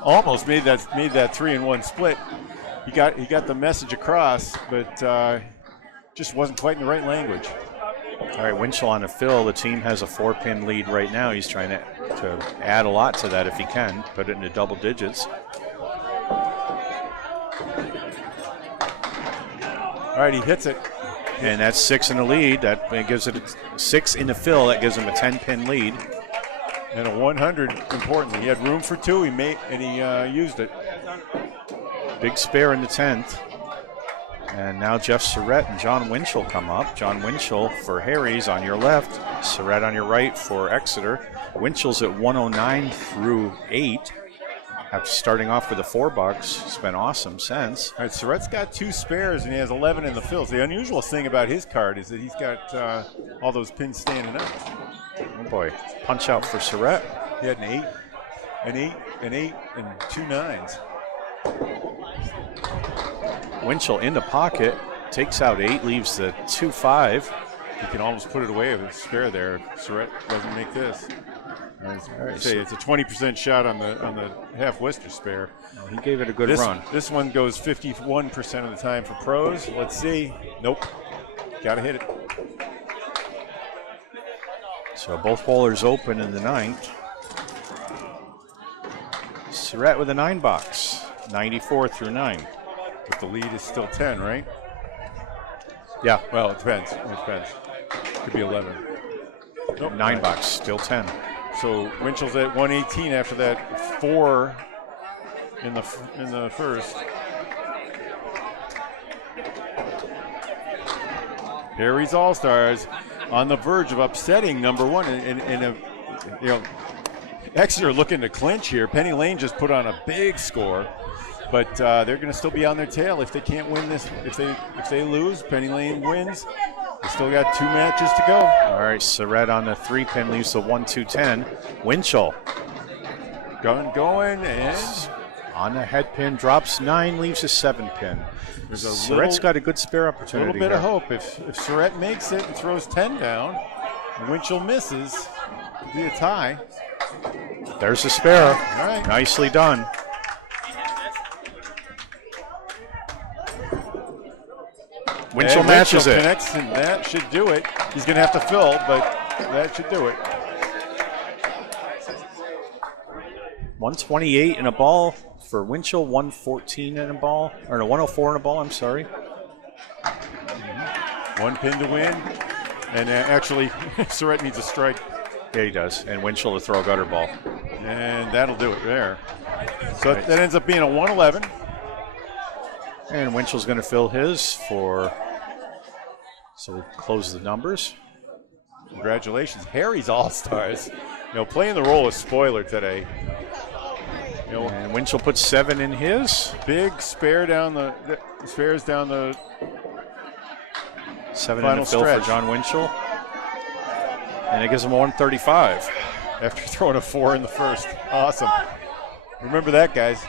Almost made that 3-1 split. He got the message across, but just wasn't quite in the right language. All right, Winchell on a fill. The team has a 4-pin lead right now. He's trying to add a lot to that if he can, put it into double digits. All right, he hits it. And that's 6 in the lead. That gives it 6 in the fill. That gives him a 10-pin lead. And a 100, importantly. He had room for 2, he used it. Big spare in the 10th. And now Jeff Surratt and John Winchell come up. John Winchell for Harry's on your left. Surratt on your right for Exeter. Winchell's at 109 through 8. After starting off with the $4, it's been awesome since. All right, Surratt's got 2 spares and he has 11 in the fills. The unusual thing about his card is that he's got all those pins standing up. Oh boy, punch out for Surratt. He had an 8, an 8, and 2 9s. Winchell in the pocket, takes out 8, leaves the 2-5. He can almost put it away with a spare there if Surratt doesn't make this. All right, Say it's a 20% shot on the half Wester spare. he gave it a good This, run. This one goes 51% of the time for pros. Let's see. Nope. Got to hit it. So both bowlers open in the 9th. Surratt with a 9 box, 94 through 9. But the lead is still 10, right? Yeah, Well, it depends. Could be 11. Nope. 9 box, still 10. So Winchell's at 118 after that 4 in the first. Harry's All Stars on the verge of upsetting number 1 Exeter looking to clinch here. Penny Lane just put on a big score, but they're going to still be on their tail if they can't win this. If they lose, Penny Lane wins. They still got 2 matches to go. All right, Surratt on the 3-pin leaves the 1-2-10. Winchell Going, and on the head pin, drops 9, leaves a 7-pin. there's a Surratt's got a good spare little opportunity. bit here. of hope. If Surratt makes it and throws 10 down, and Winchell misses, it'll be a tie. There's a spare. All right. Nicely done. Winchell And matches Winchell it. connects, and that should do it. He's going to have to fill, but that should do it. 128 in a ball for Winchell, 114 in a ball, or no, 104 in a ball, I'm sorry. 1 pin to win, and actually, Surratt needs a strike, Yeah, he does. And Winchell to throw a gutter ball. and that'll do it there. So Right. that ends up being a 111. And Winchell's going to fill his for, so we close the numbers. Congratulations, Harry's All Stars. Playing the role of spoiler today. And Winchell puts 7 in his. Big spare down the spares down the 7 Final in the fill stretch. for John Winchell. And it gives him a 135. after throwing a 4 in the first. Awesome. Remember that, guys.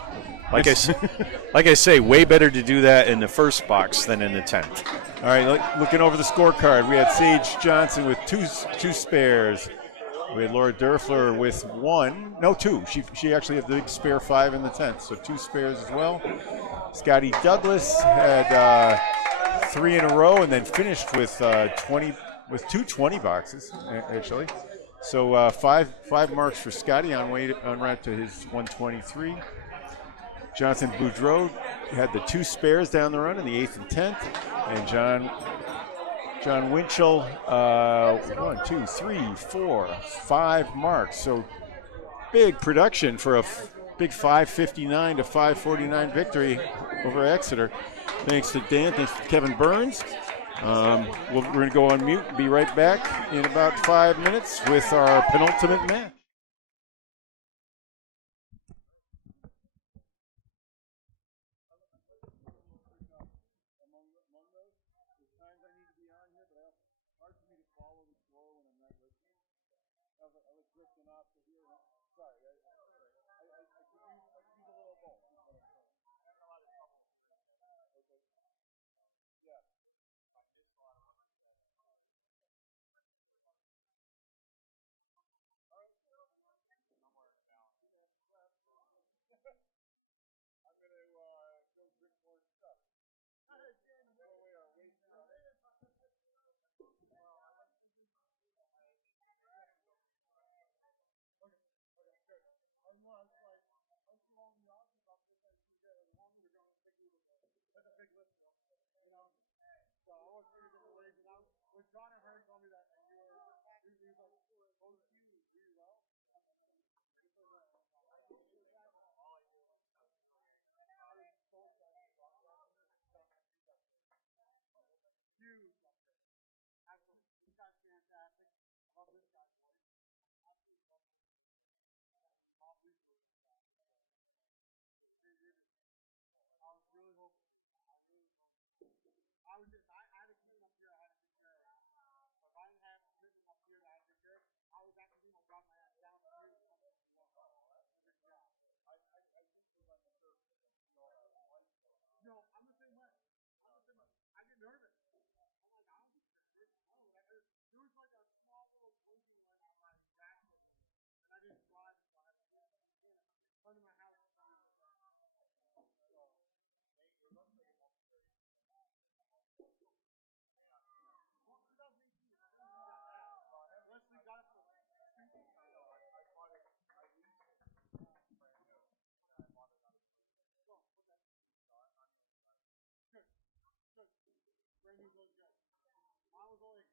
Like I say, way better to do that in the first box than in the 10th. All right, looking over the scorecard, we had Sage Johnson with two spares. We had Laura Derfler with 2. She actually had the big spare 5 in the 10th, so 2 spares as well. Scotty Douglas had 3 in a row and then finished with 2 20 boxes actually. So 5 marks for Scotty on route to his 123. Jonathan Boudreau had the 2 spares down the run in the 8th and 10th, and John Winchell, 5 marks. So big production for a big 559 to 549 victory over Exeter. Thanks to Dan, thanks to Kevin Burns. We're going to go on mute and be right back in about 5 minutes with our penultimate match.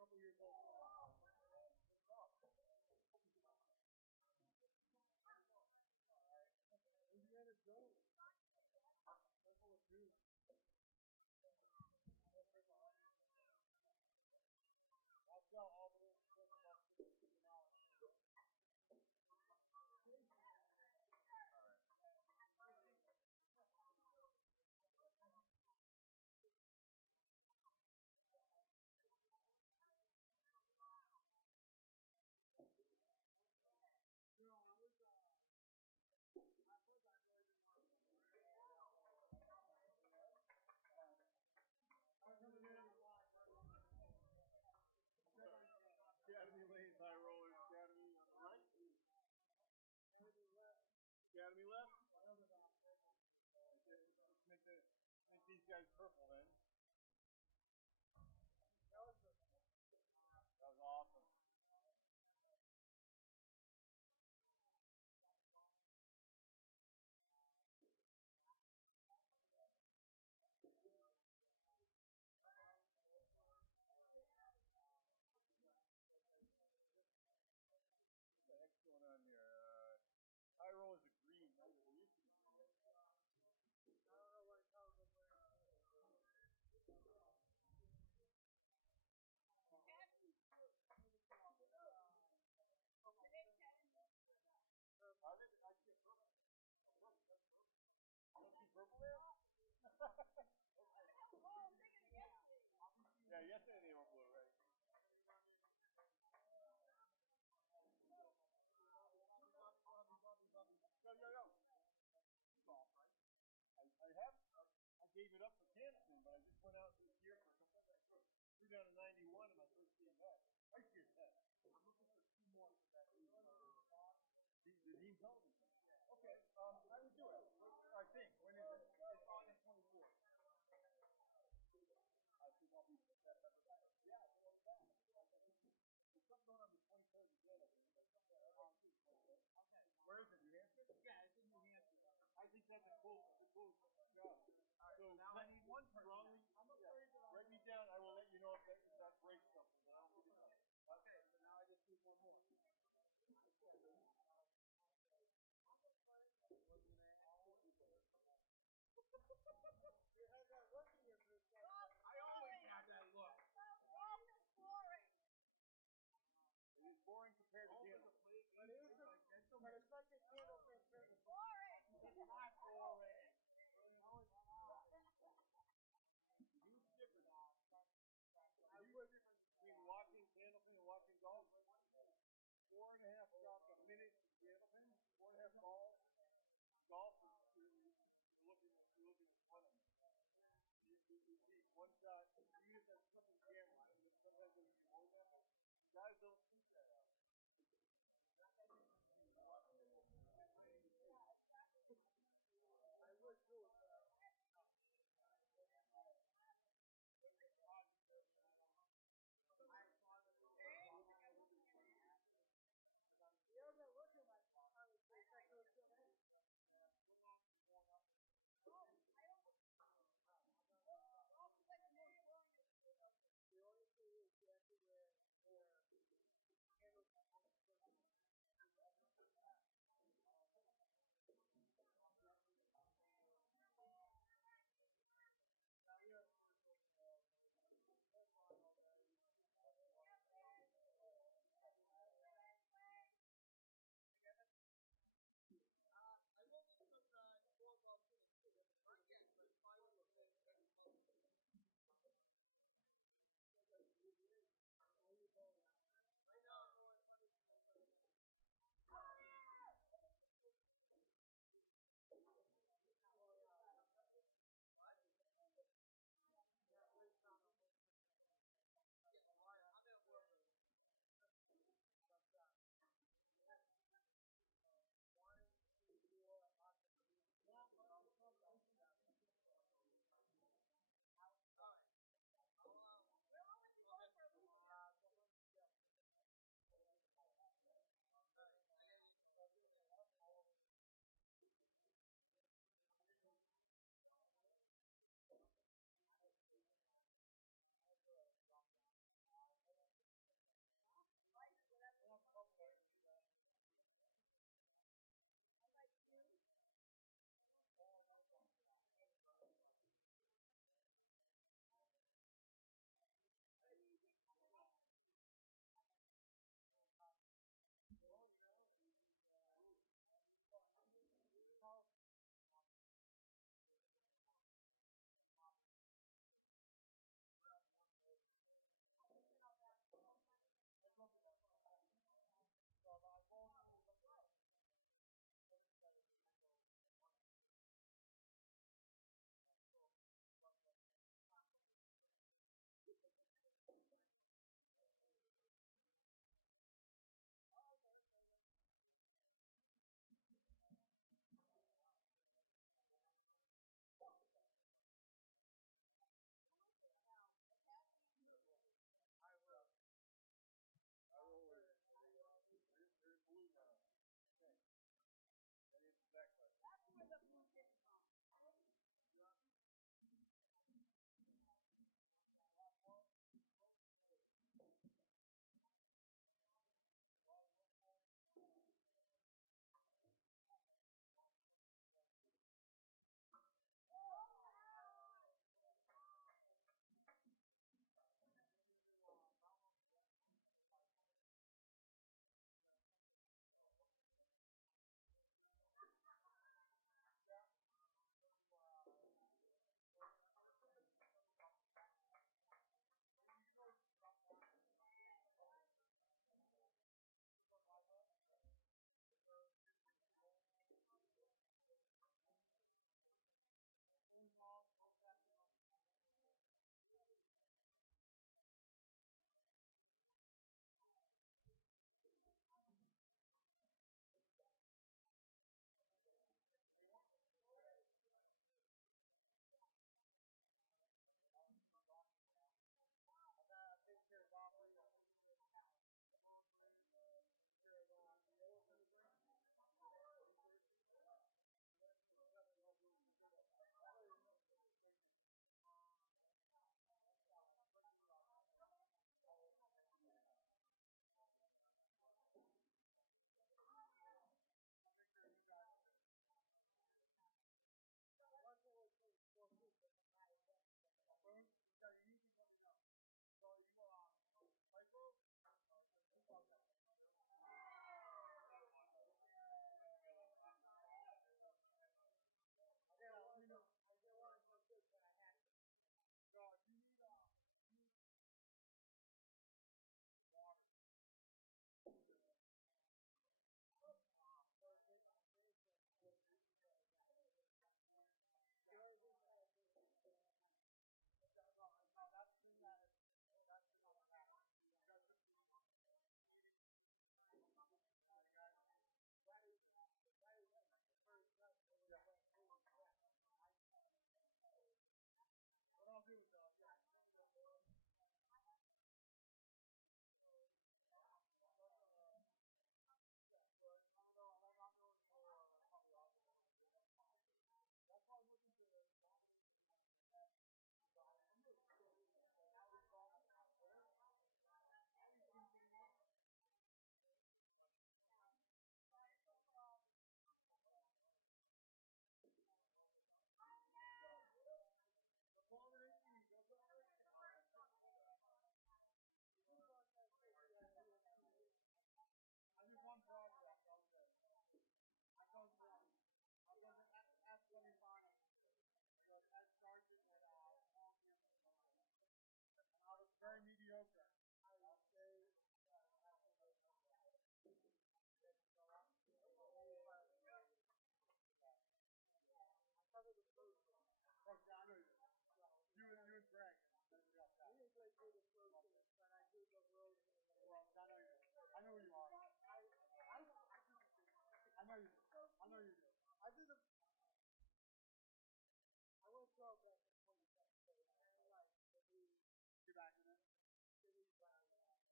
couple years old. Indiana Jones. Temple of Doom. I'll sell all of those for about $50 an hour. No, I was at first I really didn't want to. I'm coming in every block. Academy Lanes, High Rollers, Academy on the right. Academy left. Let's make these guys purple then. That was awesome. What the heck's going on here? High roll is a green. Right? It used to be green. I don't know what color we're wearing. I see purple. What? That's purple. You don't see purple there? Yeah, yesterday they were blue, right? Yo. He's off, right? I gave it up for Candlepin, but I just went out this year for a couple of threw down to 91 in my first game back. I see your head. I'm looking for 2 more for that Dean television. The Dean television? Okay, I would do it. I think. When is it? It's August 24th. I think I'll be that number. Yeah, there's something going on the 23rd of January. Okay. Where is it? New Hampshire? Yeah, it's in New Hampshire. I think that's a close job. So now I need one strongly. Write me down. I will let you know if that breaks something. Then I'll give it up. Okay, so now I just need one more. You had that look in your face. I always have that look. Golf is boring. It is boring compared to Candlepin. But it's like a Candlepin thing. Boring. It's not boring. No, it's not. Huge difference. Huge difference between watching Candlepin and watching golf. 4.5 shots a minute in Candlepin, 4.5 balls. Golf is looking in front of me. You see one shot, even if that's flipping camera, sometimes they can hold that. Guys don't think that out. I would too. Yeah, that look at my the only thing is you have to wear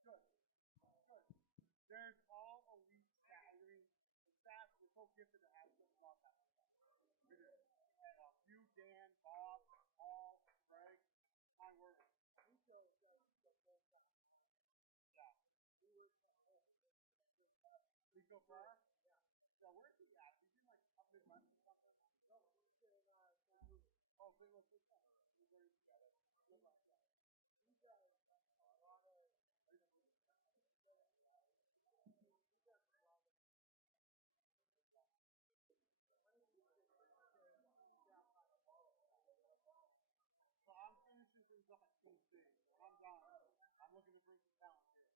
Good. Good. There's all elite staff. I mean, the staff, we're so gifted to have such long time. It is. You, Dan, Bob, Paul, Greg, my word. Rico does the full time. Yeah. He works at home. Rico Farr? Yeah. Yeah, where's he at? Is he like up Midwest or something? No, he's in St. Louis. Oh, St. Louis. He's very together. Good luck, yeah. He does a lot of. So I'm finishing things up at Kent State. When I'm done, I'm looking to bring some talent here.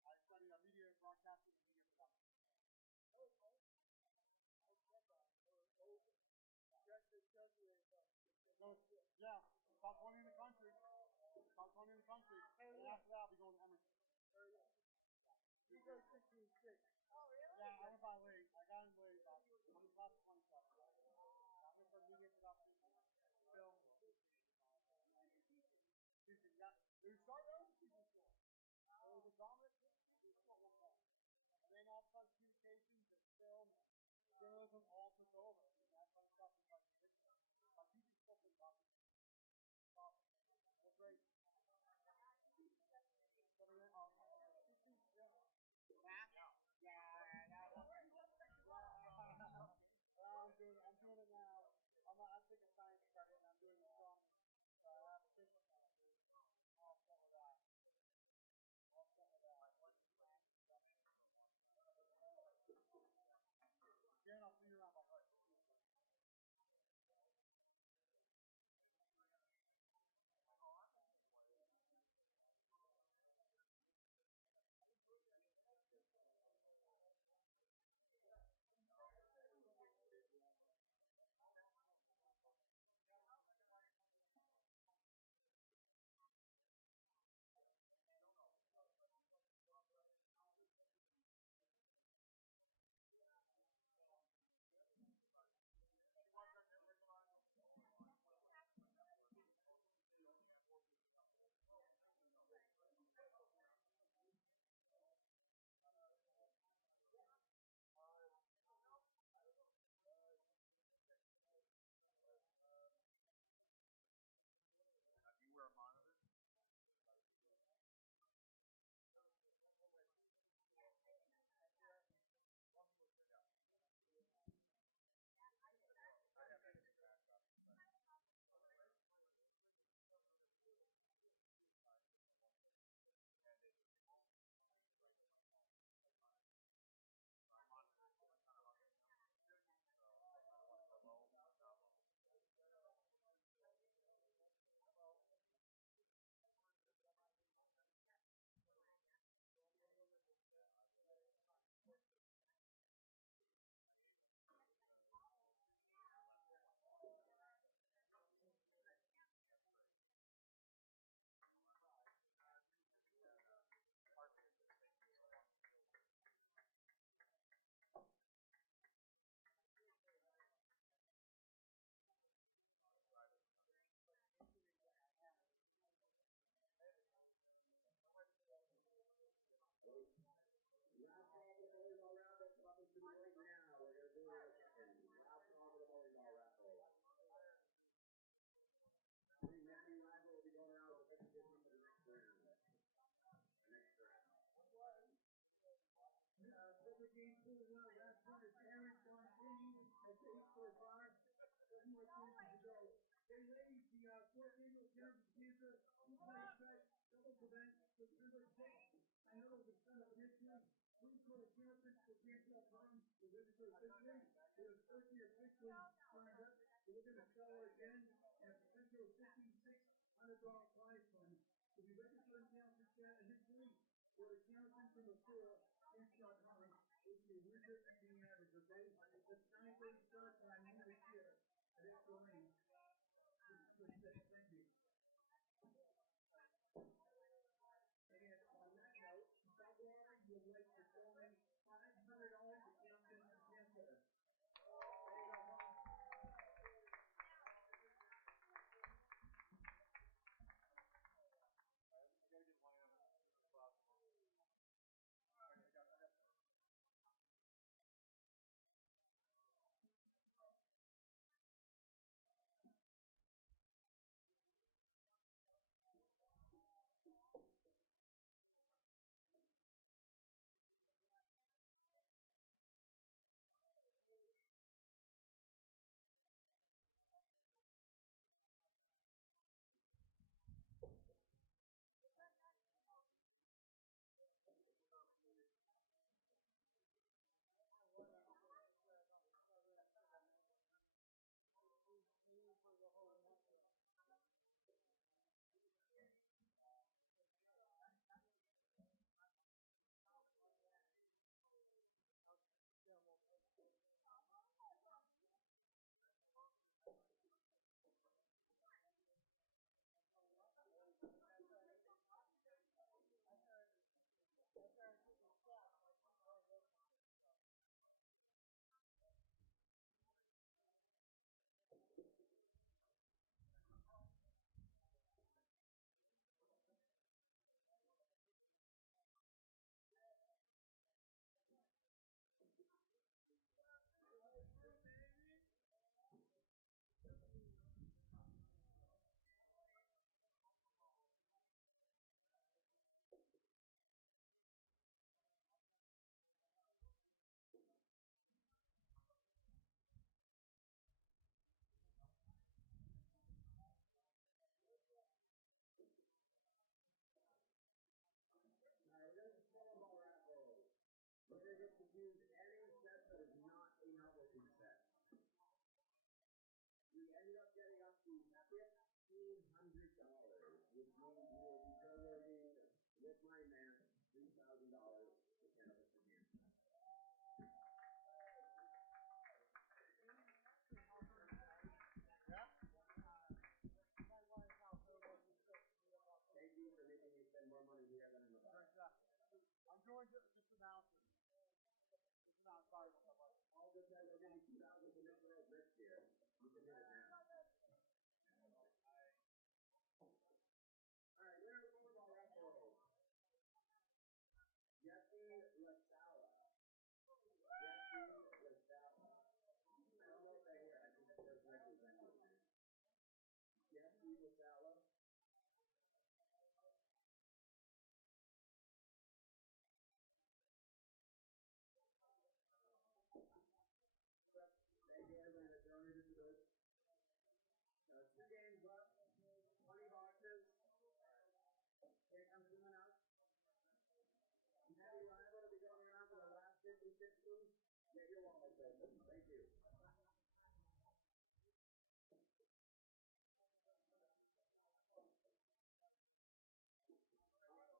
So I studied media broadcasting and media production. So, yeah, top 20 in the country. Top 20 in the country. And after that, I'll be going to Emerson. You go 16-6. Oh, really? Yeah, I went by late. I got in late. I'm the class of 27. I'm in for media production, film, teaching. Yeah, we started out as a teaching school. It was a dominant teaching school at one point. And then all of a sudden, communications and film and journalism all took over. And that kind of stuff is like ridiculous. My teaching school is awesome. They're great. Math? Yeah. I'm doing it now. I'm taking science credit and I'm doing it from application credit. All set with that. Again, I'll see you around. Do you wear a monitor? Last call for the volleyball raffle. Pop into the right now. We're going to do it in a second. Last call for the volleyball raffle. The Matthew raffle will be going around with the competition for the next round. Perfect game for the last one is Aaron Johnson at 845. 7 more chances to go. Hey ladies, the fourth annual Candlepin Cancer doubles event September 6th. I know it was a ton of history. Please go to candlepin.com to register officially. It was 30 officially signed up. So we're going to sell it again and a potential $5,600 prize fund. If you register in Candlepin initially, go to Candlepin from the floor. Cancer.com. We'll be a winner and the average, okay? It's 9:30 start time new this year. At this domain. Thank you. And on that note, Bob Warren would like to throw in $500 to Candlepin Cancer. There you go, Bob. I gotta get mine across. choose any set that is not a novelty set. We ended up getting up to $1,500, which means we will be donating, with my math, $3,000 to Candlepin for Cancer. Thank you for making me spend more money here than in the past. I'm doing just announcing. Just announce. Sorry about that. All this says we're getting 2,000 for Mr. Rose next year. You can hit it now. All right, winner of the football raffle. Jesse LaSala. Jesse LaSala. I don't know if they're here. I think that's their representative. Jesse LaSala. Thank you, everybody that donated to this. 2 games left, 20 boxes. Can't come soon enough. Happy Rival will be going around for the last 50-50. Get your wallets open. Thank you.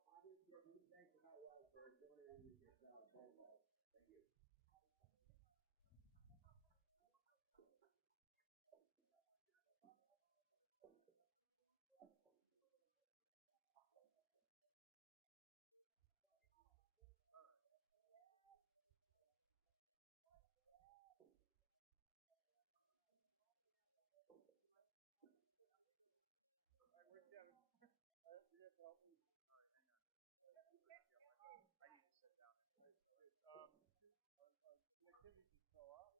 Obviously, a huge thanks to Boutwells for donating this Boutwells. Thank you. Hey, where's Kevin? You have to help me. I need to sit down. The activities is still up.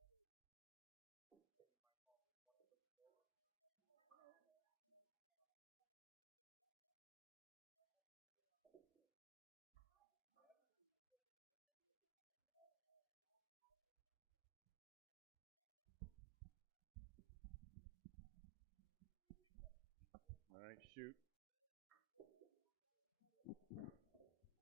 All right, shoot.